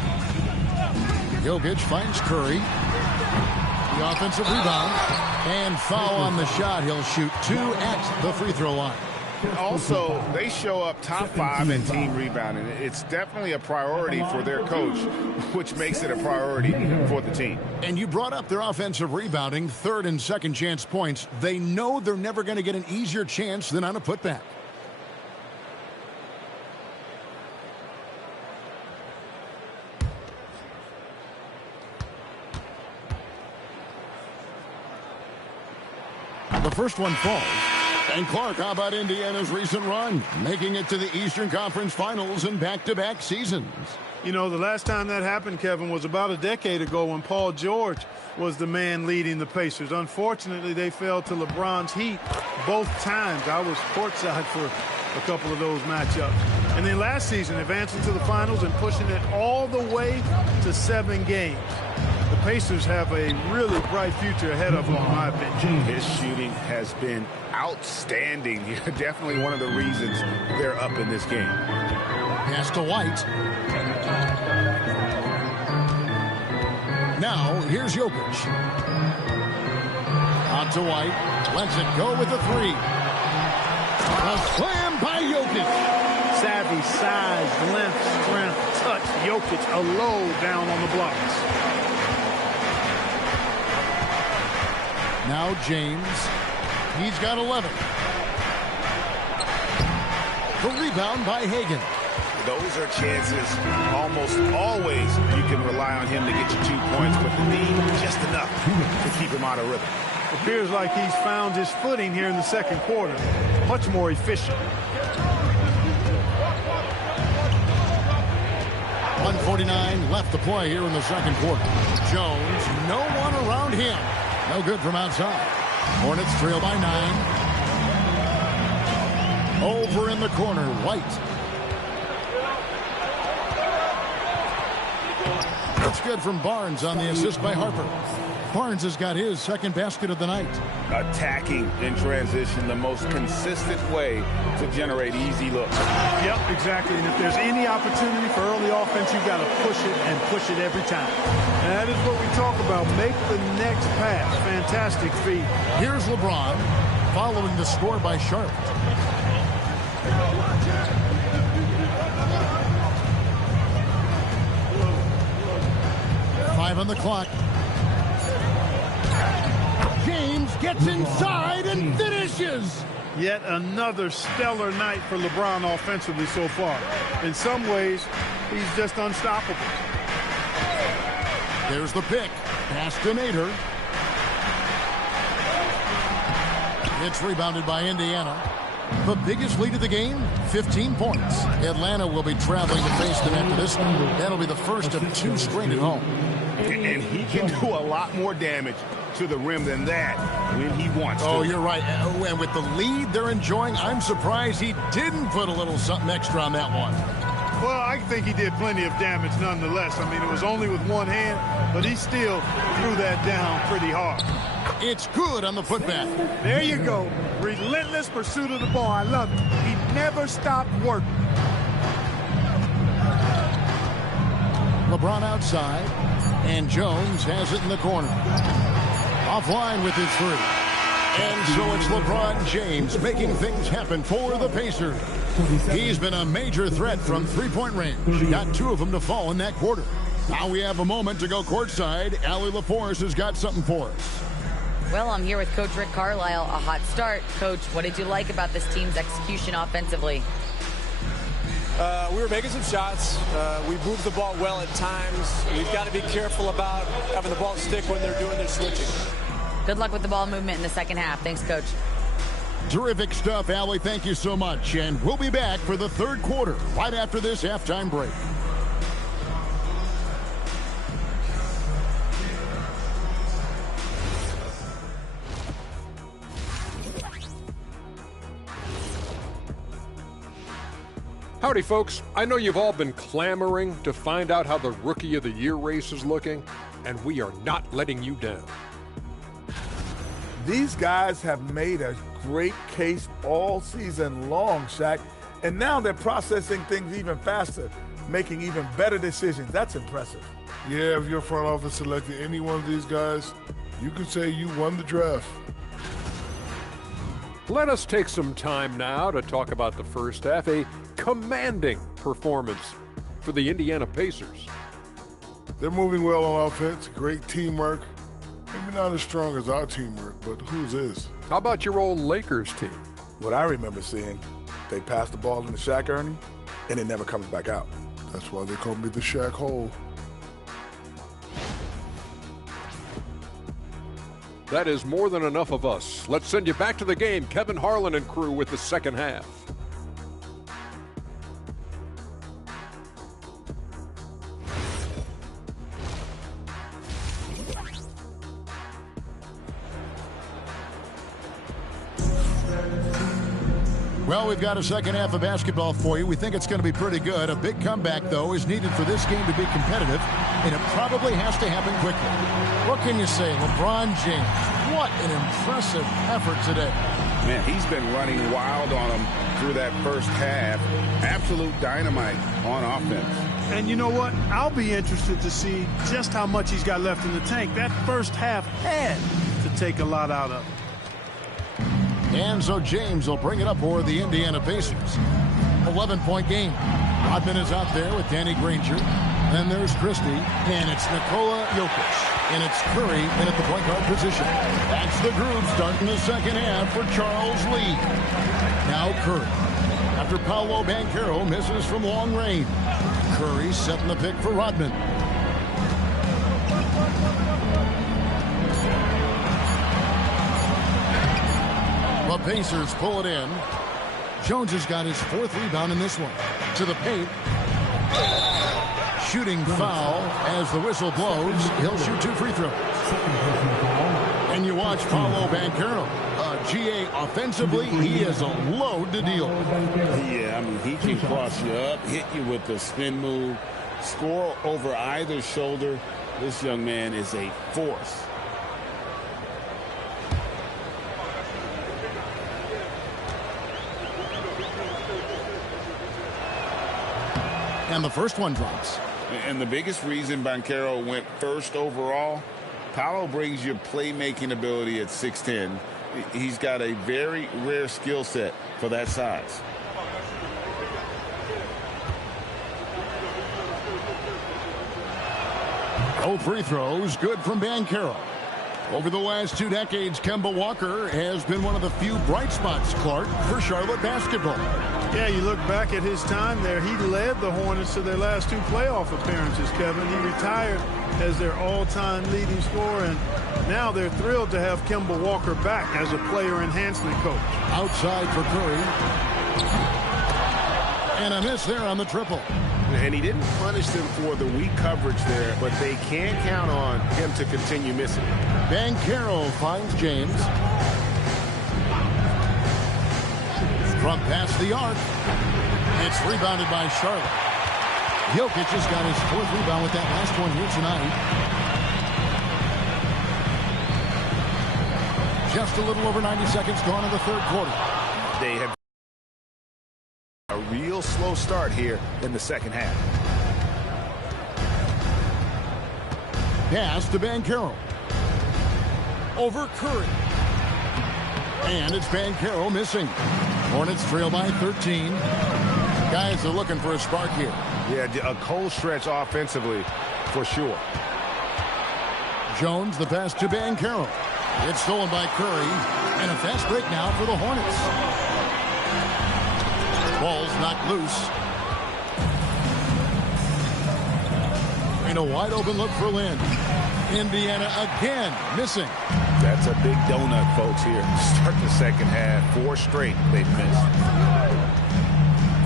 Jokic finds Curry. The offensive rebound. And foul on the shot. He'll shoot 2 at the free throw line. Also, they show up top 5 in team rebounding. It's definitely a priority for their coach, which makes it a priority for the team. And you brought up their offensive rebounding, third and second chance points. They know they're never going to get an easier chance than on a putback. The first one falls. And Clark, how about Indiana's recent run? Making it to the Eastern Conference Finals in back-to-back seasons. You know, the last time that happened, Kevin, was about a decade ago when Paul George was the man leading the Pacers. Unfortunately, they fell to LeBron's Heat both times. I was courtside for a couple of those matchups. And then last season, advancing to the finals and pushing it all the way to 7 games. The Pacers have a really bright future ahead of them, in my opinion. His shooting has been outstanding. Definitely one of the reasons they're up in this game. Pass to White. Now, here's Jokic. Out to White. Lets it go with the 3. A slam by Jokic. Savvy, size, length, strength, touch. Jokic a low down on the blocks. Now James. He's got 11. The rebound by Hagan. Those are chances almost always you can rely on him to get you 2 points, but the need just enough to keep him out of rhythm. It appears like he's found his footing here in the second quarter. Much more efficient. 1:49 left to play here in the second quarter. Jones, no one around him. No good from outside. Hornets trail by 9. Over in the corner, White. It's good from Barnes on the assist by Harper. Barnes has got his second basket of the night. Attacking in transition, the most consistent way to generate easy looks. Yep, exactly. And if there's any opportunity for early offense, you've got to push it and push it every time. And that is what we talk about. Make the next pass. Fantastic feat. Here's LeBron following the score by Sharp. Five on the clock. James gets inside and finishes. Yet another stellar night for LeBron offensively so far. In some ways, he's just unstoppable. There's the pick. Pass to Nader. It's rebounded by Indiana. The biggest lead of the game, 15 points. Atlanta will be traveling to face them after this one. That'll be the first of two straight at home. And he can do a lot more damage to the rim than that when he wants to. Oh, you're right. And with the lead they're enjoying, I'm surprised he didn't put a little something extra on that one. Well, I think he did plenty of damage nonetheless. I mean, it was only with one hand, but he still threw that down pretty hard. It's good on the putback. There you go. Relentless pursuit of the ball. I love it. He never stopped working. LeBron outside, and Jones has it in the corner. Offline with his three. And so it's LeBron James making things happen for the Pacers. He's been a major threat from three-point range. Got two of them to fall in that quarter. Now we have a moment to go courtside. Allie LaForce has got something for us. Well, I'm here with Coach Rick Carlisle. A hot start. Coach, what did you like about this team's execution offensively? We were making some shots. We moved the ball well at times. We've got to be careful about having the ball stick when they're doing their switching. Good luck with the ball movement in the second half. Thanks, Coach. Terrific stuff, Allie. Thank you so much. And we'll be back for the third quarter right after this halftime break. Howdy, folks. I know you've all been clamoring to find out how the Rookie of the Year race is looking, and we are not letting you down. These guys have made a great case all season long, Shaq, and now they're processing things even faster, making even better decisions. That's impressive. Yeah, if your front office selected any one of these guys, you can say you won the draft. Let us take some time now to talk about the first half, a commanding performance for the Indiana Pacers. They're moving well on offense, great teamwork. Maybe not as strong as our teamwork, but whose is? How about your old Lakers team? What I remember seeing, they pass the ball into Shaq, Ernie, and it never comes back out. That's why they call me the Shaq Hole. That is more than enough of us. Let's send you back to the game. Kevin Harlan and crew with the second half. Well, we've got a second half of basketball for you. We think it's going to be pretty good. A big comeback, though, is needed for this game to be competitive, and it probably has to happen quickly. What can you say? LeBron James, what an impressive effort today. Man, he's been running wild on them through that first half. Absolute dynamite on offense. And you know what? I'll be interested to see just how much he's got left in the tank. That first half had to take a lot out of it. And so James will bring it up for the Indiana Pacers. 11-point game. Rodman is out there with Danny Granger. Then there's Christie, and it's Nikola Jokic. And it's Curry in at the point guard position. That's the groove starting the second half for Charles Lee. Now Curry. After Paolo Banchero misses from long range. Curry setting the pick for Rodman. The Pacers pull it in. Jones has got his fourth rebound in this one. To the paint. Shooting foul as the whistle blows. He'll shoot 2 free throws. And you watch Paolo Banchero. GA offensively, he is a load to deal with. Yeah, I mean, he can cross you up, hit you with the spin move. score over either shoulder. This young man is a force. And the first one drops. And the biggest reason Banchero went first overall, Paolo brings you playmaking ability at 6'10". He's got a very rare skill set for that size. Both free throws good from Banchero. Over the last 2 decades, Kemba Walker has been one of the few bright spots, Clark, for Charlotte basketball. Yeah, you look back at his time there, he led the Hornets to their last 2 playoff appearances, Kevin. He retired as their all-time leading scorer, and now they're thrilled to have Kemba Walker back as a player enhancement coach. Outside for Curry. And a miss there on the triple. And he didn't punish them for the weak coverage there, but they can't count on him to continue missing. Banchero finds James. From past the arc. It's rebounded by Charlotte. Jokic has got his 4th rebound with that last one here tonight. Just a little over 90 seconds gone in the 3rd quarter. They have a real slow start here in the 2nd half. Pass to Banchero. Over Curry. And it's Banchero missing. Hornets trail by 13. Guys are looking for a spark here. Yeah, a cold stretch offensively for sure. Jones, the pass to Banchero. It's stolen by Curry. And a fast break now for the Hornets. Ball's knocked loose. And a wide open look for Lynn. Indiana again missing. That's a big donut, folks, here. Start the 2nd half. 4 straight they've missed.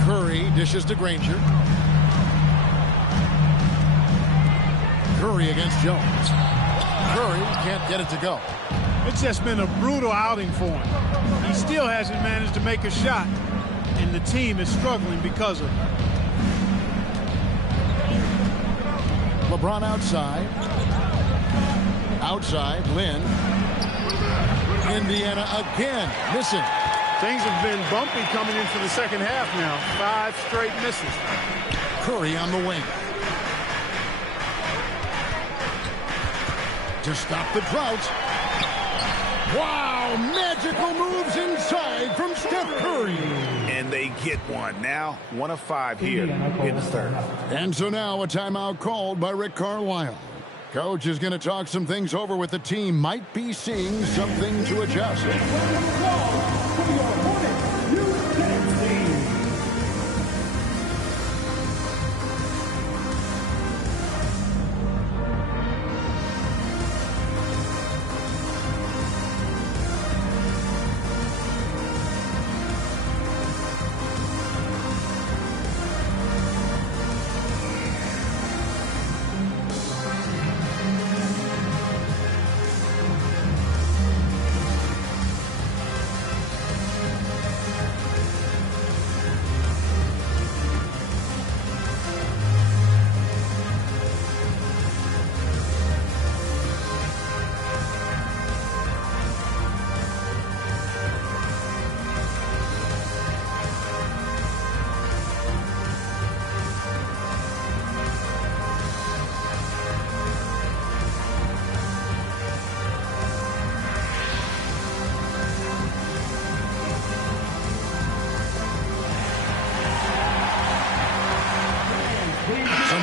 Curry dishes to Granger. Curry against Jones. Curry can't get it to go. It's just been a brutal outing for him. He still hasn't managed to make a shot, and the team is struggling because of it. LeBron outside. Outside, Lynn. Indiana again missing. Things have been bumpy coming into the 2nd half now. 5 straight misses. Curry on the wing. To stop the drought. Wow, magical moves inside from Steph Curry. And they get one. Now 1 of 5 here in the 3rd. And so now a timeout called by Rick Carlisle. Coach is going to talk some things over with the team. Might be seeing something to adjust.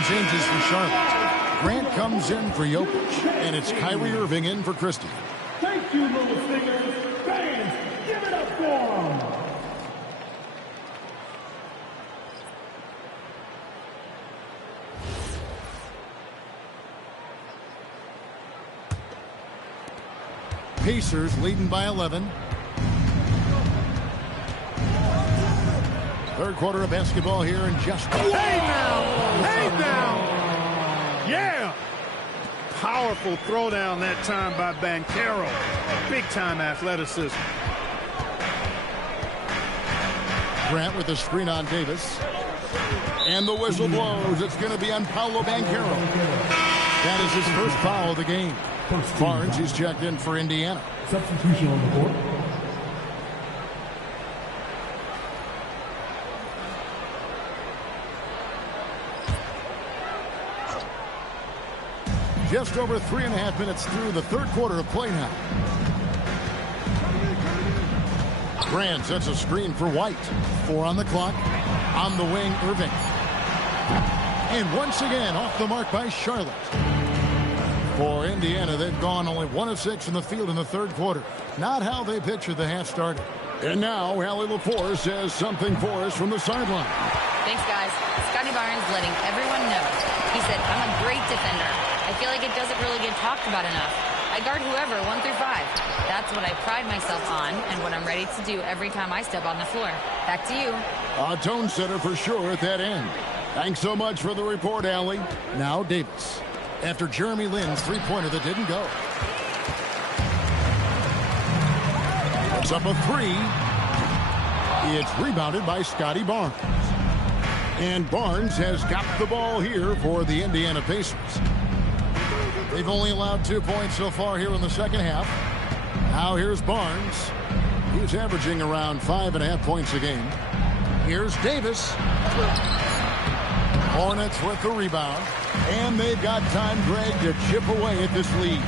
Changes for Charlotte. Grant comes in for Jokic, and it's Kyrie Irving in for Christie. Thank you, Little Stingers. Fans, give it up for them. Pacers leading by 11. 3rd quarter of basketball here in just... Hey now! Hey now! Yeah! Powerful throwdown that time by Banchero. Big-time athleticism. Grant with the screen on Davis. And the whistle blows. It's going to be on Paolo Banchero. That is his first foul of the game. Barnes, he's checked in for Indiana. Substitution on the court. Just over 3.5 minutes through the third quarter of play now. Grant sets a screen for White. 4 on the clock. On the wing, Irving. And once again, off the mark by Charlotte. For Indiana, they've gone only 1 of 6 in the field in the third quarter. Not how they pictured the half started. And now, Allie LaForce says something for us from the sideline. Thanks, guys. Scotty Barnes letting everyone know. He said, I'm a great defender. I feel like it doesn't really get talked about enough. I guard whoever, 1 through 5. That's what I pride myself on and what I'm ready to do every time I step on the floor. Back to you. A tone setter for sure at that end. Thanks so much for the report, Allie. Now Davis. After Jeremy Lin's three-pointer that didn't go. Puts up a 3. It's rebounded by Scotty Barnes. And Barnes has got the ball here for the Indiana Pacers. They've only allowed 2 points so far here in the second half. Now here's Barnes. He's averaging around 5.5 points a game. Here's Davis. Hornets with the rebound. And they've got time, Greg, to chip away at this lead.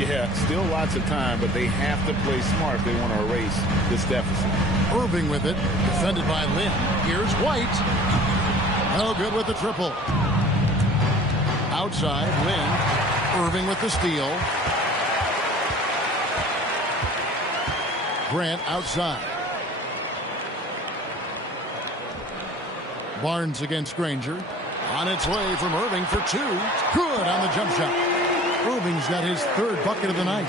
Yeah, still lots of time, but they have to play smart if they want to erase this deficit. Irving with it, defended by Lynn. Here's White. No good with the triple. Outside, Lynn. Irving with the steal. Grant outside. Barnes against Granger. On its way from Irving for 2. Good on the jump shot. Irving's got his 3rd bucket of the night.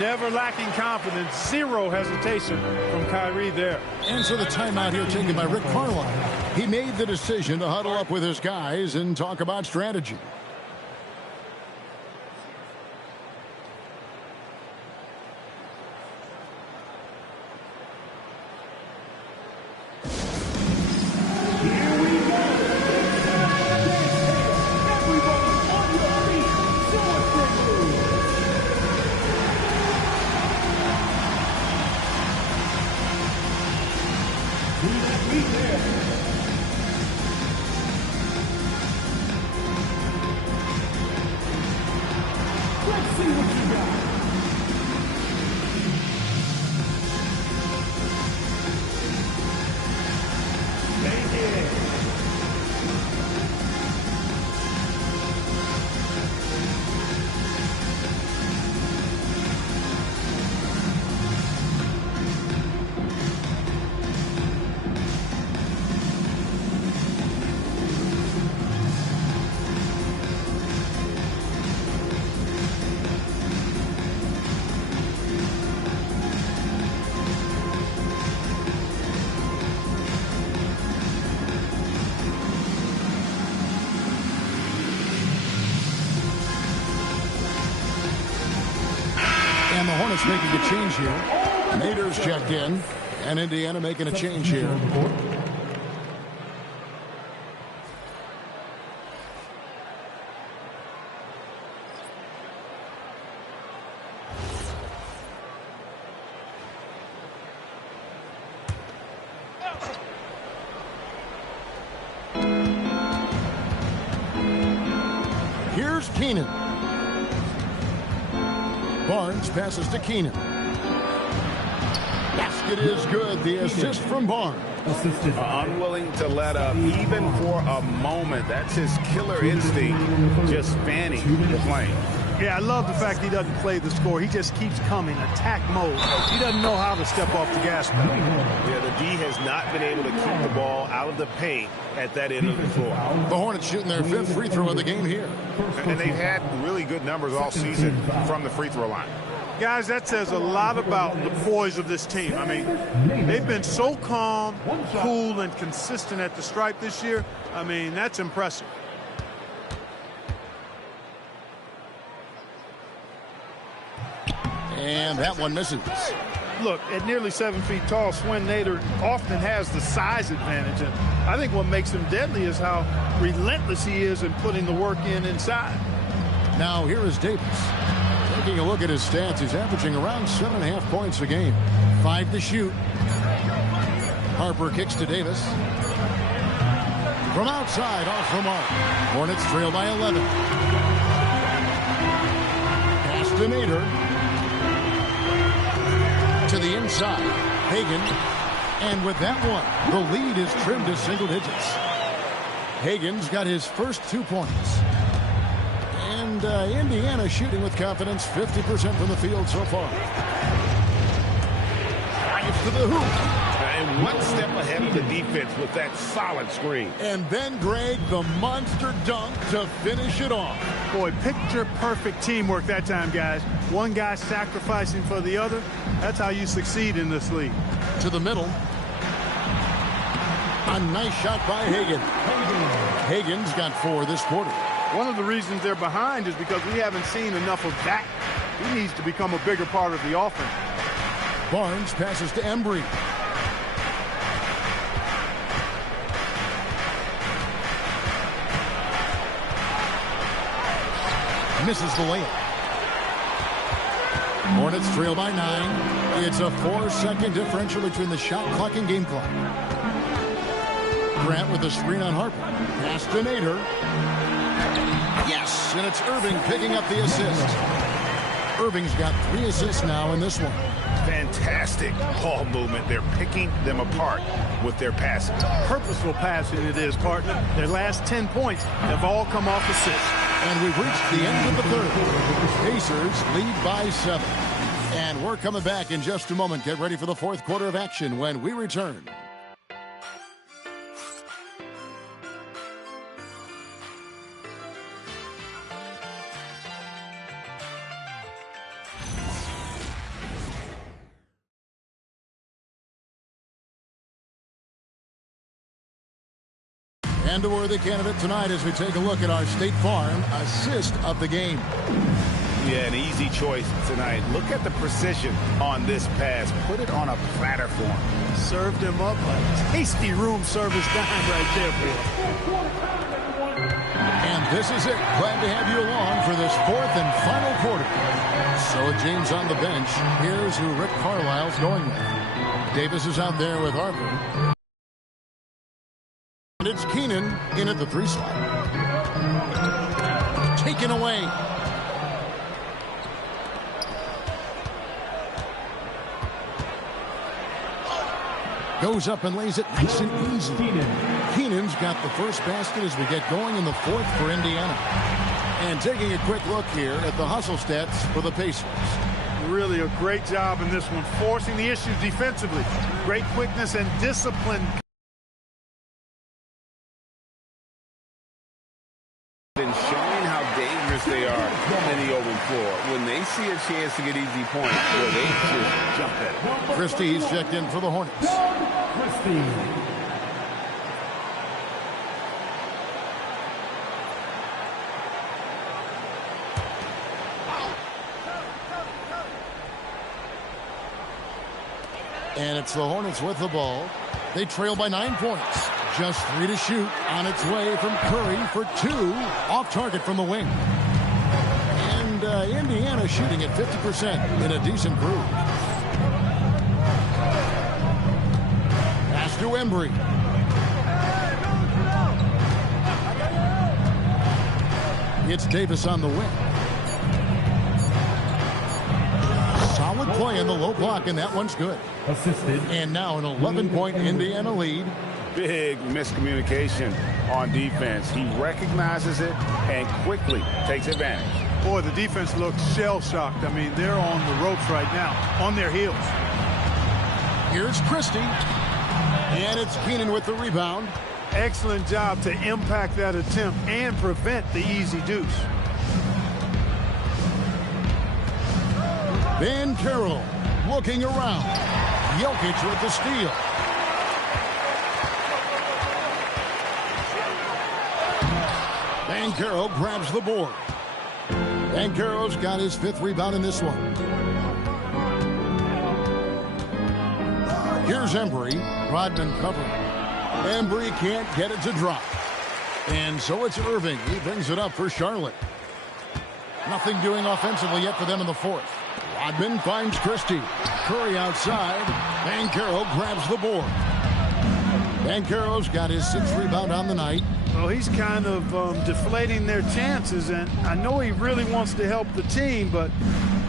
Never lacking confidence. 0 hesitation from Kyrie there. And so the timeout here taken by Rick Carlisle. He made the decision to huddle up with his guys and talk about strategy. And the Hornets making a change here. Nader's checked in. And Indiana making a change here. Here's Keenan. Barnes passes to Keenan. Basket is good. The assist from Barnes. Unwilling to let up even for a moment. That's his killer instinct, just fanning the plane. Yeah, I love the fact he doesn't play the score. He just keeps coming, attack mode. He doesn't know how to step off the gas pedal. Yeah, the D has not been able to keep the ball out of the paint at that end of the floor. The Hornets shooting their 5th free throw of the game here. And they've had really good numbers all season from the free throw line. Guys, that says a lot about the poise of this team. I mean, they've been so calm, cool, and consistent at the stripe this year. I mean, that's impressive. And that one misses. look, at nearly 7 feet tall, Swin Nader often has the size advantage. And I think what makes him deadly is how relentless he is in putting the work in inside. Now here is Davis. Taking a look at his stats, he's averaging around 7.5 points a game. 5 to shoot. Harper kicks to Davis. From outside, off the mark. Hornets trail by 11. Pass to Nader. To the inside. Hagan. And with that one, the lead is trimmed to single digits. Hagan's got his first 2 points. And Indiana shooting with confidence, 50% from the field so far. Drives to the hoop. And one step ahead of the defense with that solid screen. And then, Greg, the monster dunk to finish it off. Boy, picture-perfect teamwork that time, guys. One guy sacrificing for the other. That's how you succeed in this league. To the middle. A nice shot by Hagan. Hagan's got 4 this quarter. One of the reasons they're behind is because we haven't seen enough of that. He needs to become a bigger part of the offense. Barnes passes to Embry. Misses the layup. Hornets trail by 9. It's a 4-second differential between the shot clock and game clock. Grant with a screen on Harper. Pass to Nader. Yes, and it's Irving picking up the assist. Irving's got 3 assists now in this one. Fantastic ball movement. They're picking them apart with their passing. Purposeful passing it is, partner. Their last 10 points have all come off assists. And we've reached the end of the third. Pacers lead by 7. And we're coming back in just a moment. Get ready for the fourth quarter of action when we return. And a worthy candidate tonight as we take a look at our State Farm assist of the game. Yeah, an easy choice tonight. Look at the precision on this pass. Put it on a platter for him. Served him up a tasty room service dime right there, boy. And this is it. Glad to have you along for this fourth and final quarter. So with James on the bench, here's who Rick Carlisle's going with. Davis is out there with Harper. And it's Keenan in at the 3 slot. Taken away. Goes up and lays it nice and easy. Keenan's got the first basket as we get going in the fourth for Indiana. And taking a quick look here at the hustle stats for the Pacers. Really a great job in this one, forcing the issues defensively. Great quickness and discipline. And showing how dangerous they are in the open floor. When they see a chance to get easy points, well, they just jump at it. Christie's checked in for the Hornets. And it's the Hornets with the ball. They trail by 9 points. Just 3 to shoot. On its way from Curry for 2. Off target from the wing. And Indiana shooting at 50% in a decent groove. Pass to Embry. It's Davis on the wing. Solid play in the low block, and that one's good. Assisted. And now an 11-point Indiana lead. Big miscommunication on defense. He recognizes it and quickly takes advantage. Boy, the defense looks shell-shocked. I mean, they're on the ropes right now, on their heels. Here's Christie. And it's Keenan with the rebound. Excellent job to impact that attempt and prevent the easy deuce. Van Carroll looking around. Jokic with the steal. Van Carroll grabs the board. Van Carroll's got his 5th rebound in this one. Here's Embry. Rodman covering. Embry can't get it to drop. And so it's Irving. He brings it up for Charlotte. Nothing doing offensively yet for them in the fourth. Rodman finds Christie. Curry outside. Banchero grabs the board. Banchero's got his 6th rebound on the night. Well, he's kind of deflating their chances, and I know he really wants to help the team, but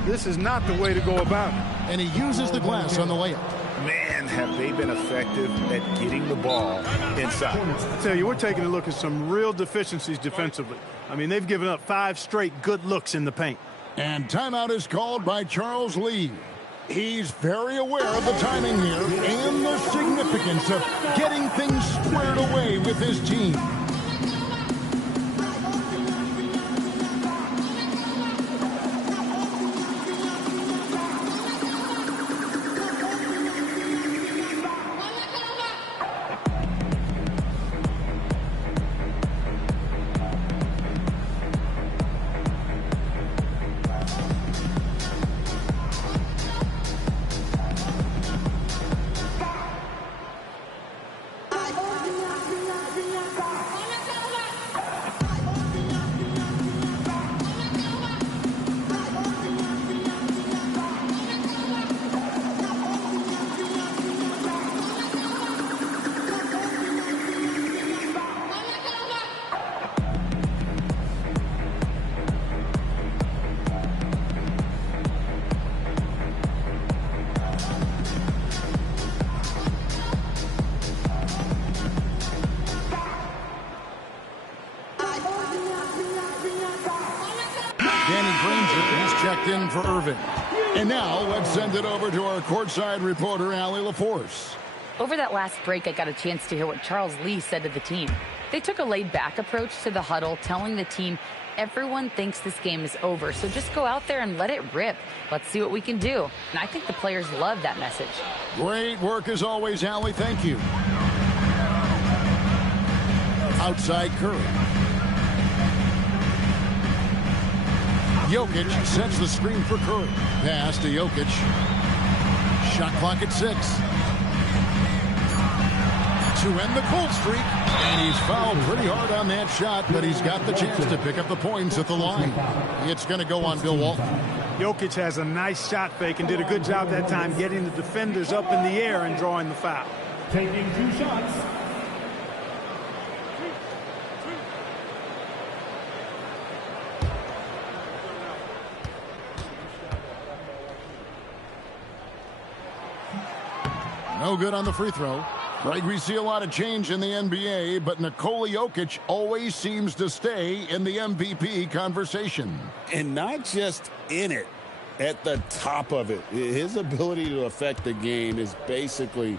this is not the way to go about it. And he uses the glass on the layup. Man, have they been effective at getting the ball inside. I tell you, we're taking a look at some real deficiencies defensively. I mean, they've given up 5 straight good looks in the paint. And timeout is called by Charles Lee. He's very aware of the timing here and the significance of getting things squared away with his team. In for Irving. And now let's send it over to our courtside reporter, Allie LaForce. Over that last break, I got a chance to hear what Charles Lee said to the team. They took a laid-back approach to the huddle, telling the team everyone thinks this game is over, so just go out there and let it rip. Let's see what we can do. And I think the players love that message. Great work as always, Allie. Thank you. Outside Curry. Jokic sets the screen for Curry. Pass to Jokic. Shot clock at 6. To end the cold streak. And he's fouled pretty hard on that shot, but he's got the chance to pick up the points at the line. It's going to go on Bill Walton. Jokic has a nice shot fake and did a good job that time getting the defenders up in the air and drawing the foul. Taking 2 shots. No good on the free throw. Greg, we see a lot of change in the NBA, but Nikola Jokic always seems to stay in the MVP conversation. And not just in it, at the top of it. His ability to affect the game is basically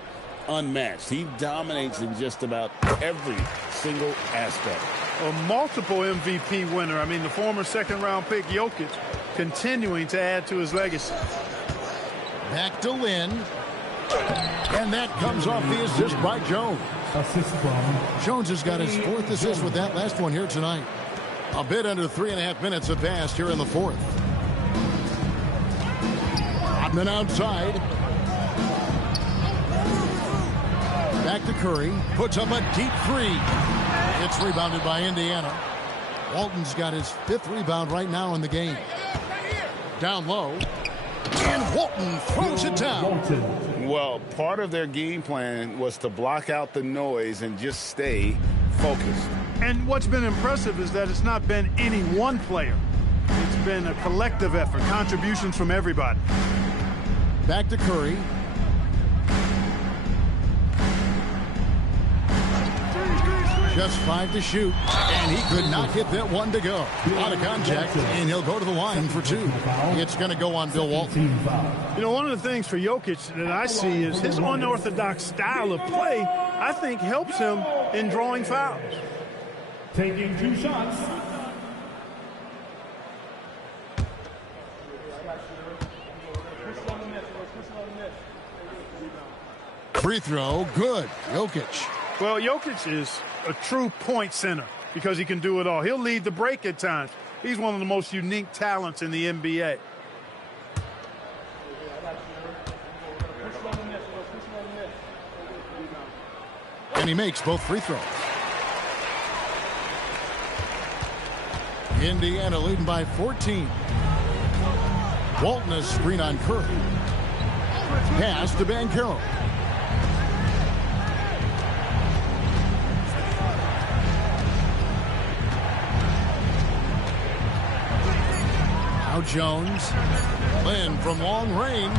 unmatched. He dominates in just about every single aspect. A multiple MVP winner. I mean, the former second-round pick Jokic continuing to add to his legacy. Back to Lynn. And that comes off the assist by Jones. Jones has got his 4th assist with that last one here tonight. A bit under 3.5 minutes have passed here in the 4th. Rodman outside. Back to Curry. Puts up a deep 3. It's rebounded by Indiana. Walton's got his 5th rebound right now in the game. Down low. And Walton throws it down. Well, part of their game plan was to block out the noise and just stay focused. And what's been impressive is that it's not been any one player. It's been a collective effort, contributions from everybody. Back to Curry. Just 5 to shoot, and he could not get that one to go. Out of contact, and he'll go to the line for 2. It's going to go on Bill Walton. You know, one of the things for Jokic that I see is his unorthodox style of play, I think, helps him in drawing fouls. Taking 2 shots. Free throw, good. Jokic. Well, Jokic is a true point center because he can do it all. He'll lead the break at times. He's one of the most unique talents in the NBA. And he makes both free throws. Indiana leading by 14. Walton a screen on Curry. Pass to Banchero. Now Jones. Lynn from long range.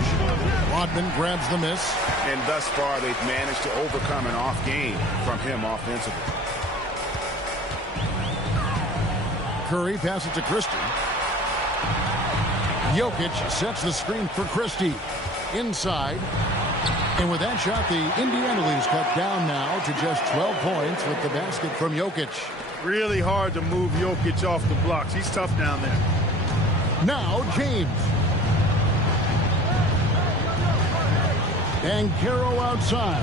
Rodman grabs the miss. And thus far, they've managed to overcome an off game from him offensively. Curry passes to Christie. Jokic sets the screen for Christie. Inside. And with that shot, the Indiana lead is cut down now to just 12 points with the basket from Jokic. Really hard to move Jokic off the blocks. He's tough down there. Now James. Banchero outside.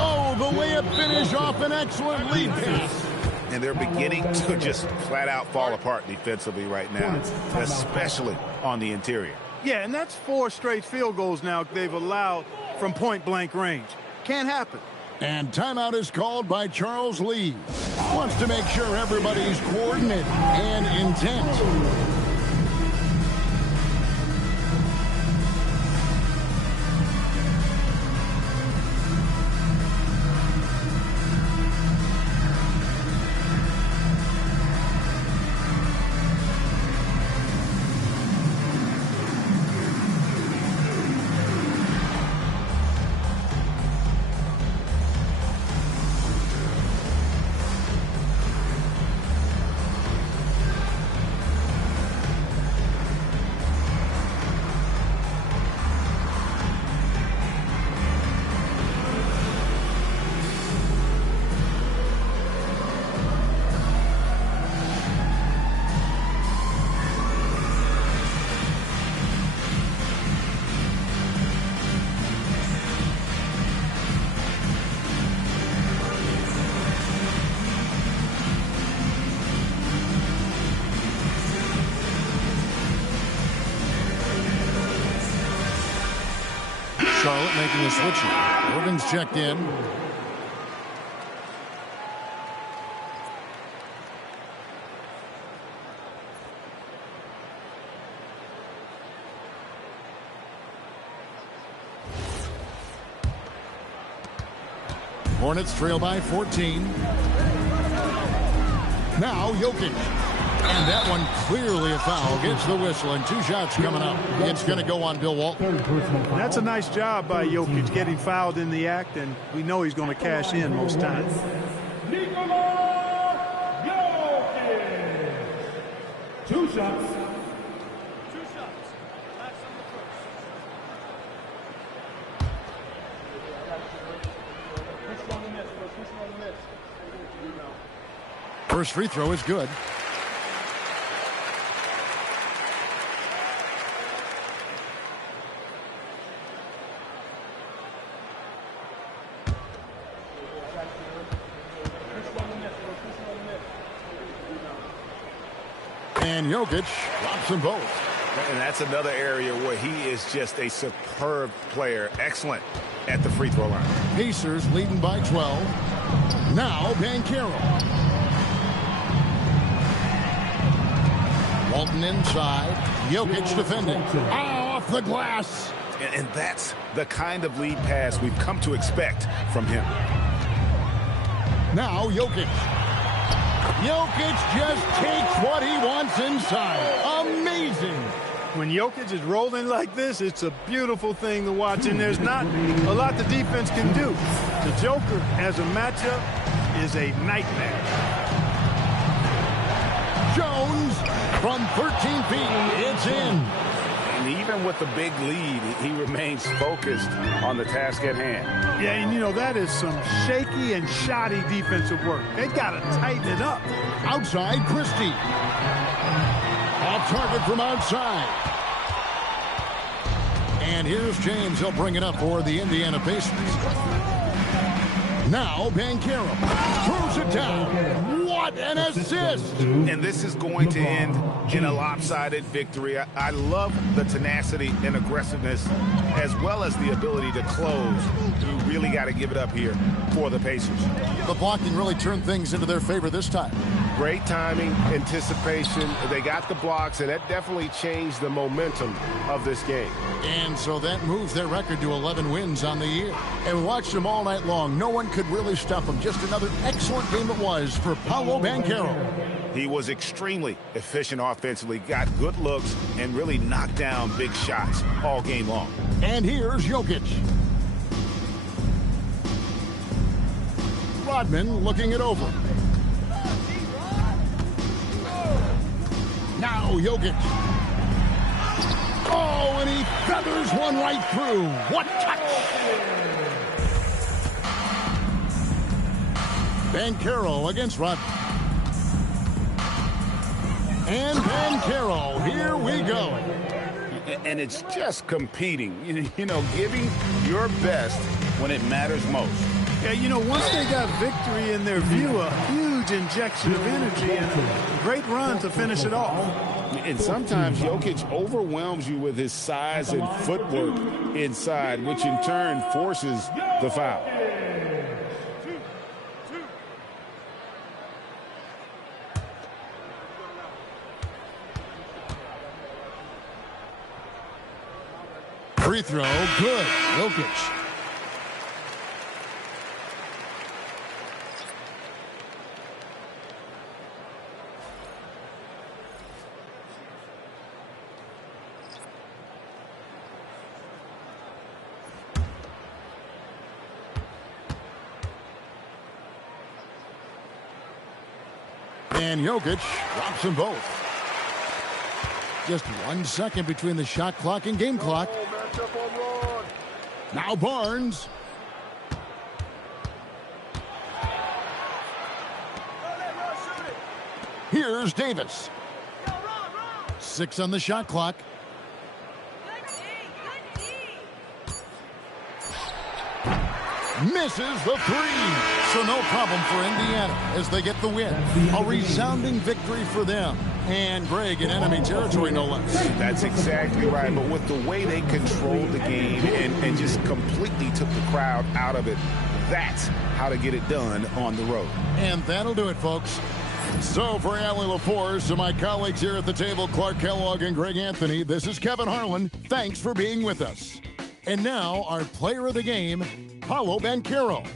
Oh, the layup finish off an excellent lead pass. And they're beginning to just flat out fall apart defensively right now, especially on the interior. Yeah, and that's 4 straight field goals now they've allowed from point-blank range. Can't happen. And timeout is called by Charles Lee. Wants to make sure everybody's coordinated and intent. Charlotte making a switch here. Irving's checked in. Hornets trail by 14. Now Jokic. And that one clearly a foul. Gets the whistle and 2 shots coming up. It's going to go on Bill Walton. That's a nice job by Jokic getting fouled in the act, and we know he's going to cash in most times. Jokic. 2 shots. First free throw is good. And Jokic drops them both. And that's another area where he is just a superb player. Excellent at the free throw line. Pacers leading by 12. Now Banchero. Walton inside. Jokic defending. Off the glass. And that's the kind of lead pass we've come to expect from him. Now Jokic. Jokic just takes what he wants inside. Amazing. When Jokic is rolling like this, it's a beautiful thing to watch, and there's not a lot the defense can do. The Joker, as a matchup, is a nightmare. Jones from 13 feet. It's in. And even with the big lead, he remains focused on the task at hand. Yeah, and you know, that is some shaky and shoddy defensive work. They got to tighten it up. Outside, Christie. Off target from outside. And here's James. He'll bring it up for the Indiana Pacers. Now Banchero throws it down. What an assist! And this is going to end in a lopsided victory. I love the tenacity and aggressiveness as well as the ability to close. You really got to give it up here for the Pacers. The blocking really turned things into their favor this time. Great timing, anticipation. They got the blocks, and that definitely changed the momentum of this game. And so that moves their record to 11 wins on the year. And watched them all night long. No one could really stop them. Just another excellent game it was for Paolo Banchero. He was extremely efficient offensively, got good looks, and really knocked down big shots all game long. And here's Jokic. Rodman looking it over. Now Jokic. Oh, and he feathers one right through. What touch! Banchero against Rodman. And Banchero, here we go. And it's just competing, you know, giving your best when it matters most. Yeah, you know, once they got victory in their view, a huge injection of energy and a great run to finish it off. And sometimes Jokic overwhelms you with his size and footwork inside, which in turn forces the foul. Free throw, good. Jokic. And Jokic drops them both. Just 1 second between the shot clock and game clock. Now Barnes. Here's Davis. 6 on the shot clock. Misses the 3. So no problem for Indiana as they get the win. A resounding victory for them. And Greg in enemy territory, no less. That's exactly right. But with the way they controlled the game and just completely took the crowd out of it, that's how to get it done on the road. And that'll do it, folks. So for Allie LaForce, to my colleagues here at the table, Clark Kellogg and Greg Anthony, this is Kevin Harlan. Thanks for being with us. And now our player of the game, Paolo Banchero.